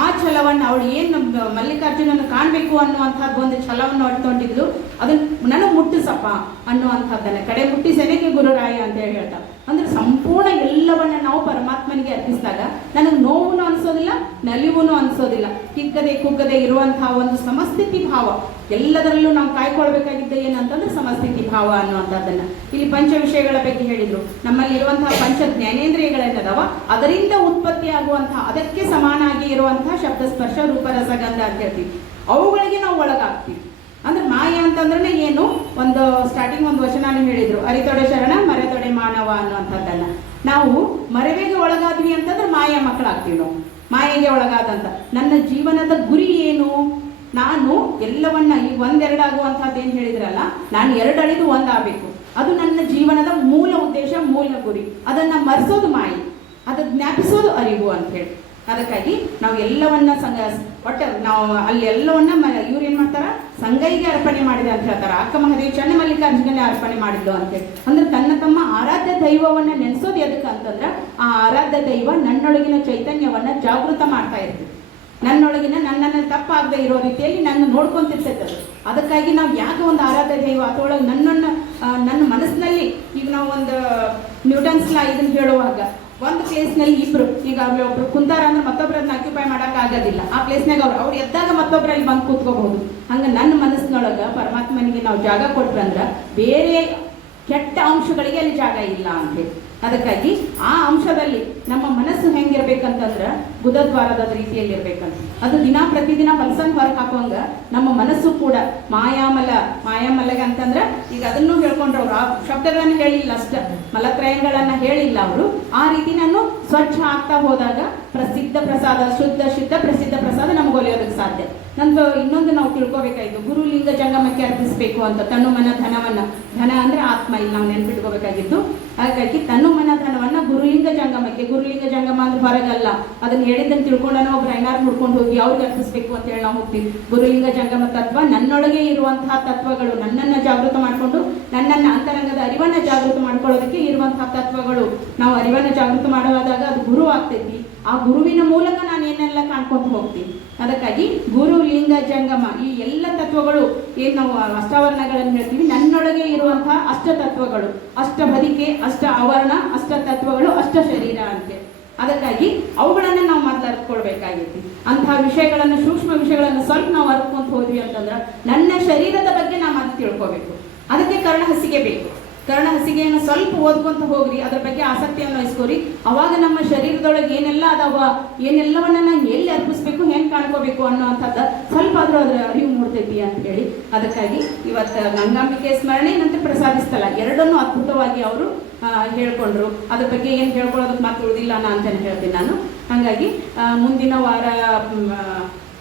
ಆ ಛಲವನ್ನು ಅವಳು ಏನು ಮಲ್ಲಿಕಾರ್ಜುನನ್ನು ಕಾಣಬೇಕು ಅನ್ನುವಂಥದ್ದು ಒಂದು ಛಲವನ್ನು ಹೊಡ್ಕೊಂಡಿದ್ಲು, ಅದನ್ನ ನನಗೆ ಮುಟ್ಟಿಸಪ್ಪ ಅನ್ನುವಂಥದ್ದನ್ನ ಕಡೆ ಮುಟ್ಟಿ ಸೆನೆಗೆ ಗುರುರಾಯ ಅಂತ ಹೇಳಿ ಹೇಳ್ತಾರೆ. ಅಂದ್ರೆ ಸಂಪೂರ್ಣ ಎಲ್ಲವನ್ನ ನಾವು ಪರಮಾತ್ಮನಿಗೆ ಅರ್ಪಿಸಿದಾಗ ನನಗೆ ನೋವು ಅನ್ಸೋದಿಲ್ಲ, ನಲಿವು ಅನ್ಸೋದಿಲ್ಲ. ಕುಗ್ಗದೆ ಇರುವಂತಹ ಒಂದು ಸಮಸ್ಥಿತಿ ಭಾವ. ಎಲ್ಲದರಲ್ಲೂ ನಾವು ಕಾಯ್ಕೊಳ್ಬೇಕಾಗಿದ್ದ ಏನಂತಂದ್ರೆ ಸಮಸ್ಥಿತಿ ಭಾವ ಅನ್ನುವಂಥದ್ದನ್ನ ಇಲ್ಲಿ ಪಂಚ ವಿಷಯಗಳ ಬಗ್ಗೆ ಹೇಳಿದ್ರು. ನಮ್ಮಲ್ಲಿ ಇರುವಂತಹ ಪಂಚ ಜ್ಞಾನೇಂದ್ರಿಯಗಳೇನದಾವ ಅದರಿಂದ ಉತ್ಪತ್ತಿ ಆಗುವಂತಹ ಅದಕ್ಕೆ ಸಮಾನಾಗಿ ಇರುವಂತಹ ಶಬ್ದ ಸ್ಪರ್ಶ ರೂಪ ರಸಗಂಧ ಅಂತ ಹೇಳ್ತೀವಿ. ಅವುಗಳಿಗೆ ನಾವು ಒಳಗಾಗ್ತೀವಿ. ಅಂದ್ರೆ ಮಾಯ ಅಂತಂದ್ರೆ ಏನು, ಒಂದು ಸ್ಟಾರ್ಟಿಂಗ್ ಒಂದು ವಚನಾನು ಹೇಳಿದ್ರು, ಅರಿತೊಡೆ ಶರಣ ಮರೆತೊಡೆ ಮಾನವ ಅನ್ನುವಂಥದ್ದನ್ನ. ನಾವು ಮರೆವೆಗೆ ಒಳಗಾದ್ವಿ ಅಂತಂದ್ರೆ ಮಾಯ ಮಕ್ಕಳಾಗ್ತೀವಿ ನಾವು. ಮಾಯೆಗೆ ಒಳಗಾದಂತ ನನ್ನ ಜೀವನದ ಗುರಿ ಏನು, ನಾನು ಎಲ್ಲವನ್ನ ಈ ಒಂದೆರಡು ಆಗುವಂತಹದ್ದು ಏನು ಹೇಳಿದ್ರಲ್ಲ, ನಾನು ಎರಡು ಅಳಿದು ಒಂದಾಗಬೇಕು. ಅದು ನನ್ನ ಜೀವನದ ಮೂಲ ಉದ್ದೇಶ, ಮೂಲ ಗುರಿ. ಅದನ್ನ ಮರೆಸೋದು ಮಾಯಿ, ಅದು ಜ್ಞಾಪಿಸೋದು ಅರಿವು ಅಂತ ಹೇಳಿ. ಅದಕ್ಕಾಗಿ ನಾವು ಎಲ್ಲವನ್ನ ಒಟ್ಟು ನಾವು ಅಲ್ಲಿ ಎಲ್ಲವನ್ನ ಇವ್ರು ಏನ್ ಮಾಡ್ತಾರ, ಸಂಗೈಗೆ ಅರ್ಪಣೆ ಮಾಡಿದೆ ಅಂತ ಹೇಳ್ತಾರ. ಅಕ್ಕ ಮಹಾದೇವಿ ಚನ್ನಮಲ್ಲಿಕಾರ್ಜುನನೇ ಅರ್ಪಣೆ ಮಾಡಿದ್ಲು ಅಂತ ಹೇಳಿ. ಅಂದ್ರೆ ತನ್ನ ತಮ್ಮ ಆರಾಧ್ಯ ದೈವವನ್ನ ನೆನೆಸೋದು ಎದಕ್ಕೆ ಅಂತಂದ್ರೆ, ಆ ಆರಾಧ್ಯ ದೈವ ನನ್ನೊಳಗಿನ ಚೈತನ್ಯವನ್ನ ಜಾಗೃತ ಮಾಡ್ತಾ ಇರ್ತದೆ. ನನ್ನೊಳಗಿನ ನನ್ನನ್ನು ತಪ್ಪಾಗದೆ ಇರೋ ರೀತಿಯಲ್ಲಿ ನನ್ನ ನೋಡ್ಕೊಂತಿರ್ತೈತೆ ಅದು. ಅದಕ್ಕಾಗಿ ನಾವು ಯಾಕೆ ಒಂದು ಆರಾಧ್ಯ ದೈವ ಅದರೊಳಗೆ ನನ್ನ ಮನಸ್ಸಿನಲ್ಲಿ, ಈಗ ನಾವು ಒಂದು ನ್ಯೂಟನ್ಸ್ ಲಾ ಇದನ್ನ ಹೇಳುವಾಗ ಒಂದು ಪ್ಲೇಸ್ನಲ್ಲಿ ಇಬ್ರು, ಈಗ ಅವ್ರು ಒಬ್ರು ಕುಂತಾರ ಅಂದ್ರೆ ಮತ್ತೊಬ್ಬರನ್ನ ಆಕ್ಯುಪೈ ಮಾಡಕ್ ಆಗೋದಿಲ್ಲ. ಆ ಪ್ಲೇಸ್ನಾಗ ಅವ್ರು ಎದ್ದಾಗ ಮತ್ತೊಬ್ಬರಲ್ಲಿ ಬಂದು ಕೂತ್ಕೋಬಹುದು. ಹಂಗ ನನ್ನ ಮನಸ್ಸಿನೊಳಗ ಪರಮಾತ್ಮನಿಗೆ ನಾವು ಜಾಗ ಕೊಟ್ರಂದ್ರ ಬೇರೆ ಕೆಟ್ಟ ಅಂಶಗಳಿಗೆ ಅಲ್ಲಿ ಜಾಗ ಇಲ್ಲ ಅಂತೇಳಿ. ಅದಕ್ಕಾಗಿ ಆ ಅಂಶದಲ್ಲಿ ನಮ್ಮ ಮನಸ್ಸು ಹೆಂಗಿರ್ಬೇಕಂತಂದ್ರ ಬುಧದ್ವಾರದ ರೀತಿಯಲ್ಲಿ ಇರ್ಬೇಕಂತ. ಅದು ಪ್ರತಿದಿನ ಹೊಲಸನ್ ಹೊರಗೆ ಹಾಕುವಂಗ ನಮ್ಮ ಮನಸ್ಸು ಕೂಡ ಮಾಯಾಮಲಗೆ ಅಂತಂದ್ರ ಈಗ ಅದನ್ನು ಹೇಳ್ಕೊಂಡ್ರು ಅವ್ರು. ಆ ಶಬ್ದಗಳನ್ನ ಹೇಳಿಲ್ಲ, ಅಷ್ಟ ಮಲತ್ರಯಗಳನ್ನ ಹೇಳಿಲ್ಲ ಅವರು. ಆ ರೀತಿ ನಾನು ಸ್ವಚ್ಛ ಆಗ್ತಾ ಹೋದಾಗ ಪ್ರಸಿದ್ಧ ಪ್ರಸಾದ, ಶುದ್ಧ ಪ್ರಸಿದ್ಧ ಪ್ರಸಾದ ನಮ್ಗೆ ಒಲಿಯೋದಕ್ಕೆ ಸಾಧ್ಯ. ನಂದು ಇನ್ನೊಂದು ನಾವು ತಿಳ್ಕೊಬೇಕಾಯ್ತು, ಗುರುಲಿಂಗ ಜಂಗಮಕ್ಕೆ ಅರ್ಪಿಸಬೇಕು ಅಂತ. ತನು ಮನ ಧನವನ್ನ, ಧನ ಅಂದ್ರೆ ಆತ್ಮ, ಇಲ್ಲಿ ನಾವು ನೆನ್ಪಿಟ್ಕೋಬೇಕಾಗಿತ್ತು. ಹಾಗಾಗಿ ತನು ಮನ ಧನವನ್ನ ಗುರುಲಿಂಗ ಜಂಗಮಕ್ಕೆ, ಗುರುಲಿಂಗ ಜಂಗಮ ಅಂದ್ರೆ ಹೊರಗಲ್ಲ, ಅದನ್ನ ಹೇಳಿದ್ದನ್ನು ತಿಳ್ಕೊಂಡ ಒಬ್ರು ಐನಾರು ಮುಡ್ಕೊಂಡು ಹೋಗಿ ಅವ್ರಿಗೆ ಅರ್ಪಿಸ್ಬೇಕು ಅಂತ ಹೇಳಿ ನಾವು ಹೋಗ್ತೀವಿ. ಗುರುಲಿಂಗ ಜಂಗಮ ತತ್ವ ನನ್ನೊಳಗೆ ಇರುವಂತಹ ತತ್ವಗಳು, ನನ್ನನ್ನ ಜಾಗೃತ ಮಾಡಿಕೊಂಡು ನನ್ನನ್ನ ಅಂತರಂಗದ ಅರಿವನ್ನ ಜಾಗೃತ ಮಾಡ್ಕೊಳ್ಳೋದಕ್ಕೆ ಇರುವಂತಹ ತತ್ವಗಳು. ನಾವು ಅರಿವನ್ನ ಜಾಗೃತ ಮಾಡುವಾಗ ಅದು ಗುರು ಆಗ್ತೈತಿ. ಆ ಗುರುವಿನ ಮೂಲಕ ನಾನು ಏನೆಲ್ಲ ಕಾಣ್ಕೊಂಡು ಹೋಗ್ತೀನಿ. ಅದಕ್ಕಾಗಿ ಗುರು ಲಿಂಗ ಜಂಗಮ ಈ ಎಲ್ಲ ತತ್ವಗಳು ಏನ್ ನಾವು ಅಷ್ಟಾವರಣಗಳನ್ನು ಹೇಳ್ತೀವಿ, ನನ್ನೊಳಗೆ ಇರುವಂತಹ ಅಷ್ಟ ತತ್ವಗಳು, ಅಷ್ಟ ಬದಿಕೆ, ಅಷ್ಟ ಆವರಣ, ಅಷ್ಟ ತತ್ವಗಳು, ಅಷ್ಟ ಶರೀರ ಅಂತೆ. ಅದಕ್ಕಾಗಿ ಅವುಗಳನ್ನ ನಾವು ಮೊದಲು ಅರ್ತ್ಕೊಳ್ಬೇಕಾಗೈತಿ. ಅಂತಹ ವಿಷಯಗಳನ್ನು, ಸೂಕ್ಷ್ಮ ವಿಷಯಗಳನ್ನು ಸ್ವಲ್ಪ ನಾವು ಅರ್ತ್ಕೊಂತ ಹೋದ್ವಿ ಅಂತಂದ್ರೆ ನನ್ನ ಶರೀರದ ಬಗ್ಗೆ ನಾವು ಅದು ತಿಳ್ಕೋಬೇಕು. ಅದಕ್ಕೆ ಕರ್ಣ ಹಸಿಗೆ ಬೇಕು. ಕರ್ಣ ಹಸಿಗೆಯನ್ನು ಸ್ವಲ್ಪ ಓದ್ಕೊಂತ ಹೋಗ್ರಿ, ಅದ್ರ ಬಗ್ಗೆ ಆಸಕ್ತಿಯನ್ನು ವಹಿಸ್ಕೋರಿ. ಅವಾಗ ನಮ್ಮ ಶರೀರದೊಳಗೆ ಏನೆಲ್ಲ ಅದಾವ, ಏನೆಲ್ಲವನ್ನ ನಾನು ಎಲ್ಲಿ ಅರ್ಪಿಸ್ಬೇಕು, ಹೆಂಗೆ ಕಾಣ್ಕೋಬೇಕು ಅನ್ನೋಂಥದ್ದು ಸ್ವಲ್ಪ ಅದ್ರ ಅರಿವು ಮೂಡ್ತೈತಿ ಅಂತ ಹೇಳಿ. ಅದಕ್ಕಾಗಿ ಇವತ್ತು ಗಂಗಾಂಬಿಕೆ ಸ್ಮರಣೆ ನಂತರ ಪ್ರಸಾದಿಸ್ತಲ್ಲ ಎರಡನ್ನೂ ಅದ್ಭುತವಾಗಿ ಅವರು ಹೇಳ್ಕೊಂಡ್ರು. ಅದ್ರ ಬಗ್ಗೆ ಏನು ಹೇಳ್ಕೊಳ್ಳೋದಕ್ಕೆ ಮಾತು ಉಳಿದಿಲ್ಲ ಅಂತಾನೆ ಹೇಳ್ತೀನಿ ನಾನು. ಹಾಗಾಗಿ ಮುಂದಿನ ವಾರ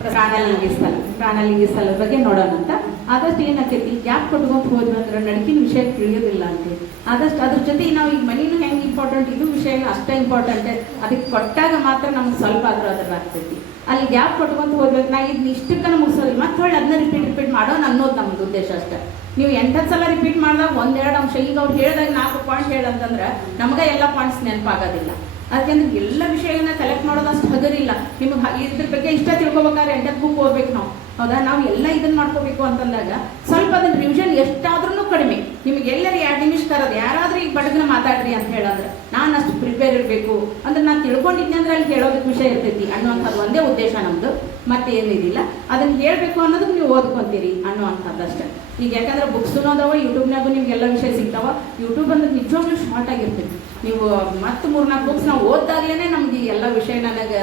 ಪ್ರಾಣಲಿಂಗಿ ಸ್ಥಳದ ಬಗ್ಗೆ ನೋಡೋಣ ಅಂತ. ಆದಷ್ಟು ಏನಾಕೈತಿ, ಗ್ಯಾಪ್ ಕೊಟ್ಕೊಂತ ಹೋದ್ವಿ ಅಂದ್ರೆ ನಡಕಿನ ವಿಷಯ ತಿಳಿಯೋದಿಲ್ಲ ಅಂತೇಳಿ. ಆದಷ್ಟು ಅದ್ರ ಜೊತೆ ನಾವು ಈಗ ಮನೇನು ಹೆಂಗೆ ಇಂಪಾರ್ಟೆಂಟ್, ಇದು ವಿಷಯ ಅಷ್ಟೇ ಇಂಪಾರ್ಟೆಂಟ್. ಅದಕ್ಕೆ ಕೊಟ್ಟಾಗ ಮಾತ್ರ ನಮ್ಗೆ ಸ್ವಲ್ಪ ಆದ್ರೂ ಅದ್ರ ಆಗ್ತೈತಿ. ಅಲ್ಲಿ ಗ್ಯಾಪ್ ಕೊಟ್ಕೊಂತ ಹೋಗ್ಬೇಕು. ನಾ ಇದನ್ನ ಇಷ್ಟಕ್ಕನ ಮುಗಿಸೋದಿಲ್ಲ, ಮತ್ತೆ ಹೊಳ್ಳಿ ಅದನ್ನ ರಿಪೀಟ್ ಮಾಡೋಣ ಅನ್ನೋದು ನಮ್ದು ಉದ್ದೇಶ ಅಷ್ಟೇ. ನೀವು 8 ಸಲ ರಿಪೀಟ್ ಮಾಡಿದಾಗ ಒಂದೆರಡು ಅಂಶ, ಈಗ ಅವ್ರು ಹೇಳಿದಾಗ 4 ಪಾಯಿಂಟ್ ಹೇಳಂತಂದ್ರೆ ನಮಗೆ ಎಲ್ಲ ಪಾಯಿಂಟ್ಸ್ ನೆನಪಾಗೋದಿಲ್ಲ. ಯಾಕೆಂದ್ರೆ ಎಲ್ಲ ವಿಷಯಗಳನ್ನ ಕಲೆಕ್ಟ್ ಮಾಡೋದು ಅಷ್ಟು ಹಗರಿಲ್ಲ. ನಿಮ್ಗೆ ಇದ್ರ ಬಗ್ಗೆ ಇಷ್ಟ ತಿಳ್ಕೊಬೇಕಾದ್ರೆ 8 ಬುಕ್ ಓದ್ಬೇಕು ನಾವು, ಹೌದಾ? ನಾವು ಎಲ್ಲ ಇದನ್ನ ಮಾಡ್ಕೋಬೇಕು ಅಂತಂದಾಗ ಸ್ವಲ್ಪ ಅದನ್ನ ರಿವಿಷನ್ ಎಷ್ಟಾದ್ರೂ ಕಡಿಮೆ. ನಿಮ್ಗೆ ಎಲ್ಲರೂ 2 ನಿಮಿಷ ತರೋದು, ಯಾರಾದ್ರೂ ಈಗ ಬಡಗನ ಮಾತಾಡ್ರಿ ಅಂತ ಹೇಳಂದ್ರೆ ನಾನು ಅಷ್ಟು ಪ್ರಿಪೇರ್ ಇರಬೇಕು ಅಂದ್ರೆ ನಾನು ತಿಳ್ಕೊಂಡಿದ್ದೆ ಅಂದ್ರೆ ಅಲ್ಲಿ ಹೇಳೋದಕ್ಕೆ ವಿಷಯ ಇರ್ತೈತಿ ಅನ್ನುವಂಥದ್ದು ಒಂದೇ ಉದ್ದೇಶ ನಮ್ದು, ಮತ್ತೆ ಏನಿದಿಲ್ಲ. ಅದನ್ನ ಹೇಳ್ಬೇಕು ಅನ್ನೋದಕ್ಕೆ ನೀವು ಓದ್ಕೊಂತೀರಿ ಅನ್ನುವಂಥದ್ದು ಅಷ್ಟೇ. ಈಗ ಯಾಕಂದ್ರೆ ಬುಕ್ಸ್ ಅದಾವ, ಯೂಟ್ಯೂಬ್ನಾಗೂ ನಿಮ್ಗೆಲ್ಲ ವಿಷಯ ಸಿಗ್ತಾವ. ಯೂಟ್ಯೂಬ್ ಅಂದ್ರೆ ನಿಜವಾಗ್ಲೂ ಶಾರ್ಟ್ ಆಗಿರ್ತೈತಿ. ನೀವು ಮತ್ತೆ 3-4 ಬುಕ್ಸ್ ನಾವು ಓದ್ದಾಗ್ಲೇ ನಮ್ಗೆ ಎಲ್ಲ ವಿಷಯ ನನಗೆ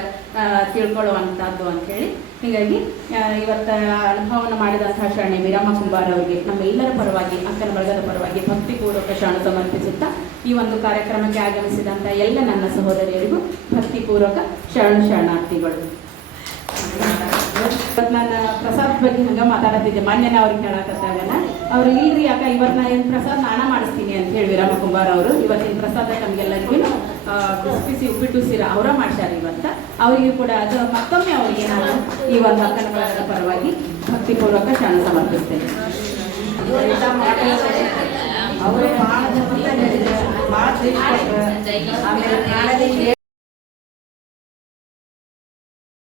ತಿಳ್ಕೊಳ್ಳುವಂಥದ್ದು ಅಂಥೇಳಿ. ಹೀಗಾಗಿ ಇವತ್ತು ಅನುಭವವನ್ನು ಮಾಡಿದಂತಹ ಶರಣೆ ವೀರಮ್ಮ ಕುಂಬಾರ ಅವರಿಗೆ ನಮ್ಮೆಲ್ಲರ ಪರವಾಗಿ, ಅಕ್ಕನ ಬಳಗದ ಪರವಾಗಿ ಭಕ್ತಿಪೂರ್ವಕ ಶರಣ ಸಮರ್ಪಿಸುತ್ತಾ ಈ ಒಂದು ಕಾರ್ಯಕ್ರಮಕ್ಕೆ ಆಗಮಿಸಿದಂಥ ಎಲ್ಲ ನನ್ನ ಸಹೋದರಿಯರಿಗೂ ಭಕ್ತಿಪೂರ್ವಕ ಶರಣಾರ್ಥಿಗಳು. ಇವತ್ತು ನಾನು ಪ್ರಸಾದ್ ಬಗ್ಗೆ ಹಂಗ ಮಾತಾಡತ್ತಿದ್ದೆ, ಮಾನ್ಯನ ಅವ್ರಿಗೆ ಹೇಳಕತ್ತಾಗನ ಅವ್ರು ಇಲ್ರಿ ಯಾಕ ಇವತ್ತು ನಾ ಏನು ಪ್ರಸಾದ್ ನಾನ ಮಾಡಿಸ್ತೀನಿ ಅಂತ ಹೇಳಿ ವೀರಮ್ಮ ಕುಂಬಾರ ಅವರು ಇವತ್ತಿನ ಪ್ರಸಾದ ನಮ್ಗೆಲ್ಲರಿಗೂ ಬಿಸಿ ಉಪ್ಪಿಟ್ಟು ಸೀರ ಅವರ ಮಾಡ್ಸಾರ ಇವತ್ತು. ಅವರಿಗೂ ಕೂಡ ಅದು ಮತ್ತೊಮ್ಮೆ ಅವರಿಗೆ ನಾನು ಈ ಒಂದು ಅಕ್ಕನ ಬಳಗದ ಪರವಾಗಿ ಭಕ್ತಿಪೂರ್ವಕ ಶರಣ ಸಮರ್ಪಿಸ್ತೇನೆ. ಅವರು ಭಾಳ ಭಾಳ ಆಮೇಲೆ